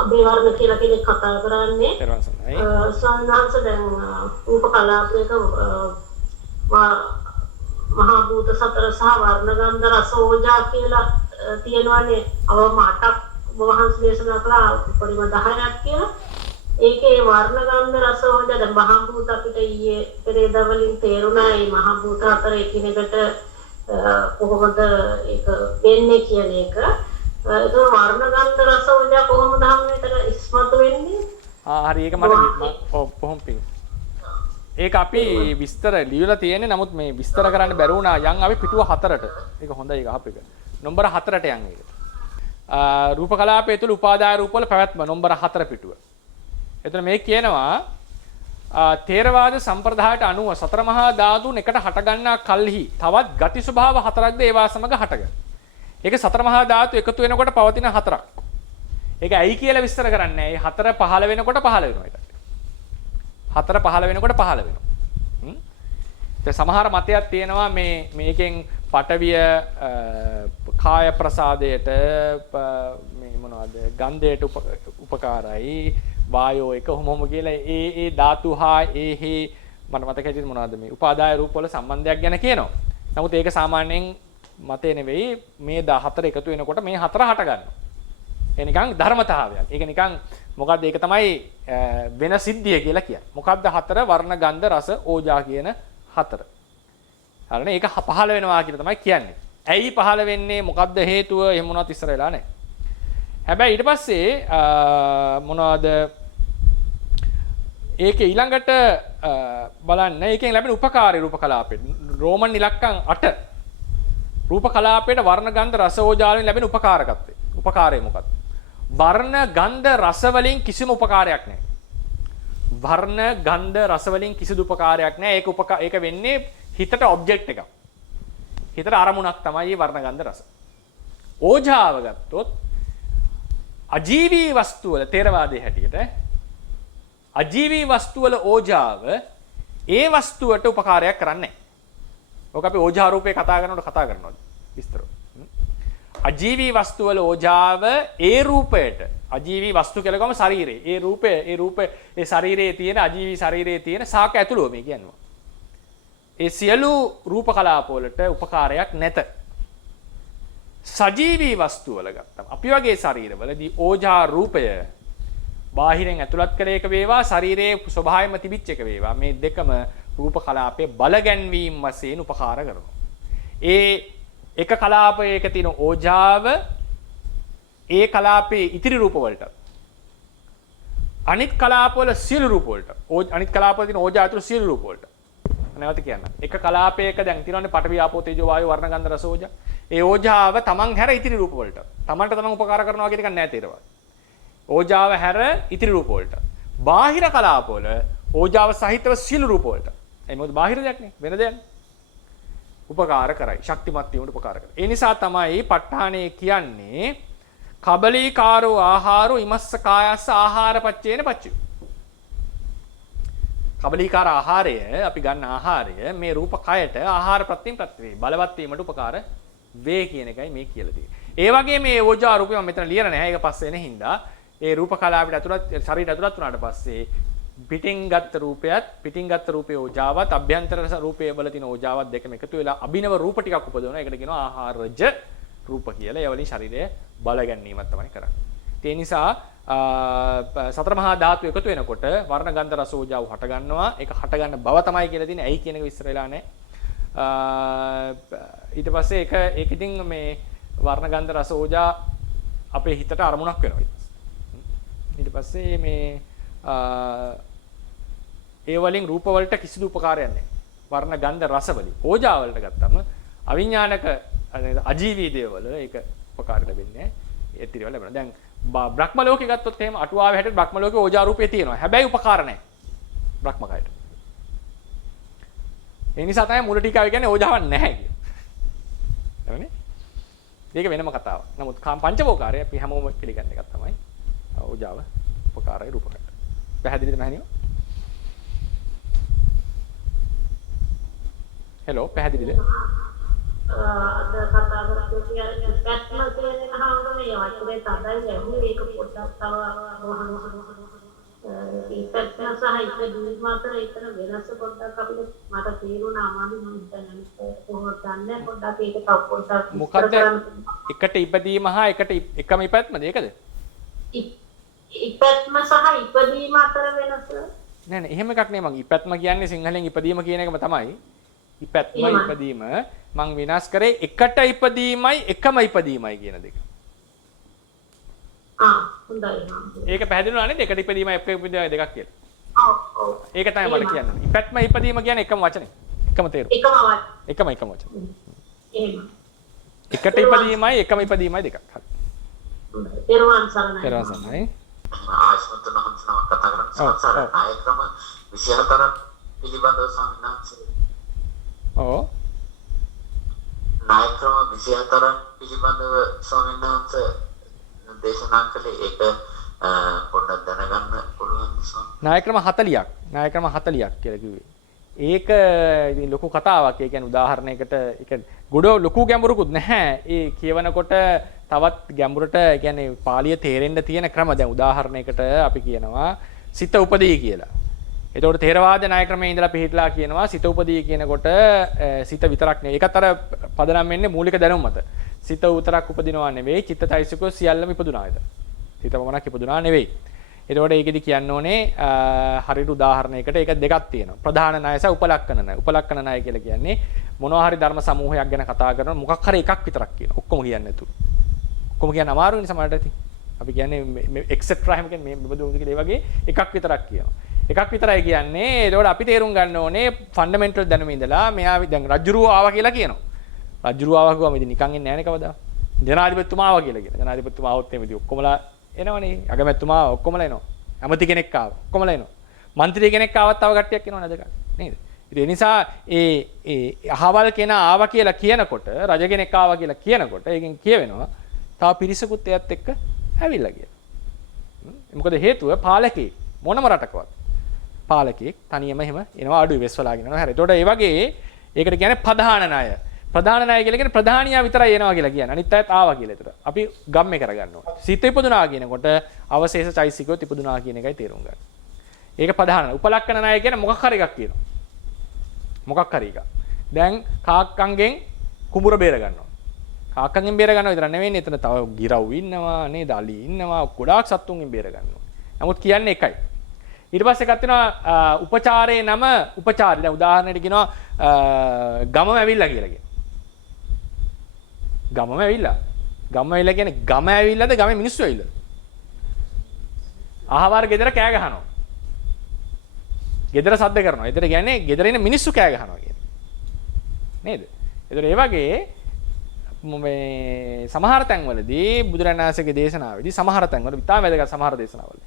අභිවර්ණ කියලා කෙනෙක් කතා කරන්නේ. තෙරුවන් සරණයි. ස්වාමීන් වහන්සේ දැන් රූප කලාපයක මහා භූත සතර සහ වර්ණ ගන්ධ රස ඕජා කියලා තියෙනවානේ. අවම 8ක් වහන්සේ දේශනා කළා පරිම 10ක් කියලා. ඒකේ වර්ණ ගන්ධ රස ඕජා දැන් මහා භූත අපිට ඊයේ පෙරේදා වලින් තේරුණා මේ මහා භූත අතර එකිනෙකට කොහොමද ඒක වෙන්නේ කියන එක. ඒක වර්ණ ගන්ධ රස ඕජා කොහොමද හැමෙතන ඉස්මතු වෙන්නේ? හරි ඒක මට කොහොම පිං. ඒක අපි විස්තර ලියලා තියෙන්නේ. නමුත් මේ විස්තර කරන්න බැරි වුණා. යන් අපි පිටුව 4ට. ඒක හොඳයි ඒක අපේක. නම්බර 4ට යන් ඒක. රූප කලාපය තුළ උපාදාය රූප වල පැවැත්ම නම්බර 4 පිටුව. එතන මේ කියනවා තේරවාද සම්ප්‍රදායට අනුව සතර මහා ධාතුන් එකට හට ගන්නා කල්හි තවත් ගති ස්වභාව 4ක්ද ඒවා සමග හටගන්න. ඒක සතර මහා ධාතු එකතු වෙනකොට පවතින 4ක්. ඒක ඇයි කියලා විස්තර කරන්නේ නැහැ. මේ 4 පහළ වෙනකොට පහළ වෙනවා ඒකට. 4 පහළ වෙනකොට පහළ වෙනවා. සමහර මතයක් තියෙනවා මේකෙන් පටවිය කාය ප්‍රසාදයට මේ මොනවද ගන්ධයට උපකාරයි වායෝ එක කොහොමම කියලා ඒ ධාතු හා ඒ මට මතක හිටින්නේ මොනවද මේ උපාදාය රූප වල සම්බන්ධයක් ගැන කියනවා. නමුත් ඒක සාමාන්‍යයෙන් මතේ නෙවෙයි මේ 14 එකතු වෙනකොට මේ 4 හට ගන්නවා. ඒ නිකන් ධර්මතාවයක්. ඒක නිකන් මොකද්ද ඒක තමයි වෙන සිද්ධිය කියලා කියන්නේ. මොකද්ද 4 වර්ණ ගන්ධ රස ඕජා කියන 4. හරිනේ ඒක පහළ වෙනවා කියලා තමයි කියන්නේ. ඇයි පහළ වෙන්නේ මොකද්ද හේතුව එහෙම මොනවත් ඉස්සර වෙලා නැහැ. හැබැයි ඊට පස්සේ මොනවද ඒක ඊළඟට බලන්න ඒකෙන් ලැබෙන උපකාරී රූප කලාපෙ රෝමන් ඉලක්කම් 8 රූප කලාපයට වර්ණ ගන්ධ රස ඕජාවෙන් ලැබෙන උපකාරකත්වය. උපකාරය මොකක්ද? වර්ණ ගන්ධ රස වලින් කිසිම උපකාරයක් නැහැ. වර්ණ ගන්ධ රස වලින් කිසිදු උපකාරයක් නැහැ. ඒක වෙන්නේ හිතට ඔබ්ජෙක්ට් එකක්. හිතට අරමුණක් තමයි මේ වර්ණ ගන්ධ රස. ඕජාව ගත්තොත් අජීවී වස්තු වල තේරවාදයේ හැටියට අජීවී වස්තු වල ඕජාව ඒ වස්තුවට උපකාරයක් කරන්නේ නැහැ. ඔක අපි ඕජා රූපේ කතා කරනකොට විස්තර. අජීවී වස්තු වල ඕජාව ඒ රූපයට අජීවී වස්තු කියලා ගම ශරීරේ. ඒ ශරීරයේ තියෙන අජීවී ශරීරයේ තියෙන සාක ඇතුළුව මේ කියනවා. ඒ සියලු රූප කලාප වලට උපකාරයක් නැත. සජීවී වස්තු වල ගත්තම අපි වගේ ශරීරවලදී ඕජා රූපය බාහිරෙන් ඇතුළත් කළ එක වේවා ශරීරයේ ස්වභාවයෙන්ම තිබිච්ච එක වේවා මේ දෙකම රූප කලාපයේ බල ගැන්වීම වශයෙන් උපකාර කරනවා. ඒ එක කලාපයක තියෙන ඕජාව ඒ කලාපයේ ඉතිරි රූප වලට අනිත් කලාපවල සියලු රූප වලට අනිත් කලාපවල තියෙන ඕජාව ඇතුළු සියලු රූප වලට නැවත කියන්න. එක කලාපයක දැන් තියෙනවානේ පඨවි ආපෝ තේජෝ වායෝ වර්ණ ගන්ධ රස ඕජා. ඒ ඕජාව තමන් හැර ඉතිරි රූප වලට තමන්ට තමන් උපකාර කරනවා කියන එක නෑ තේරෙනවා. ඕජාව හැර ඉතිරි රූප වලට. බාහිර කලාපවල ඕජාව සහිතව සියලු රූප වලට. ඒ මොකද බාහිර දෙයක් නේ වෙන දෙයක්. උපකාර කරයි. ශක්තිමත් වීමට උපකාර කරයි. ඒ නිසා තමයි ප ဋ ාණේ කියන්නේ කබලීකාරෝ ආහාරෝ ඉමස්ස කායස්ස ආහාරපච්චේන පච්චය. කබලීකාර ආහාරය අපි ගන්න ආහාරය මේ රූප කයට ආහාර ප්‍රත්‍යයෙන් ප්‍රත්‍යේ බලවත් වීමට උපකාර වේ කියන එකයි මේ කියලා තියෙන්නේ. ඒ වගේ මේ ඕජා රූපය මම මෙතන ලියලා නැහැ. ඒක පස්සේ එන හින්දා ඒ රූප කලාපයට ඇතුළත් ශරීරයට ඇතුළත් වුණාට පස්සේ පිටින් ගත්ත රූපයේ ඕජාවත් අභ්‍යන්තර රූපයේ වල තියෙන ඕජාවත් දෙකම එකතු වෙලා අභිනව රූප ටිකක් උපදවනවා. ඒකට කියනවා ආහාරජ රූප කියලා. ඒ වලින් ශරීරය බල ගැනීමක් තමයි කරන්නේ. ඒ නිසා සතර මහා ධාතු එකතු වෙනකොට වර්ණ ගන්ධ රස ඕජාව හට ගන්නවා. ඒක හට ගන්න බව තමයි කියලා තියෙන්නේ. ඇයි කියන එක විස්තර වෙලා නැහැ. ඊට පස්සේ ඒක ඉතින් මේ වර්ණ ගන්ධ රස ඕජා අපේ හිතට අරමුණක් වෙනවා. ඊට පස්සේ මේ ඒ වලින් රූප වලට කිසිදු උපකාරයක් නැහැ. වර්ණ ගන්ධ රස වලින් ඕජා වලට ගත්තම අවිඥානික අජීවී දේවල් ඒක උපකාර ලැබෙන්නේ නැහැ. ඒ ත්‍රිවල ලැබෙනවා. දැන් බ්‍රහ්ම ලෝකේ ගත්තොත් එහෙම අටුවාවේ හැටියට බ්‍රහ්ම ලෝකේ ඕජා රූපේ තියෙනවා. හැබැයි උපකාර නැහැ. බ්‍රහ්මකයට. ඒ නිසා තමයි මූල ටීකාවේ කියන්නේ ඕජාවක් නැහැ කියන්නේ. හරිනේ? ඒක වෙනම කතාවක්. නමුත් පංචවෝකාරය අපි හැමෝම පිළිගන්න එකක් තමයි. ඕජාව උපකාරයි රූපකට. පැහැදිලිද මහණියෝ? හෙලෝ පැහැදිලිද? අද කතා කරද්දී කියන්නේ පැත්ම කියන හාමුදුරනේ වචනේ තදයි ලැබුණේ ඒක පොඩ්ඩක් තව ඉපැත්ම සහ ඉපදීම අතර ඒතර වෙනස පොඩ්ඩක් අපිට මට තේරුණා අමාරු මම හිතන්නේ කොහොමද දන්නේ පොඩ්ඩක් ඒක තව පොඩ්ඩක් මොකද්ද එකට ඉපදීම හා එකට එකම ඉපැත්මද ඒකද? ඉපැත්ම සහ ඉපදීම අතර වෙනස නෑ නෑ එහෙම එකක් නේ මම ඉපැත්ම කියන්නේ සිංහලෙන් ඉපදීම කියන එකම තමයි. ඉපැත්ම ඉපදීම මං විනාශ කරේ එකට ඉපදීමයි එකම ඉපදීමයි කියන දෙක. හොඳයි. ඒක පැහැදිලි නේද? එකට ඉපදීමයි එක ඉපදීමයි දෙකක් කියලා. ඔව්. ඒක තමයි මට කියන්න. ඉපැත්ම ඉපදීම කියන්නේ එකම වචනේ. එකම තේරුම. එකම වචන. එහෙම. එකට ඉපදීමයි එකම ඉපදීමයි දෙකක්. හරි. තේරුවන් සරණයි. තේරුවන් සරණයි. ආයස්මතු නහත්සන කතා කරන සංසාර කායක්‍රම 24ක් පිළිබඳව ස්වාමීන් වහන්සේ. ඔව්. නායක්‍රම 24ක් පිළිබඳව ස්වාමීන් වහන්සේ දේශනා කළේ ඒක පොඩ්ඩක් දැනගන්න පුළුවන් නිසා. නායක්‍රම 40ක්. නායක්‍රම 40ක් කියලා කිව්වේ. ඒක ඉතින් ලොකු කතාවක්. ඒ කියන්නේ උදාහරණයකට ඒක ගොඩ ලොකු ගැඹුරුකුත් නැහැ. ඒ කියවනකොට තවත් ගැඹුරට ඒ කියන්නේ පාලිය තේරෙන්න තියෙන ක්‍රම දැන් උදාහරණයකට අපි කියනවා සිත උපදී කියලා. එතකොට තේරවාද ණය ක්‍රමයේ ඉඳලා පිළිහිట్లా කියනවා සිත උපදී කියනකොට සිත විතරක් නෙවෙයි. ඒකත් අර පදනම් වෙන්නේ මූලික දැනුම මත. සිත උතරක් උපදිනවා නෙවෙයි චිත්තචෛතසිකෝ සියල්ලම ඉපදුනා විතර. සිත පමණක් ඉපදුනා නෙවෙයි. එතකොට ඒකෙදි කියන්න ඕනේ හරියට උදාහරණයකට ඒක දෙකක් තියෙනවා. ප්‍රධාන ණය සහ උපලක්කන ණය. උපලක්කන ණය කියලා කියන්නේ මොනවා හරි ධර්ම සමූහයක් ගැන කතා කරන මොකක් හරි එකක් විතරක් කියනවා. ඔක්කොම කියන්නේ නැතුව. ඔක්කොම කියන්න අමාරුයි සමහරට ඉතින්. අපි කියන්නේ එක්සෙට්‍රා එහෙම කියන්නේ මේ බබදු කියලා ඒ වගේ එකක් විතරක් කියනවා. එකක් විතරයි කියන්නේ. එතකොට අපි තේරුම් ගන්න ඕනේ ෆන්ඩමෙන්ටල් දැනුම ඉඳලා මෙයා දැන් රජ්ජුරුව ආවා කියලා කියනවා. රජුරු ආවා කිව්වම ඉතින් නිකන් එන්නේ නැහැ නේ කවදා. ජනාධිපතිතුමා ආවා කියලා කියන. ජනාධිපතිතුමා આવොත් එමෙ ඉතින් ඔක්කොමලා එනවනේ. අගමැතිතුමා ඔක්කොමලා එනවා. ඇමති කෙනෙක් ආවා. ඔක්කොමලා එනවා. മന്ത്രി කෙනෙක් ආවත් තව කට්ටියක් එනවා නේද? නේද? ඉතින් ඒ නිසා ඒ අහවල් කෙනා ආවා කියලා කියනකොට රජ කෙනෙක් ආවා කියලා කියනකොට ඒකෙන් කියවෙනවා තව පිරිසකුත් එයත් එක්ක ඇවිල්ලා කියලා. මොකද හේතුව පාලකේ මොනම රටකවත් පාලකෙක් තනියම එහෙම එනවා අඩුයි වෙස්වලාගෙන යනවා. හරි. ඒතකොට ඒ වගේ ඒකට කියන්නේ ප්‍රධාන ණය. ප්‍රධාන ණය කියලා කියන්නේ ප්‍රධානියා විතරයි එනවා කියලා කියන්නේ. අනිත් අයත් ආවා කියලා. ඒතර අපි ගම්මේ කරගන්න ඕනේ. සිත ඉපදුනා කියනකොට අවශේෂ චෛසිකයොත් ඉපදුනා කියන එකයි තේරුම් ගන්න. ඒක ප්‍රධාන. උපලක්ෂණ ණය කියන්නේ මොකක් හරි එකක් කියනවා. මොකක් හරි එකක්. දැන් කාක්කන්ගෙන් කුඹුර බේර ගන්නවා. කාක්කන්ගෙන් බේර ගන්නවා විතර නෙවෙයි. එතන තව ගිරව් ඉන්නවා නේද? අලි ඉන්නවා. ගොඩාක් සත්තුන්ගෙන් බේර ගන්නවා. නමුත් කියන්නේ එකයි. ඊට පස්සේ එකක් තියෙනවා උපචාරයේ නම උපචාරය. දැන් උදාහරණයක් කියනවා ගමම ඇවිල්ලා කියලා කියනවා. ගමම ඇවිල්ලා. ගමම ඇවිල්ලා කියන්නේ ගම ඇවිල්ලාද ගමේ මිනිස්සු ඇවිල්ලාද? අහවර ගෙදර කෑ ගහනවා. ගෙදර සද්ද කරනවා. ඒතර කියන්නේ ගෙදර ඉන්න මිනිස්සු කෑ ගහනවා කියන්නේ. නේද? ඒතර ඒ වගේ මේ සමහර තැන්වලදී බුදුරණන් වහන්සේගේ දේශනාවේදී සමහර තැන්වල ඉතාම වැදගත් සමහර දේශනාවල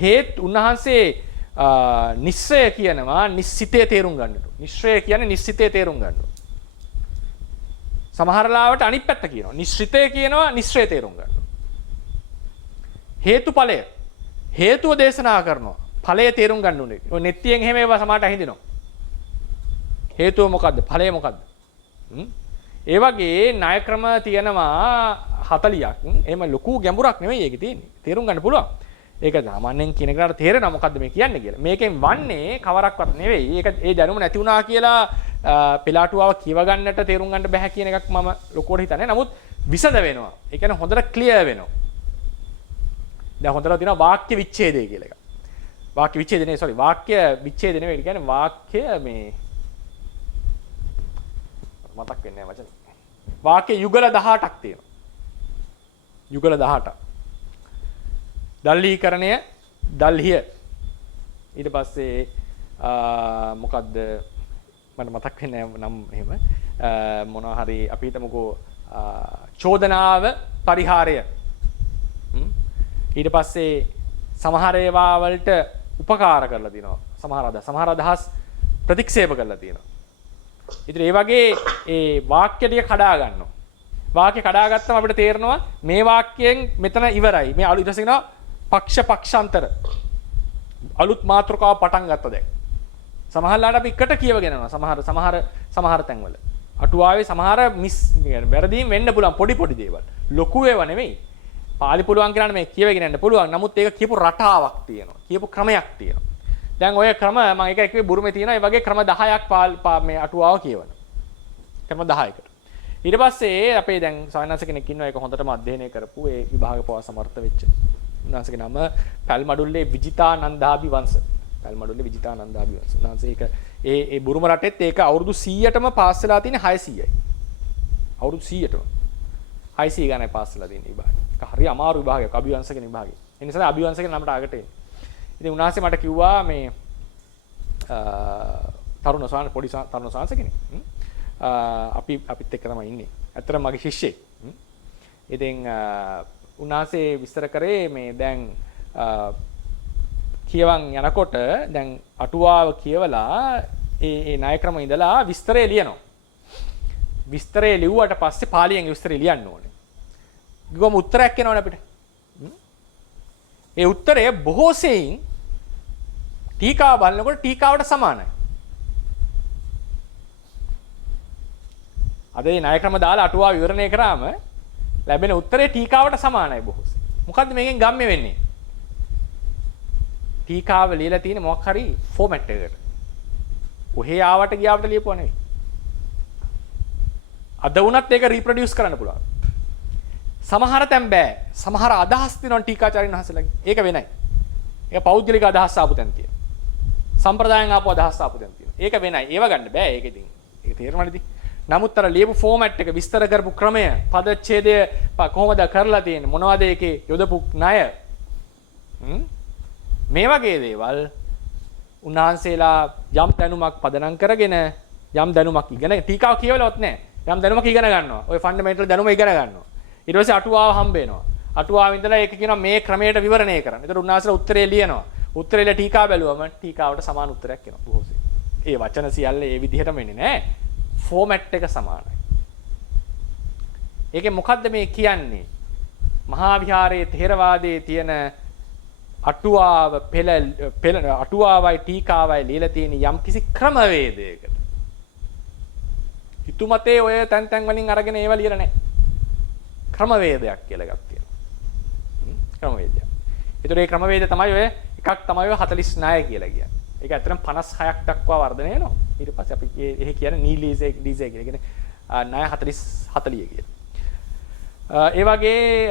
හේත් උන්වහන්සේ නිස්සය කියනවා නිස්සිතේ තේරුම් ගන්නට. නිශ්‍රය කියන්නේ නිස්සිතේ තේරුම් ගන්නට. සමහර ලාවට අනිත් පැත්ත කියනවා. නිශ්චිතය කියනවා නිශ්‍රය තේරුම් ගන්නට. හේතුඵලය හේතුව දේශනා කරනවා. ඵලය තේරුම් ගන්න ඕනේ. ඔය නෙත්තියෙන් එහෙම ඒවා සමාට අහිඳිනවා. හේතුව මොකද්ද? ඵලය මොකද්ද? ඒ වගේ ණය ක්‍රම තියෙනවා 40ක්. එහෙම ලොකු ගැඹුරක් නෙවෙයි ඒකේ තියෙන්නේ. තේරුම් ගන්න පුළුවන්. ඒක සාමාන්‍යයෙන් කියන එකට තේරෙනවා මොකද්ද මේ කියන්නේ කියලා. මේකෙන් වන්නේ කවරක්වත් නෙවෙයි. ඒක ඒ දැනුම නැති වුණා කියලා පෙලාටුවාව කියව ගන්නට තේරුම් ගන්න බෑ කියන එකක් මම ලොකුවට හිතන්නේ. නමුත් විසඳ වෙනවා. ඒ කියන්නේ හොඳට ක්ලියර් වෙනවා. දැන් හොඳට තියෙනවා වාක්‍ය විච්ඡේදය කියලා එකක්. වාක්‍ය විච්ඡේද නෙවෙයි sorry වාක්‍ය විච්ඡේද නෙවෙයි. ඒ කියන්නේ වාක්‍ය මේ මතක් වෙන්නේ නැහැ වචන. වාක්‍ය යුගල 18ක් තියෙනවා. යුගල 18ක්. දල්හීකරණය දල්හිය ඊට පස්සේ මොකද්ද මට මතක් වෙන්නේ නැහැ නම් එහෙම මොනවා හරි අපි හිතමුකෝ චෝදනාව පරිහාරය ඊට පස්සේ සමහර ඒවා වලට උපකාර කරලා තියෙනවා සමහර අදහස් ප්‍රතික්ෂේප කරලා තියෙනවා. ඉතින් ඒ වගේ ඒ වාක්‍ය ටික කඩා ගන්නවා. වාක්‍ය කඩා ගත්තම අපිට තේරෙනවා මේ වාක්‍යයෙන් මෙතන ඉවරයි. මේ ඊට පස්සේ කියනවා පක්ෂාන්තර අලුත් මාතෘකාව පටන් ගත්තා දැන්. සමහරලාට අපි එකට කියවගෙන යනවා. සමහර තැන්වල. අටුවාවේ සමහර වැරදීම් වෙන්න පුළුවන් පොඩි දේවල්. ලොකු ඒවා නෙමෙයි. පාලි පුළුවන් කියනනම් මේ කියවගෙන යන්න පුළුවන්. නමුත් ඒක කියපු රටාවක් තියෙනවා. කියපු ක්‍රමයක් තියෙනවා. දැන් ඔය ක්‍රම මම එක කිව්වේ බුරුමේ තියෙනවා. ඒ වගේ ක්‍රම 10ක් මේ අටුවාව කියවන. ක්‍රම 10කට. ඊට පස්සේ අපේ දැන් සායනස කෙනෙක් ඉන්නවා ඒක හොඳටම අධ්‍යයනය කරපු ඒ විභාග පවා සමර්ථ වෙච්ච. උන්වහන්සේගේ නම පැල්මඩුල්ලේ විජිතානන්දාභි වංශ. පැල්මඩුල්ලේ විජිතානන්දාභි වංශ. උන්වහන්සේ ඒක ඒ බුරුම රටෙත් ඒක අවුරුදු 100ටම පාස් වෙලා තියෙන 600යි. අවුරුදු 100ටම 600 ගණන් පාස් වෙලා තියෙන විභාගය. ඒක හරි අමාරු විභාගයක් අභිවංශක විභාගය. ඒ නිසා අභිවංශක නමට ආගට එන්නේ. ඉතින් උන්වහන්සේ මට කිව්වා මේ තරුණ සාන පොඩි තරුණ සාංශ කෙනෙක්. අපිත් එක්ක තමයි ඉන්නේ. ඇත්තටම මගේ ශිෂ්‍යෙක්. ඉතින් උන්වහන්සේ විස්තර කරේ මේ දැන් කියවන් යනකොට දැන් අටුවාව කියවලා ඒ ණය ක්‍රම ඉඳලා විස්තරය ලියනවා. විස්තරය ලිව්වට පස්සේ පාලියෙන් විස්තරය ලියන්න ඕනේ. ගිගොම උත්තරයක් එනවනේ අපිට. ඒ උත්තරය බොහෝ සෙයින් ටීකාව බලනකොට ටීකාවට සමානයි. අද මේ ණය ක්‍රම දාලා අටුවාව විවරණය කරාම ලැබෙන උත්තරේ ටීකාවට සමානයි බොහෝ සෙයින්. මොකද්ද මේකෙන් ගම්මේ වෙන්නේ? ටීකාව ලියලා තියෙන මොකක් හරි ෆෝමැට් එකකට. ඔහේ ආවට ගියාවට ලියපුවා නෙවෙයි. අද වුණත් ඒක රීප්‍රොඩියුස් කරන්න පුළුවන්. සමහර තැන් බෑ. සමහර අදහස් තියෙනවා ටීකාචාරින් වහන්සේලාගේ. ඒක වෙනයි. ඒක පෞද්ගලික අදහස් ආපු තැන් තියෙනවා. සම්ප්‍රදායෙන් ආපු අදහස් ආපු තැන් තියෙනවා. ඒක වෙනයි. ඒව ගන්න බෑ. ඒක ඉතින්. ඒක තේරෙනවද? නමුත් අර ලියපු ෆෝමැට් එක විස්තර කරපු ක්‍රමය පදච්ඡේදය කොහොමද කරලා තියෙන්නේ මොනවද ඒකේ යොදපු ණය මේ වගේ දේවල් උන්වහන්සේලා යම් දැනුමක් පදනම් කරගෙන යම් දැනුමක් ඉගෙන ටීකාව කියවලවත් නැහැ යම් දැනුමක් ඉගෙන ගන්නවා. ඔය ෆන්ඩමෙන්ටල් දැනුම ඉගෙන ගන්නවා. ඊට පස්සේ අටුවාව හම්බ වෙනවා. අටුවාව ඉඳලා ඒක කියනවා මේ ක්‍රමයට විවරණය කරන්න. ඒතර උන්වහන්සේලා උත්තරේ ලියනවා. උත්තරේල ටීකා බැලුවම ටීකාවට සමාන උත්තරයක් එනවා බොහෝසේ. ඒ වචන සියල්ල ඒ විදිහටම එන්නේ නැහැ. ෆෝමැට් එක සමානයි. ඒකේ මොකද්ද මේ කියන්නේ? මහා විහාරයේ ථේරවාදයේ තියෙන අටුවාව පෙළ අටුවාවයි ටීකාවයි ලියලා තියෙන යම් කිසි ක්‍රමවේදයකට. හිතුමතේ ඔය තැන් වලින් අරගෙන ඒව ලියලා නැහැ. ක්‍රමවේදයක් කියලා එකක් තියෙනවා. ක්‍රමවේදයක්. ඒතර ඒ ක්‍රමවේදය තමයි ඔය එකක් තමයි ඔය 49 කියලා කියන්නේ. ඒක ඇත්තටම 56ක් දක්වා වර්ධනය වෙනවා. ඊට පස්සේ අපි එහෙ කියන්නේ නීලීසේ ඩීසේ කියලා. කියන්නේ ණය 40 කියලා. ඒ වගේ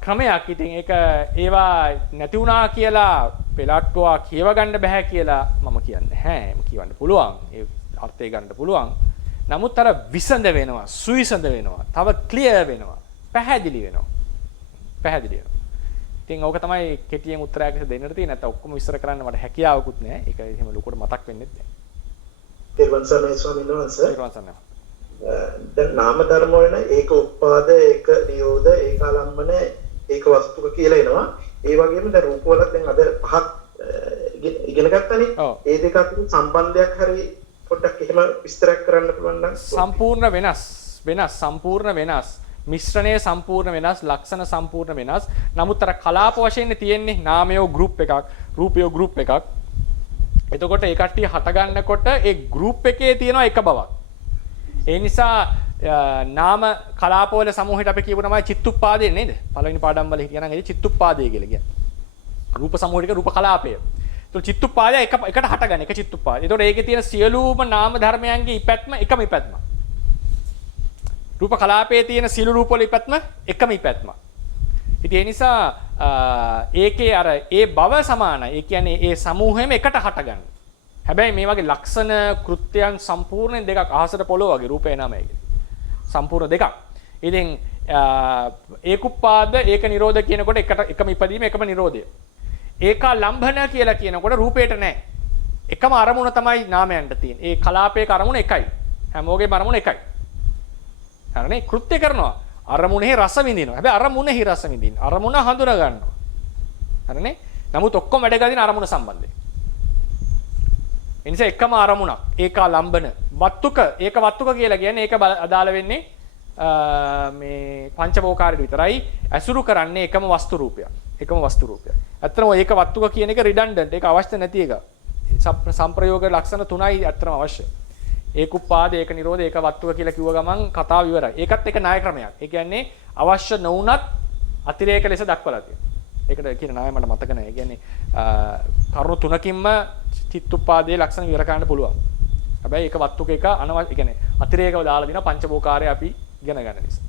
ක්‍රමයක්. ඉතින් ඒක ඒවා නැති වුණා කියලා පෙළට්ටුවා කියව ගන්න බෑ කියලා මම කියන්නේ නැහැ. මම කියවන්න පුළුවන්. ඒ අර්ථය ගන්න පුළුවන්. නමුත් අර විසඳ වෙනවා, සුවිසඳ වෙනවා, තව ක්ලියර් වෙනවා, පැහැදිලි වෙනවා. පැහැදිලි වෙනවා. ඉතින් ඕක තමයි කෙටියෙන් උත්තරයක් දෙන්නට තියෙන්නේ. නැත්නම් ඔක්කොම විස්තර කරන්න මට හැකියාවකුත් නැහැ. ඒක එහෙම ලොකුට මතක් වෙන්නේ නැහැ. තෙරුවන් සරණයි ස්වාමීන් වහන්සේ. තෙරුවන් සරණයි. දැන් නාම ධර්ම වල ඒක උපාද, ඒක නිරෝධ, ඒක ආලම්බන, ඒක වස්තුක කියලා එනවා. ඒ වගේම දැන් රූප වල දැන් අද පහක් ඉගෙන ගත්තනේ. ඒ දෙක අතර සම්බන්ධයක් හරි පොඩ්ඩක් එහෙම විස්තරයක් කරන්න පුළුවන් නම් සම්පූර්ණ සම්පූර්ණ වෙනස්. මිශ්‍රණය සම්පූර්ණ වෙනස්, ලක්ෂණ සම්පූර්ණ වෙනස්. නමුත් අර කලාප වශයෙන් තියෙන්නේ නාමයෝ ගෲප් එකක්, රූපයෝ ගෲප් එකක්. එතකොට ඒ කට්ටිය හට ගන්නකොට ඒ ගෲප් එකේ තියෙන එක බවක්. ඒ නිසා නාම කලාපවල සමූහයට අපි කියපු තමයි චිත්තුප්පාදේ නේද? පළවෙනි පාඩම් වල හිටියනම් ඒ චිත්තුප්පාදේ කියලා කියන්නේ. රූප සමූහයක රූප කලාපය. ඒතකොට චිත්තුප්පාදය එකට හටගන්න එක චිත්තුප්පාදය. ඒතකොට ඒකේ තියෙන සියලුම නාම ධර්මයන්ගේ ඉපැත්ම එකම ඉපැත්ම. රූප කලාපයේ තියෙන සියලු රූප වල ඉපැත්ම එකම ඉපැත්ම. ඉතින් ඒ නිසා ඒකේ අර ඒ බව සමානයි. ඒ කියන්නේ ඒ සමූහයම එකට හටගන්න. හැබැයි මේ වගේ ලක්ෂණ කෘත්‍යයන් සම්පූර්ණයෙන් දෙකක් අහසට පොළොව වගේ රූපේ නාමය කියන්නේ. සම්පූර්ණ දෙකක්. ඉතින් ඒකුප්පාද ඒක නිරෝධ කියනකොට එකම ඉපදීම එකම නිරෝධය. ඒකා ලම්භන කියලා කියනකොට රූපේට නැහැ. එකම අරමුණ තමයි නාමයන්ට තියෙන්නේ. ඒ කලාපයක අරමුණ එකයි. හැමෝගේම අරමුණ එකයි. හරිනේ? කෘත්‍ය කරනවා. අරමුණෙහි රස විඳිනවා. හැබැයි අරමුණෙහි රස විඳින්න. අරමුණ හඳුනා ගන්නවා. හරිනේ? නමුත් ඔක්කොම වැඩ ගදින අරමුණ සම්බන්ධයෙන්. එනිසා එකම අරමුණක්. ඒකා ලම්බන. වත්තුක. ඒක වත්තුක කියලා කියන්නේ ඒක අදාළ වෙන්නේ මේ පංචවෝකාරයට විතරයි. ඇසුරු කරන්නේ එකම වස්තු රූපයක්. එකම වස්තු රූපයක්. ඇත්තටම ඒක වත්තුක කියන එක රිඩන්ඩන්ට්. ඒක අවශ්‍ය නැති එක. සම්ප්‍රයෝග ලක්ෂණ තුනයි ඇත්තටම අවශ්‍ය. ඒකුප්පාද, ඒක නිරෝධ, ඒක වත්තුක කියලා කිව්ව ගමන් කතාව ඉවරයි. ඒකත් එක ණය ක්‍රමයක්. ඒ කියන්නේ අවශ්‍ය නොවුනත් අතිරේක ලෙස දක්වලා තියෙනවා. ඒකට කියන ණය මට මතක නැහැ. ඒ කියන්නේ කරුණු තුනකින්ම චිත්තුප්පාදයේ ලක්ෂණ විවර කරන්න පුළුවන්. හැබැයි ඒක වත්තුක එක අනවශ්‍ය, ඒ කියන්නේ අතිරේකව දාලා දින පංචභෝකාරය අපි ඉගෙන ගන්න නිසා.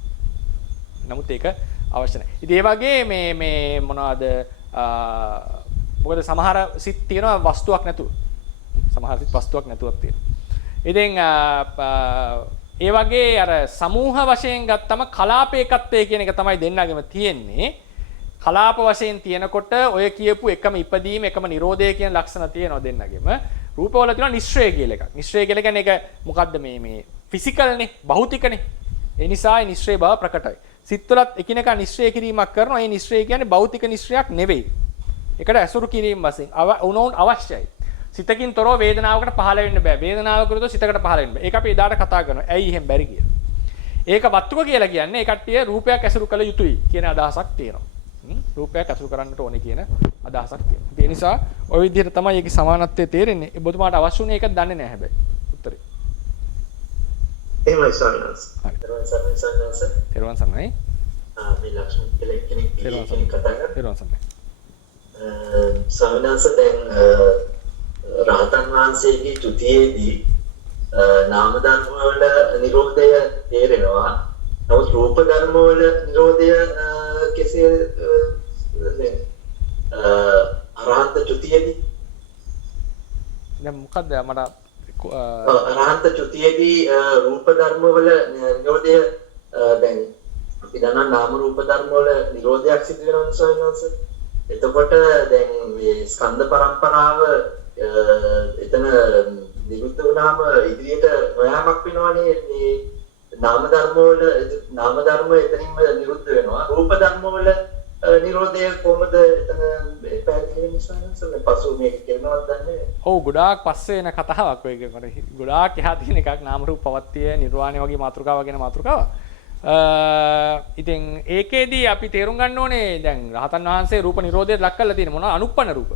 නමුත් ඒක අවශ්‍ය නැහැ. ඉතින් ඒ වගේ මේ මොනවද මොකද සමහර සිත් තියෙනවා වස්තුවක් නැතුව. සමහර සිත් වස්තුවක් නැතුවක් තියෙනවා. ඉතින් ඒ වගේ අර සමූහ වශයෙන් ගත්තම කලාපේකත්වය කියන එක තමයි දෙන්නගෙම තියෙන්නේ. කලාප වශයෙන් තියෙනකොට ඔය කියපු එකම ඉපදීම, එකම නිරෝධය කියන ලක්ෂණ තියෙනවා දෙන්නගෙම. රූපවල තියෙනවා නිශ්චය කියලා එකක්. නිශ්චය කියලා කියන්නේ ඒක මොකද්ද මේ ෆිසිකල්නේ, භෞතිකනේ. ඒ නිසා ඒ නිශ්චය බව ප්‍රකටයි. සිත්වලත් එකිනෙකා නිශ්චය කිරීමක් කරනවා. ඒ නිශ්චය කියන්නේ භෞතික නිශ්චයක් නෙවෙයි. ඒකට ඇසුරු කිරීම වශයෙන් උනෝන් අවශ්‍යයි. සිතකින් තොරව වේදනාවකට පහළ වෙන්න බෑ. වේදනාවකට තොරව සිතකට පහළ වෙන්න බෑ. ඒක අපි එදාට කතා කරනවා. ඇයි එහෙම බැරි කියලා. ඒක වත්තුක කියලා කියන්නේ ඒ කට්ටිය රූපයක් ඇසුරු කළ යුතුයි කියන අදහසක් තියෙනවා. රූපයක් ඇසුරු කරන්නට ඕනේ කියන අදහසක් තියෙනවා. ඒ නිසා ওই විදිහට තමයි ඒකේ සමානත්වය තේරෙන්නේ. ඒ බොදුමාට අවශ්‍ය උනේ ඒක දන්නේ නැහැ හැබැයි. උත්තරේ. එහෙමයි සාරාංශ. තෙරුවන් සරණයි. මේ ලක්ෂණ කියලා කෙනෙක් කතා කරා. තෙරුවන් සරණයි. සාරාංශ දැන් රහතන් වහන්සේගේ චුතියේදී නාම ධර්ම වල නිරෝධය තේරෙනවා. නමුත් රූප ධර්ම වල නිරෝධය කෙසේ අරහන්ත චුතියේදී දැන් මොකද්ද මට අරහන්ත චුතියේදී රූප ධර්ම වල නිරෝධය දැන් අපි දන්නා නාම රූප ධර්ම වල නිරෝධයක් සිදු වෙනවා සයන්වංශ. එතකොට දැන් මේ ස්කන්ධ පරම්පරාව එතන නිරුද්ධ වුණාම ඉදිරියට නොයාමක් වෙනවනේ මේ නාම ධර්ම එතනින්ම නිරුද්ධ වෙනවා. රූප ධර්ම වල නිරෝධය කොහොමද එතන පැහැදිලි වෙන්නේ සානසල පසු මේක කියනවත් දන්නේ. ඔව් ගොඩාක් පස්සේ එන කතාවක් ඔය මට ගොඩාක් එහා තියෙන එකක් නාම රූප පවත්තිය නිර්වාණය වගේ මාතෘකාවක් ගැන මාතෘකාවක්. ඉතින් ඒකේදී අපි තේරුම් ගන්න ඕනේ දැන් රහතන් වහන්සේ රූප නිරෝධයට ලක් කරලා තියෙන මොනවා අනුප්පන්න රූප.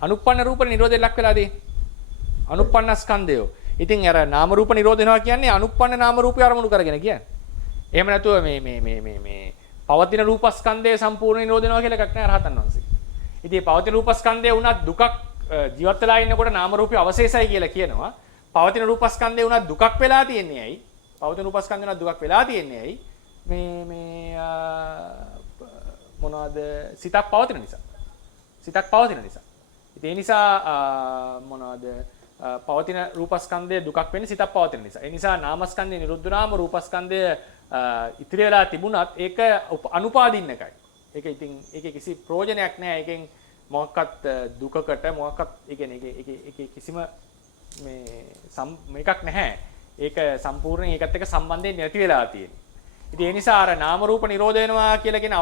අනුප්පන්න රූප නිරෝධයට ලක් වෙලා තියෙන්නේ. අනුප්පන්න ස්කන්ධය. ඉතින් අර නාම රූප නිරෝධ වෙනවා කියන්නේ අනුප්පන්න නාම රූපය අරමුණු කරගෙන කියන්නේ. එහෙම නැතුව මේ පවතින රූපස්කන්ධය සම්පූර්ණ නිරෝධ වෙනවා කියලා එකක් නෑ රහතන් වහන්සේ. ඉතින් මේ පවතින රූපස්කන්ධය වුණත් දුකක් ජීවත් වෙලා ඉන්නකොට නාම රූපය අවශේෂයි කියලා කියනවා. පවතින රූපස්කන්ධය වුණත් දුකක් වෙලා තියන්නේ ඇයි? පවතින රූපස්කන්ධය වුණත් දුකක් වෙලා තියන්නේ ඇයි? මේ මොනවාද සිතක් පවතින නිසා. සිතක් පවතින නිසා. ඉතින් ඒ නිසා මොනවාද පවතින රූපස්කන්ධය දුකක් වෙන්නේ සිතක් පවතින නිසා. ඒ නිසා නාමස්කන්ධය නිරුද්ධ වුණාම රූපස්කන්ධය ඉතිරි වෙලා තිබුණත් ඒක අනුපාදින්න එකයි. ඒක ඉතින් ඒකේ කිසි ප්‍රයෝජනයක් නැහැ. ඒකෙන් මොකක්වත් දුකකට මොකක්වත් ඒ කියන්නේ ඒකේ කිසිම මේකක් නැහැ. ඒක සම්පූර්ණයෙන් ඒකත් එක්ක සම්බන්ධයෙන් නැති වෙලා තියෙනවා. ඉතින් ඒ නිසා අර නාම රූප නිරෝධ වෙනවා කියලා කියන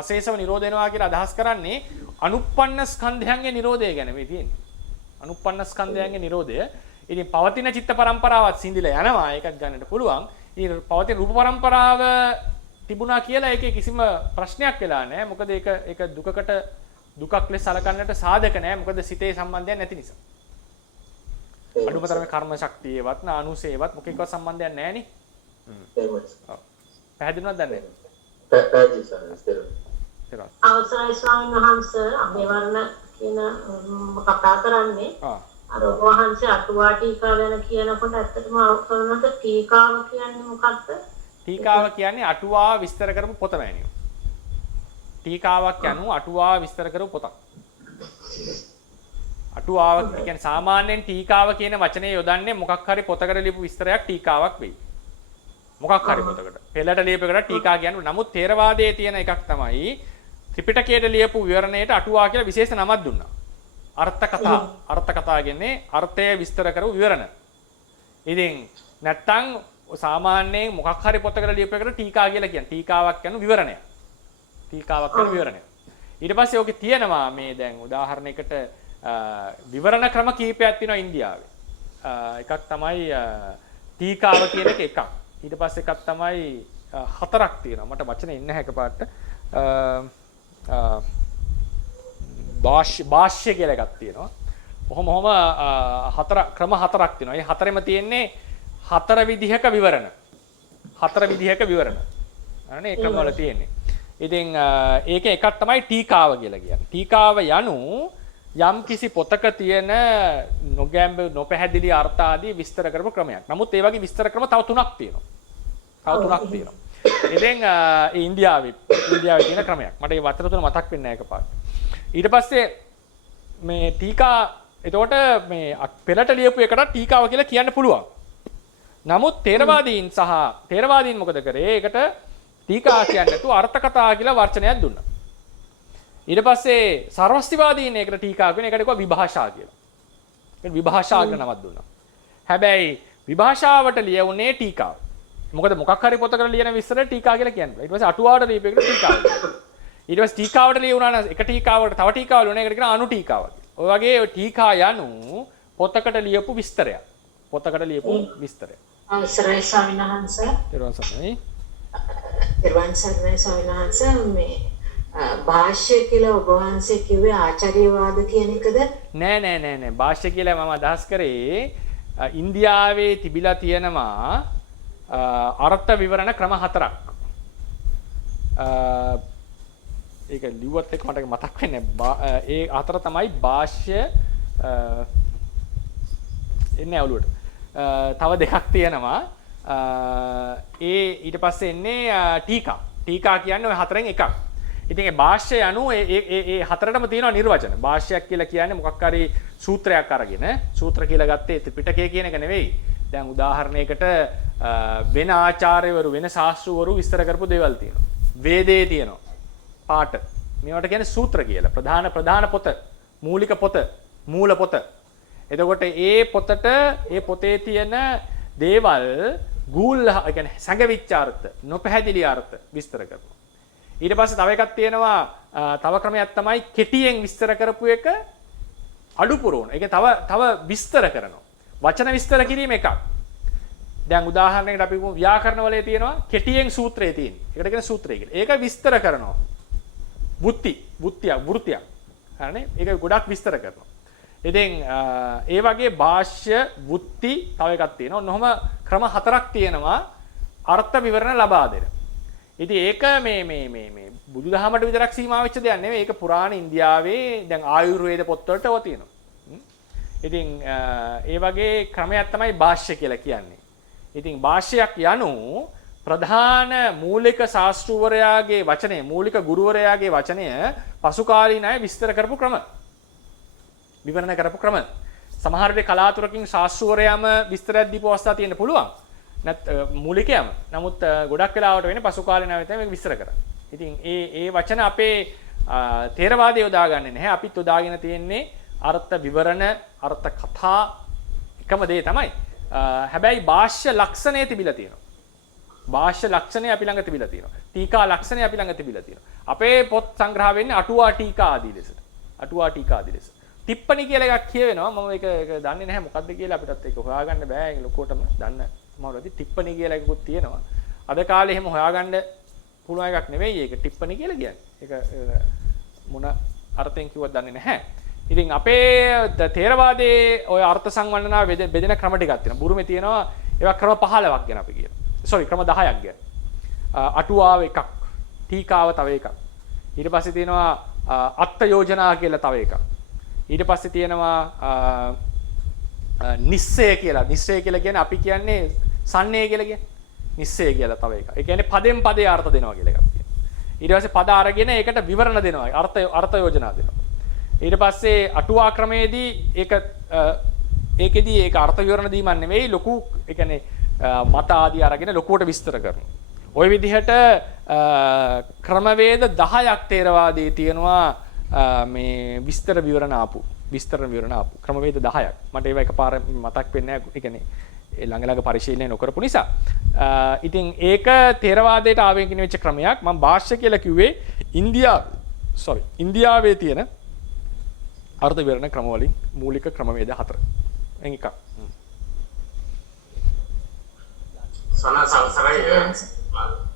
අශේෂව නිරෝධ වෙනවා කියලා අදහස් කරන්නේ අනුප්පන්න ස්කන්ධයන්ගේ නිරෝධය ගැන මේ තියෙන්නේ. අනුප්පන්න ස්කන්ධයන්ගේ නිරෝධය. ඉතින් පවතින චිත්ත පරම්පරාවත් සිඳිලා යනවා. ඒකත් ගන්නට පුළුවන්. ඉතින් පවතින රූප පරම්පරාව තිබුණා කියලා ඒකේ කිසිම ප්‍රශ්නයක් වෙලා නැහැ. මොකද ඒක දුකක් ලෙස සලකන්නට සාධක නැහැ. මොකද සිතේ සම්බන්ධයක් නැති නිසා. අනුම තරමේ කර්ම ශක්තියවත් නානුසේවත් මොකෙක්වත් සම්බන්ධයක් නැහැ නේ. ඔව්. පැහැදිලිවද දන්නේ? පැහැදිලි සර්. අවසරයි ස්වාමීන් වහන්සේ අභිවර්ණ කියන කතා කරන්නේ. අර වහන්සේ අටුවා ටීකා ගැන කියනකොට ඇත්තටම අවසරනට ටීකාව කියන්නේ මොකක්ද? ටීකාව කියන්නේ අටුවා විස්තර කරපු පොත මෑනියෝ. ටීකාවක් යනු අටුවා විස්තර කරපු පොතක්. අටුවාව කියන්නේ සාමාන්‍යයෙන් ටීකාව කියන වචනේ යොදන්නේ මොකක් හරි පොතකට ලියපු විස්තරයක් ටීකාවක් වෙයි. මොකක් හරි පොතකට. පෙළට ලියපු එකට ටීකා කියන්නේ. නමුත් ථේරවාදයේ තියෙන එකක් තමයි ත්‍රිපිටකයට ලියපු විවරණයට අටුවා කියලා විශේෂ නමක් දුන්නා. අර්ථ කතා කියන්නේ අර්ථය විස්තර කරපු විවරණ. ඉතින් නැත්තම් සාමාන්‍යයෙන් මොකක් හරි පොතකට ලියපු එකට ටීකා කියලා කියන්නේ. ටීකාවක් කියන විවරණය. ටීකාවක් කියන විවරණය. ඊට පස්සේ ඔකේ තියෙනවා මේ දැන් උදාහරණයකට විවරණ ක්‍රම කීපයක් තියෙනවා ඉන්දියාවේ. එකක් තමයි ටීකාව කියන එකක්. ඊට පස්සේ එකක් තමයි හතරක් තියෙනවා. මට වචනේ ඉන්නේ නැහැ එකපාරට. භාෂ්‍ය කියලා එකක් තියෙනවා. කොහොම ක්‍රම හතරක් තියෙනවා. මේ හතරෙම තියෙන්නේ හතර විදිහක විවරණ. හතර විදිහක විවරණ. අනේ ඒ ක්‍රම වල තියෙන්නේ. ඉතින් ඒකේ එකක් තමයි ටීකාව කියලා කියන්නේ. ටීකාව යනු යම් කිසි පොතක තියෙන නොපැහැදිලි අර්ථ ආදී විස්තර කරපු ක්‍රමයක්. නමුත් ඒ වගේ විස්තර ක්‍රම තව තුනක් තියෙනවා. ඉතින් ඉන්දියාවේ තියෙන ක්‍රමයක්. මට ඒ වචන තුන මතක් වෙන්නේ නැහැ එකපාරට. ඊට පස්සේ මේ ටීකා එතකොට මේ පෙළට ලියපු එකට ටීකාව කියලා කියන්න පුළුවන්. නමුත් ථේරවාදීන් මොකද කරේ? ඒකට ටීකා කියන්නේ නැතුව අර්ථ කතා කියලා වචනයක් දුන්නා. ඊට පස්සේ සර්වස්තිවාදීන් ඒකට ටීකා කියන එකට කිව්වා විභාෂා කියලා. ඒක විභාෂා කියන නමක් දුන්නා. හැබැයි විභාෂාවට ලියුනේ ටීකාව. මොකද මොකක් හරි පොතකට ලියන විස්තර ටීකා කියලා කියන්නේ. ඊට පස්සේ අටුවාවට ලියපු එකට ටීකාව. ඊට පස්සේ ටීකාවට ලියුණා නම් එක ටීකාවකට තව ටීකාවල උනේ ඒකට කියන අනු ටීකාව. ඔය වගේ ටීකා යනු පොතකට ලියපු විස්තරයක්. පොතකට ලියපු විස්තරයක්. අවසරයි ස්වාමීන් වහන්සේ. ඊර්වන් සර්ණයි ස්වාමීන් වහන්සේ මේ භාෂ්‍ය කියලා ඔබ වහන්සේ කිව්වේ ආචාර්යවාද කියන එකද? නෑ. භාෂ්‍ය කියලා මම අදහස් කරේ ඉන්දියාවේ තිබිලා තියෙනවා අර්ථ විවරණ ක්‍රම හතරක්. ඒක ලිව්වත් එක්ක මට මතක් වෙන්නේ ඒ හතර තමයි භාෂ්‍ය එන්නේ අවුලට. තව දෙකක් තියෙනවා. ඊට පස්සේ එන්නේ ටීකා. ටීකා කියන්නේ ඔය හතරෙන් එකක්. ඉතින් ඒ භාෂ්‍ය යනු ඒ හතරටම තියෙනවා නිර්වචන. භාෂ්‍යයක් කියලා කියන්නේ මොකක් හරි සූත්‍රයක් අරගෙන සූත්‍ර කියලා ගත්තේ ත්‍රිපිටකය කියන එක නෙවෙයි. දැන් උදාහරණයකට වෙන ආචාර්යවරු වෙන ශාස්ත්‍රවරු විස්තර කරපු දේවල් තියෙනවා. වේදේ තියෙනවා. පාඨ. මේවට කියන්නේ සූත්‍ර කියලා. ප්‍රධාන පොත, මූලික පොත, මූල පොත. එතකොට ඒ පොතේ තියෙන දේවල් ගූල් කියන්නේ සංගවිච්ච අර්ථ, නොපැහැදිලි අර්ථ විස්තර කරනවා. ඊට පස්සේ තව එකක් තියෙනවා තව ක්‍රමයක් තමයි කෙටියෙන් විස්තර කරපු එක අඩු පුරවන. ඒක තව විස්තර කරනවා. වචන විස්තර කිරීම එකක්. දැන් උදාහරණයකට අපි ව්‍යාකරණ වලේ තියෙනවා කෙටියෙන් සූත්‍රය තියෙන. ඒකට කියන සූත්‍රය කියලා. ඒක විස්තර කරනවා. වෘත්තියක්. හරිනේ? ඒක ගොඩක් විස්තර කරනවා. ඉතින් ඒ වගේ භාෂ්‍ය වෘත්ති තව එකක් තියෙනවා. ඔන්නෝම ක්‍රම 4ක් තියෙනවා අර්ථ විවරණ ලබා දෙන්න. ඉතින් ඒක මේ බුදුදහමට විතරක් සීමා වෙච්ච දෙයක් නෙවෙයි. ඒක පුරාණ ඉන්දියාවේ දැන් ආයුර්වේද පොත්වලට ඔය තියෙනවා. ඉතින් ඒ වගේ ක්‍රමයක් තමයි භාෂ්‍ය කියලා කියන්නේ. ඉතින් භාෂ්‍යයක් යනු ප්‍රධාන මූලික ශාස්ත්‍රවරයාගේ වචනය, මූලික ගුරුවරයාගේ වචනය පසුකාලීන අය විස්තර කරපු ක්‍රම. විවරණ කරපු ක්‍රම. සමහර වෙලේ කලාතුරකින් ශාස්ත්‍රවරයාම විස්තරයක් දීපු අවස්ථා තියෙන්න පුළුවන්. මූලිකයම. නමුත් ගොඩක් වෙලාවට වෙන්නේ පසුකාලීන අය තමයි මේක විස්තර කරන්නේ. ඉතින් ඒ වචන අපේ තේරවාදය යොදාගන්නේ නැහැ. අපිත් යොදාගෙන තියෙන්නේ අර්ථ විවරණ, අර්ථ කතා එකම දේ තමයි. හැබැයි භාෂ්‍ය ලක්ෂණය තිබිලා තියෙනවා. භාෂ්‍ය ලක්ෂණය අපි ළඟ තිබිලා තියෙනවා. ටීකා ලක්ෂණය අපි ළඟ තිබිලා තියෙනවා. අපේ පොත් සංග්‍රහ වෙන්නේ අටුවා ටීකා ආදී ලෙසට. අටුවා ටීකා ආදී ලෙස. ටිප්පණි කියලා එකක් කියවෙනවා. මම ඒක දන්නේ නැහැ මොකද්ද කියලා අපිටත් ඒක හොයාගන්න බෑ. ඒක ලොකුවටම දන්න සමහරවිට ටිප්පණි කියලා එකකුත් තියෙනවා. අද කාලේ එහෙම හොයාගන්න පුළුවන් එකක් නෙවෙයි ඒක ටිප්පණි කියලා කියන්නේ. ඒක මොන අර්ථයෙන් කිව්වද දන්නේ නැහැ. ඉතින් අපේ තේරවාදයේ ඔය අර්ථ සංවර්ධනාව බෙදෙන ක්‍රම ටිකක් තියෙනවා. බුරුමේ තියෙනවා ඒවා ක්‍රම 15ක් ගැන අපි කියනවා. සෝරි ක්‍රම 10ක් ගැන. අටුවාව එකක්, ටීකාව තව එකක්. ඊට පස්සේ තියෙනවා අත්ත යෝජනා කියලා තව එකක්. ඊට පස්සේ තියෙනවා නිස්සය කියලා. නිස්සය කියලා කියන්නේ අපි කියන්නේ සන්නේ කියලා කියන්නේ. නිස්සය කියලා තව එකක්. ඒ කියන්නේ පදෙන් පදේ අර්ථ දෙනවා කියලා එකක් කියනවා. ඊට පස්සේ පද අරගෙන ඒකට විවරණ දෙනවා. අර්ථ යෝජනා දෙනවා. ඊට පස්සේ අටුවා ක්‍රමයේදී ඒකෙදී ඒක අර්ථ විවරණ දීමක් නෙවෙයි ලොකු ඒ කියන්නේ මත ආදී අරගෙන ලොකුවට විස්තර කරනවා. ওই විදිහට ක්‍රමවේද 10ක් තේරවාදයේ තියෙනවා මේ විස්තර විවරණ ආපු ක්‍රමවේද 10ක්. මට ඒවා එකපාර මතක් වෙන්නේ නැහැ. ඒ කියන්නේ ඒ ළඟ පරිශීලනය නොකරපු නිසා. ඉතින් ඒක තේරවාදයට ආවේකින වෙච්ච ක්‍රමයක්. මම භාෂ්‍ය කියලා කිව්වේ ඉන්දියාවේ තියෙන අර්ථ විවරණ ක්‍රම වලින් මූලික ක්‍රමවේද 4. එකක්.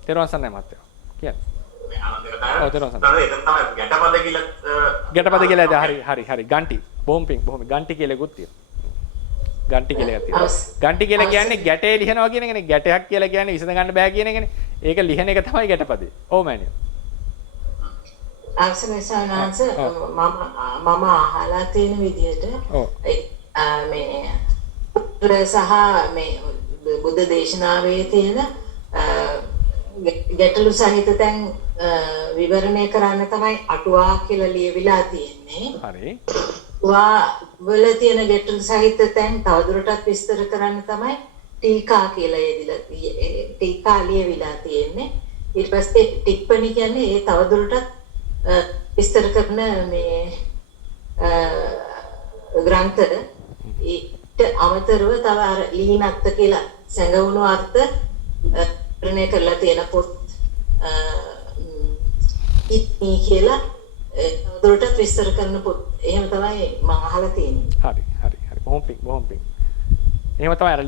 තේරුවන් සන්නයි මහත්තයා. කියන්නේ. ඔව් තේරුවන් සන්නයි. ගැටපද කියලා හරි. ගන්ටි. බොහොම ගන්ටි කියලා එකක් තියෙනවා. ගන්ටි කියලා එකක් තියෙනවා. ගන්ටි කියලා කියන්නේ ගැටේ ලියනවා කියන එකනේ. ගැටයක් කියලා කියන්නේ විසඳ ගන්න බෑ කියන එකනේ. ඒක ලියන එක තමයි ගැටපදේ. ඔව් මෑනියෝ. අවසරයි සානාංශ මම අහලා තියෙන විදිහට මේ සහ මේ බුද්ධ දේශනාවේ තියෙන ගැටලු සහිත තැන් විවරණය කරන්න තමයි අටුවා කියලා ලියවිලා තියෙන්නේ. හරි. වල තියෙන ගැටලු සහිත තැන් තවදුරටත් විස්තර කරන්න තමයි ටීකා කියලා ටීකා ලියවිලා තියෙන්නේ. ඊට පස්සේ ටිප්පණි කියන්නේ ඒ තවදුරටත් විස්තර කරන මේ ග්‍රන්ථ ඊට අමතරව තව අර ලීනත්ත කියලා සැඟවුණු අර්ථ ප්‍රණය කරලා තියෙන පොත් ඉත්නි කියලා තවදුරටත් විස්තර කරන පොත් එහෙම තමයි මම අහලා තියෙන්නේ. හරි. බොහොම පිං. එහෙම තමයි අර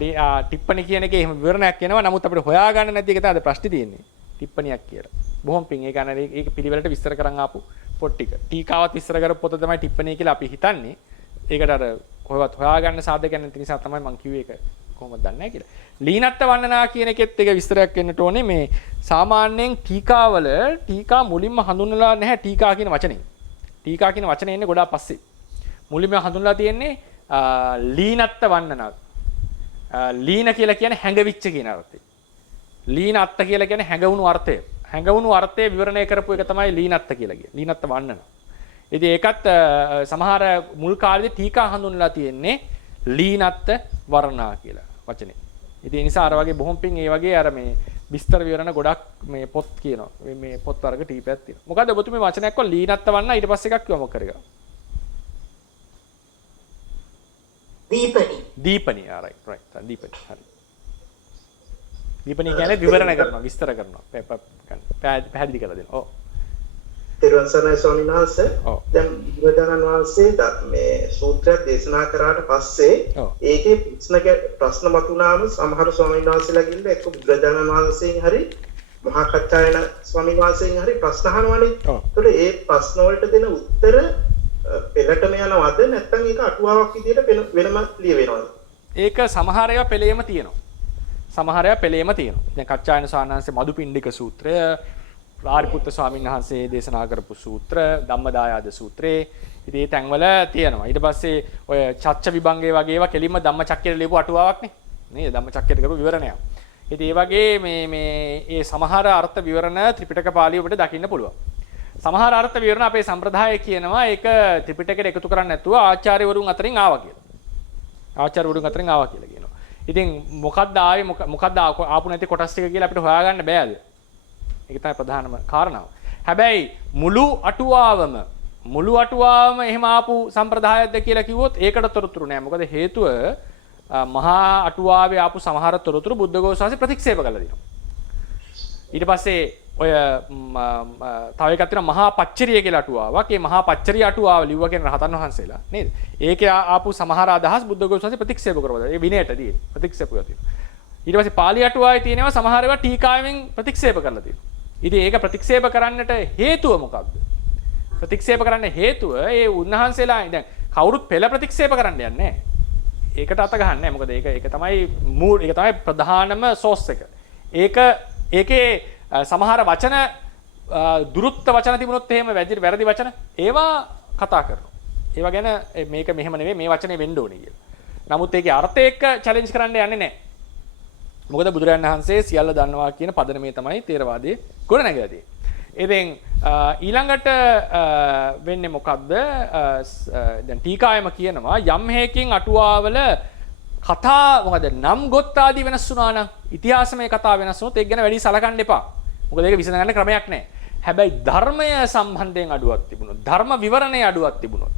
ටිප්පණි කියන එකේ එහෙම විවරණයක් එනවා. නමුත් අපිට හොයාගන්න නැති එක තමයි ප්‍රශ්නේ තියෙන්නේ. ටිප්පණියක් කියලා. බොහොම පිං ඒක අනේ ඒක පිළිවෙලට විස්තර කරන් ආපු පොත් ටික. ටීකාවත් විස්තර කරපු පොත තමයි ටිප්පණිය කියලා අපි හිතන්නේ. ඒකට අර කොහොමවත් හොයාගන්න සාධකයක් නැති නිසා තමයි මම කිව්වේ ඒක කොහොමද දන්නේ නැහැ කියලා. ලීනත්ත වන්නනා කියන එකෙත් එක විස්තරයක් වෙන්නට ඕනේ මේ සාමාන්‍යයෙන් ටීකාවල ටීකා මුලින්ම හඳුන්වලා නැහැ ටීකා කියන වචනේ. ටීකා කියන වචනේ එන්නේ ගොඩාක් පස්සේ. මුලින්ම හඳුන්වලා තියෙන්නේ ලීනත්ත වන්නනා. ලීන කියලා කියන්නේ හැඟවිච්ච කියන අර්ථය. ලීනත්ත කියලා කියන්නේ හැඟවුණු අර්ථය. හැඟවුණු අර්ථය විවරණය කරපු එක තමයි ලීනත්ත කියලා කියන්නේ. ලීනත්ත වන්නනා. ඉතින් ඒකත් සමහර මුල් කාලේදී ටීකා හඳුන්වලා තියෙන්නේ ලීනත්ත වර්ණා කියලා වචනේ. ඉතින් ඒ නිසා අර වගේ බොහොම පිං ඒ වගේ අර මේ විස්තර විවරණ ගොඩක් මේ පොත් කියනවා. මේ පොත් වර්ග ටීපයක් තියෙනවා. මොකද ඔබතුමේ වචනයක් කො ලීනත්ත වර්ණා ඊට පස්සේ එකක් කිව්වා මොකක් කරේ? දීපනි. right. දීපනි. හරි. ටිප්පණී කියන්නේ විවරණ කරනවා, විස්තර කරනවා. පැහැදිලි කරලා දෙනවා. ඔව්. තෙරුවන් සරණයි ස්වාමීන් වහන්සේ. දැන් බුදුරජාණන් වහන්සේ මේ සූත්‍රයක් දේශනා කරාට පස්සේ ඒකේ ප්‍රශ්න මතුනාම සමහර ස්වාමීන් වහන්සේලා ගිහිල්ලා එක්ක බුදුරජාණන් වහන්සේගෙන් හරි මහා කච්චායන ස්වාමීන් වහන්සේගෙන් හරි ප්‍රශ්න අහනවානේ. ඒතකොට ඒ ප්‍රශ්න වලට දෙන උත්තර පෙළටම යනවද නැත්නම් ඒක අටුවාවක් විදිහට වෙනම ලියවෙනවද? ඒක සමහර ඒවා පෙළේම තියෙනවා. සමහර ඒවා පෙළේම තියෙනවා. දැන් කච්චායන ස්වාමීන් වහන්සේ මදුපිණ්ඩික සූත්‍රය, රාරිපුත්ත ස්වාමීන් වහන්සේ දේශනා කරපු සූත්‍ර, ධම්මදායාද සූත්‍රේ ඉතින් මේ තැන්වල තියෙනවා. ඊට පස්සේ ඔය චච්ච විභංගේ වගේ ඒවා කෙලින්ම ධම්මචක්කයට ලියපු අටුවාවක් නේ. නේද? ධම්මචක්කයට කරපු විවරණයක්. ඉතින් ඒ වගේ මේ සමහර අර්ථ විවරණ ත්‍රිපිටක පාළිය ඔබට දකින්න පුළුවන්. සමහර අර්ථ විවරණ අපේ සම්ප්‍රදාය කියනවා ඒක ත්‍රිපිටකයට එකතු කරන්නේ නැතුව ආචාර්යවරුන් අතරින් ආවා කියලා. ආචාර්යවරුන් අතරින් ආවා කියලා කියනවා. ඉතින් මොකක්ද ආවේ මොකක්ද ආපු නැති කොටස් ටික කියලා අපිට හොයාගන්න බෑද? ඒක තමයි ප්‍රධානම කාරණාව. හැබැයි මුළු අටුවාවම එහෙම ආපු සම්ප්‍රදායක්ද කියලා කිව්වොත් ඒකට තොරතුරු නෑ. මොකද හේතුව මහා අටුවාවේ ආපු සමහර තොරතුරු බුද්ධඝෝෂාවේ ප්‍රතික්ෂේප කළා දිනවා. ඊට පස්සේ ඔය තව එකක් තියෙනවා මහා පච්චරිය කියලා අටුවාවක්. ඒ මහා පච්චරිය අටුවාව ලිව්වා කියන රහතන් වහන්සේලා නේද? ඒකේ ආපු සමහර අදහස් බුද්ධඝෝෂාවේ ප්‍රතික්ෂේප කරනවා. ඒ විනයටදී ප්‍රතික්ෂේප කරලා තියෙනවා. ඊට පස්සේ පාලි අටුවාවේ තියෙනවා සමහර ඒවා ටීකාවෙන් ප්‍රතික්ෂේප කරලා තියෙනවා. ඉතින් ඒක ප්‍රතික්ෂේප කරන්නට හේතුව මොකක්ද? ප්‍රතික්ෂේප කරන්න හේතුව ඒ උන්වහන්සේලා දැන් කවුරුත් පෙළ ප්‍රතික්ෂේප කරන්න යන්නේ නැහැ. ඒකට අත ගහන්නේ නැහැ. මොකද ඒක තමයි ප්‍රධානම සෝස් එක. ඒකේ සමහර වචන දුරුත්ත වචන තිබුණොත් එහෙම වැරදි වචන ඒවා කතා කරනවා. ඒවා ගැන මේක මෙහෙම නෙවෙයි මේ වචනේ වෙන්න ඕනේ කියලා. නමුත් ඒකේ අර්ථය එක්ක චැලෙන්ජ් කරන්න යන්නේ නැහැ. මොකද බුදුරජාණන් වහන්සේ සියල්ල දන්නවා කියන පදනමේ තමයි තේරවාදයේ ගොඩනැගලා තියෙන්නේ. ඉතින් ඊළඟට වෙන්නේ මොකද්ද? දැන් ටීකායම කියනවා යම් හේකින් අටුවාවල කතා මොකද නම් ගොත් ආදී වෙනස් වුණා නම් ඉතිහාසමය කතා වෙනස් වුණොත් ඒක ගැන වැඩි සලකන්න එපා. මොකද ඒක විසඳගන්න ක්‍රමයක් නැහැ. හැබැයි ධර්මය සම්බන්ධයෙන් අඩුවක් තිබුණොත්, ධර්ම විවරණයේ අඩුවක් තිබුණොත්,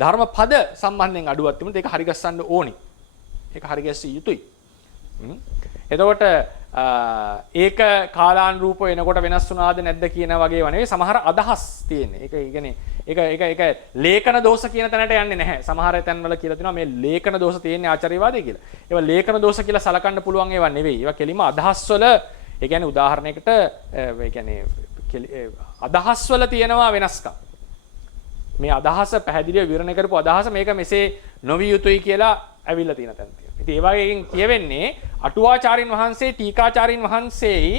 ධර්ම පද සම්බන්ධයෙන් අඩුවක් තිබුණොත් ඒක හරි ගස්සන්න ඕනි. ඒක හරි ගැස්සිය යුතුයි. එතකොට ඒක කාලානුරූප වෙනකොට වෙනස් වුණාද නැද්ද කියන වගේ වනේ සමහර අදහස් තියෙන්නේ. ඒක කියන්නේ ඒක ලේඛන දෝෂ කියන තැනට යන්නේ නැහැ. සමහර තැන්වල කියලා තියෙනවා මේ ලේඛන දෝෂ තියෙන්නේ ආචාර්යවාදයේ කියලා. ඒවා ලේඛන දෝෂ කියලා සලකන්න පුළුවන් ඒවා නෙවෙයි. ඒවා කෙලිම අදහස් වල ඒ කියන්නේ උදාහරණයකට ඒ කියන්නේ අදහස් වල තියෙනවා වෙනස්කම්. මේ අදහස පැහැදිලිව විවරණය කරපු අදහස මේක මෙසේ නොවිය යුතුයි කියලා ඇවිල්ලා තියෙන තැන තියෙනවා. ඉතින් ඒ වගේකින් කියවෙන්නේ අටුවාචාරින් වහන්සේ ටීකාචාරින් වහන්සේයි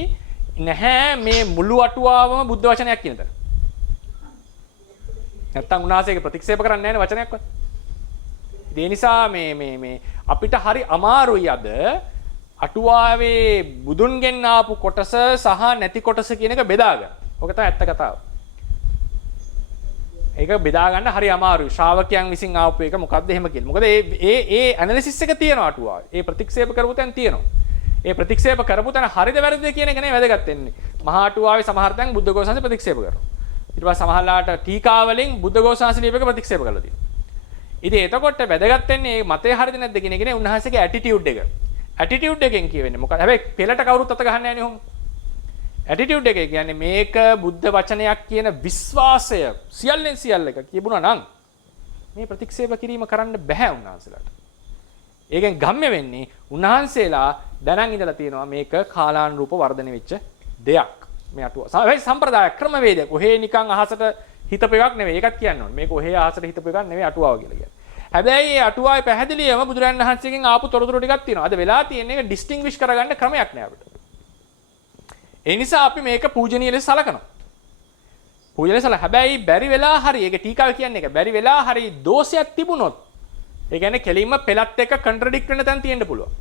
නැහැ මේ මුළු අටුවාවම බුද්ධ වචනයක් කියන තැන. නැත්තම් උන්වහන්සේගේ ප්‍රතික්ෂේප කරන්නේ නැහැ නේ වචනයක්වත්. ඒ නිසා මේ අපිට හරි අමාරුයි අද අටුවාවේ බුදුන්ගෙන් ආපු කොටස සහ නැති කොටස කියන එක බෙදාගන්න. ඔක තමයි ඇත්ත කතාව. ඒක බෙදා ගන්න හරි අමාරුයි. ශ්‍රාවකයන් විසින් ආපු එක මොකද්ද එහෙම කියලා. මොකද ඒ ඇනලිසිස් එක තියෙනවා අටුවාවේ. ඒ ප්‍රතික්ෂේප කරපු තැන් තියෙනවා. ඒ ප්‍රතික්ෂේප කරපු තැන හරිද වැරදිද කියන එක නේ වැදගත් වෙන්නේ. මහා අටුවාවේ සමහර තැන් බුද්ධඝෝෂාංශ ප්‍රතික්ෂේප කරනවා. ඊට පස්සේ සමහරලාට ටීකා වලින් බුද්ධඝෝෂාංශ ලියපෙක ප්‍රතික්ෂේප කරලා තියෙනවා. ඉතින් එතකොට වැදගත් වෙන්නේ මේ මතය හරිද නැද්ද කියන එකනේ උන්වහන්සේගේ ඇටිටියුඩ් එක. ඇටිටියුඩ් එකෙන් කියවෙන්නේ මොකද? හැබැයි පෙළට කවුරුත් අත ගහන්නේ නැහැ නේ ඔහොම. ඇටිටියුඩ් එක කියන්නේ මේක බුද්ධ වචනයක් කියන විශ්වාසය සියල්ලෙන් සියල්ල එක කියුණා නම් මේ ප්‍රතික්ෂේප කිරීම කරන්න බෑ උන්වහන්සේලාට. ඒකෙන් ගම්ම්‍ය වෙන්නේ උන්වහන්සේලා දැනන් ඉඳලා තියෙනවා මේක කාලානුරූප වර්ධනය වෙච්ච දෙයක්. මේ අටුව. සම්ප්‍රදාය ක්‍රමවේදය කොහේ නිකන් අහසට හිතපු එකක් නෙවෙයි. ඒකත් කියන්න ඕනේ. මේක ඔහේ අහසට හිතපු එකක් නෙවෙයි අටුවාව කියලා කියන්නේ. හැබැයි මේ අටුවාවේ පැහැදිලිවම බුදුරජාණන් වහන්සේගෙන් ආපු තොරතුරු ටිකක් තියෙනවා. අද වෙලා තියෙන්නේ ඒක ඩිස්ටින්ග්විෂ් කරගන්න ක්‍රමයක් නෑ අපිට. ඒ නිසා අපි මේක පූජනීය ලෙස සලකනවා. පූජනීය ලෙස හැබැයි බැරි වෙලා හරි ඒක ටීකාව කියන්නේ ඒක බැරි වෙලා හරි දෝෂයක් තිබුණොත් ඒ කියන්නේ කෙලින්ම පෙළත් එක කන්ට්‍රඩික්ට් වෙන තැන් තියෙන්න පුළුවන්.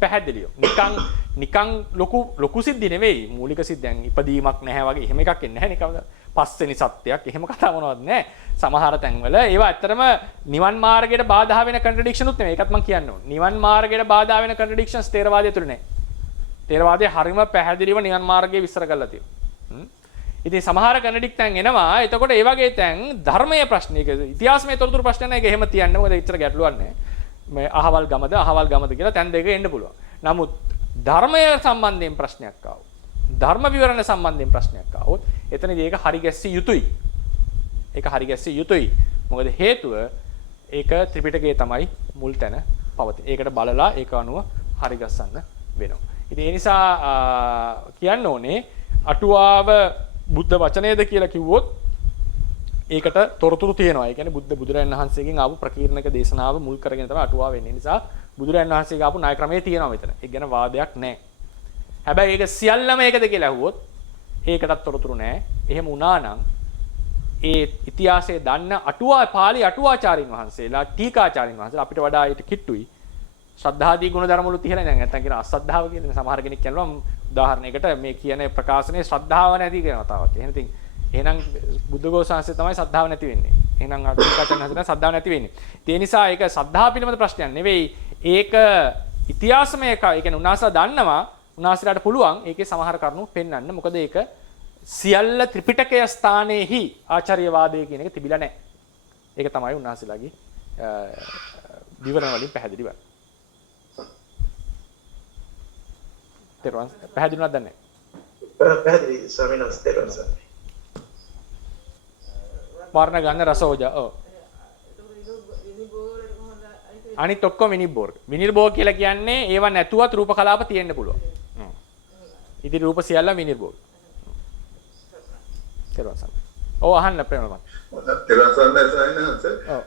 පැහැදිලිව. නිකන් ලොකු සිද්ධි නෙවෙයි. මූලික සිද්ධියන් ඉපදීමක් නැහැ වගේ එහෙම එකක් එන්නේ නැහැ නේ කවදා. පස්වෙනි සත්‍යයක් එහෙම කතා මොනවද නැහැ. සමහර තැන්වල ඒවා ඇත්තටම නිවන් මාර්ගයට බාධා වෙන කන්ට්‍රඩික්ෂන් උත් නෙවෙයි. ඒකත් මම කියන්න ඕනේ. නිවන් මාර්ගයට බාධා වෙන කන්ට්‍රඩික්ෂන්ස් තේරවාදය තුල නැහැ. තේරවාදයේ හරිම පැහැදිලිව නිවන් මාර්ගය විස්තර කරලා තියෙනවා. ඉතින් සමහර කන්ට්‍රඩික්ට් තැන් එනවා. එතකොට ඒ වගේ තැන් ධර්මයේ ප්‍රශ්න එක ඉතිහාසමය තොරතුරු ප්‍රශ්න නැහැ. ඒක එහෙම තියන්නේ. මොකද එච්චර ගැටලුවක් නැහැ. මේ අහවල් ගමද කියලා තැන් දෙක එන්න පුළුවන්. නමුත් ධර්මය සම්බන්ධයෙන් ප්‍රශ්නයක් ආවොත් ධර්ම විවරණ සම්බන්ධයෙන් ප්‍රශ්නයක් ආවොත් එතනදී ඒක හරි ගැස්සිය යුතුයි. ඒක හරි ගැස්සිය යුතුයි. මොකද හේතුව ඒක ත්‍රිපිටකයේ තමයි මුල් තැන පවතින. ඒකට බලලා ඒක අනුව හරි ගස්සන්න වෙනවා. ඉතින් ඒ නිසා කියන්න ඕනේ අටුවාව බුද්ධ වචනයද කියලා කිව්වොත් ඒකට තොරතුරු තියෙනවා. ඒ කියන්නේ බුදුරජාණන් වහන්සේගෙන් ආපු ප්‍රකීර්ණක දේශනාව මුල් කරගෙන තමයි අටුවාව වෙන්නේ. නිසා බුදුරජාණන් වහන්සේගේ ආපු ණය ක්‍රමයේ තියෙනවා මෙතන. ඒක ගැන වාදයක් නැහැ. හැබැයි ඒක සියල්ලම ඒකද කියලා අහුවොත් ඒකටත් තොරතුරු නැහැ. එහෙම වුණා නම් ඒ ඉතිහාසයේ දන්න අටුවා පාළි අටුවාචාරින් වහන්සේලා ටීකාචාරින් වහන්සේලා අපිට වඩා ඊට කිට්ටුයි. ශ්‍රද්ධාදී ගුණ ධර්ම වල තියලා දැන් නැත්තම් කියන අශ්‍රද්ධාව කියන සමහර කෙනෙක් කියනවා උදාහරණයකට මේ කියන ප්‍රකාශනයේ ශ්‍රද්ධාව නැති කියන කතාවක්. එහෙනම් ඉතින් එහෙනම් බුද්ධඝෝෂාංශය තමයි ශ්‍රද්ධාව නැති වෙන්නේ. එහෙනම් අටුවාචාරින් වහන්සේලා ශ්‍රද්ධාව නැති වෙන්නේ. ඒ නිසා ඒක ශ්‍රද්ධාව පිළිබඳ ප්‍රශ්නයක් නෙවෙයි. ඒක ඉතිහාසමය එක. ඒ කියන්නේ උන්වහන්සේලා දන්නවා උන්වහන්සේලාට පුළුවන් ඒකේ සමහර කරුණු පෙන්වන්න. මොකද ඒක සියල්ල ත්‍රිපිටකය ස්ථානයේහි ආචාර්යවාදය කියන එක තිබිලා නැහැ. ඒක තමයි උන්වහන්සේලාගේ විවරණ වලින් පැහැදිලි වෙන්නේ. තේරුණාද? පැහැදිලි වුණාද නැහැ? පැහැදිලි ස්වාමීන් වහන්සේ තේරුණා. වර්ණ ගන්න රසෝජා. ඔව්. අනිත් ඔක්කොම විනිබ්බෝර්ග. විනිබ්බෝර්ග කියලා කියන්නේ ඒවා නැතුවත් රූප කලාප තියෙන්න පුළුවන්. ඉතින් රූප සියල්ල විනිබ්බෝර්ග. තේරුණාද? ඔව් අහන්න ප්‍රේමවත්.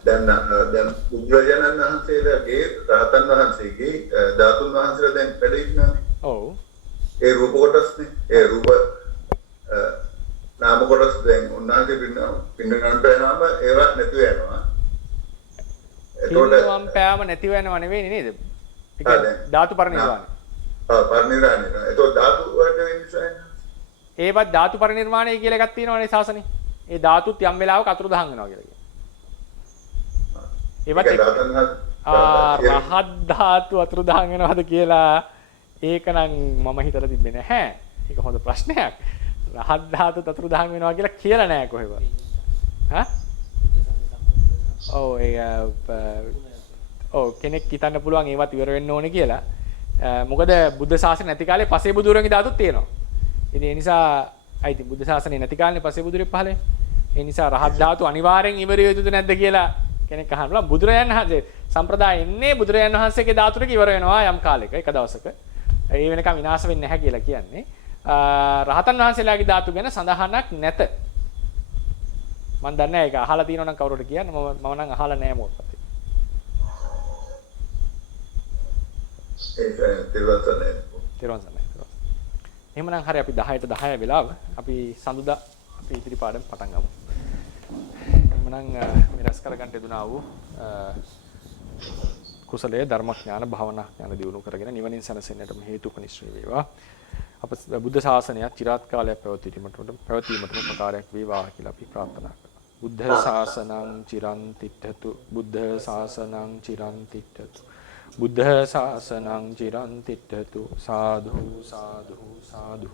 දැන් බුදුරජාණන් වහන්සේලාගේ රහතන් වහන්සේගේ ධාතුන් වහන්සේලා දැන් වැඩ ඉන්නවානේ. ඔව්. ඒ රූප කොටස්නේ. ඒ රූප නාම කොටස් දැන් උන්වහන්සේ පින්නගන්න බෑනම ඒවා නැති වෙනවා. පින්නම් පෑම නැති වෙනව නෙවෙයි නේද? ධාතු පරිනිර්වාණය. පරිනිර්වාණය. ඒතකොට ධාතු වලට වෙන්නේ ඒවත් ධාතු පරිනිර්වාණය කියලා එකක් තියෙනවනේ ශාසනේ. ඒ ධාතුත් යම් වෙලාවක අතුරුදහන් වෙනවා කියලා කියනවා. ඒවත් රහත් ධාතු අතුරුදහන් වෙනවද කියලා ඒක නම් මම හිතලා තිබ්බේ නැහැ. ඒක හොඳ ප්‍රශ්නයක්. රහත් ධාතු අතුරුදහන් වෙනවා කියලා නැහැ කොහෙවත්. හා? ඔව් කෙනෙක් හිතන්න පුළුවන් ඒවත් ඉවර වෙන්න ඕනේ කියලා. මොකද බුද්ධ ශාසනය නැති කාලේ පසේ බුදුරන්ගේ ධාතුත් තියෙනවා. ඉතින් ඒ නිසා අයිති බුද්ධ ශාසනය නැති කාලේ පසේ බුදුරෙක් පහළ වෙන්නේ. ඒ නිසා රහත් ධාතු අනිවාර්යෙන් ඉවර යුතුද නැද්ද කියලා කෙනෙක් අහනවා. බුදුරයන් වහන්සේ සම්ප්‍රදාය එන්නේ බුදුරයන් වහන්සේගේ ධාතු ටික ඉවර වෙනවා යම් කාලයක එක දවසක. ඒ වෙනකම් විනාශ වෙන්නේ නැහැ කියලා කියන්නේ. රහතන් වහන්සේලාගේ ධාතු ගැන සඳහනක් නැත. මම දන්නේ නැහැ ඒක අහලා තියෙනවා නම් කවුරුට කියන්න මම නම් අහලා නැහැ මොකක්ද. ඒක තිරවසනේ. එහෙමනම් හරි අපි 10ට 10 වෙලාව අපි සඳුදා අපි ඉදිරි පාඩම් පටන් ගමු. එහෙමනම් මේ රස කරගන්න යදුනා වූ කුසලයේ ධර්මඥාන භාවනා ඥාන දියුණු කරගෙන නිවනින් සැනසෙන්නට හේතුපනිශ්‍රේ වේවා. අප බුද්ධ ශාසනය චිරාත් කාලයක් පැවතීමට උපකාරයක් වේවා කියලා අපි ප්‍රාර්ථනා කරනවා. බුද්ධ ශාසනං චිරන් තිට්ඨතු බුද්ධ ශාසනං චිරන් තිට්ඨතු බුද්ධ ශාසනං චිරන් තිට්ඨතු සාදු සාදු සාදු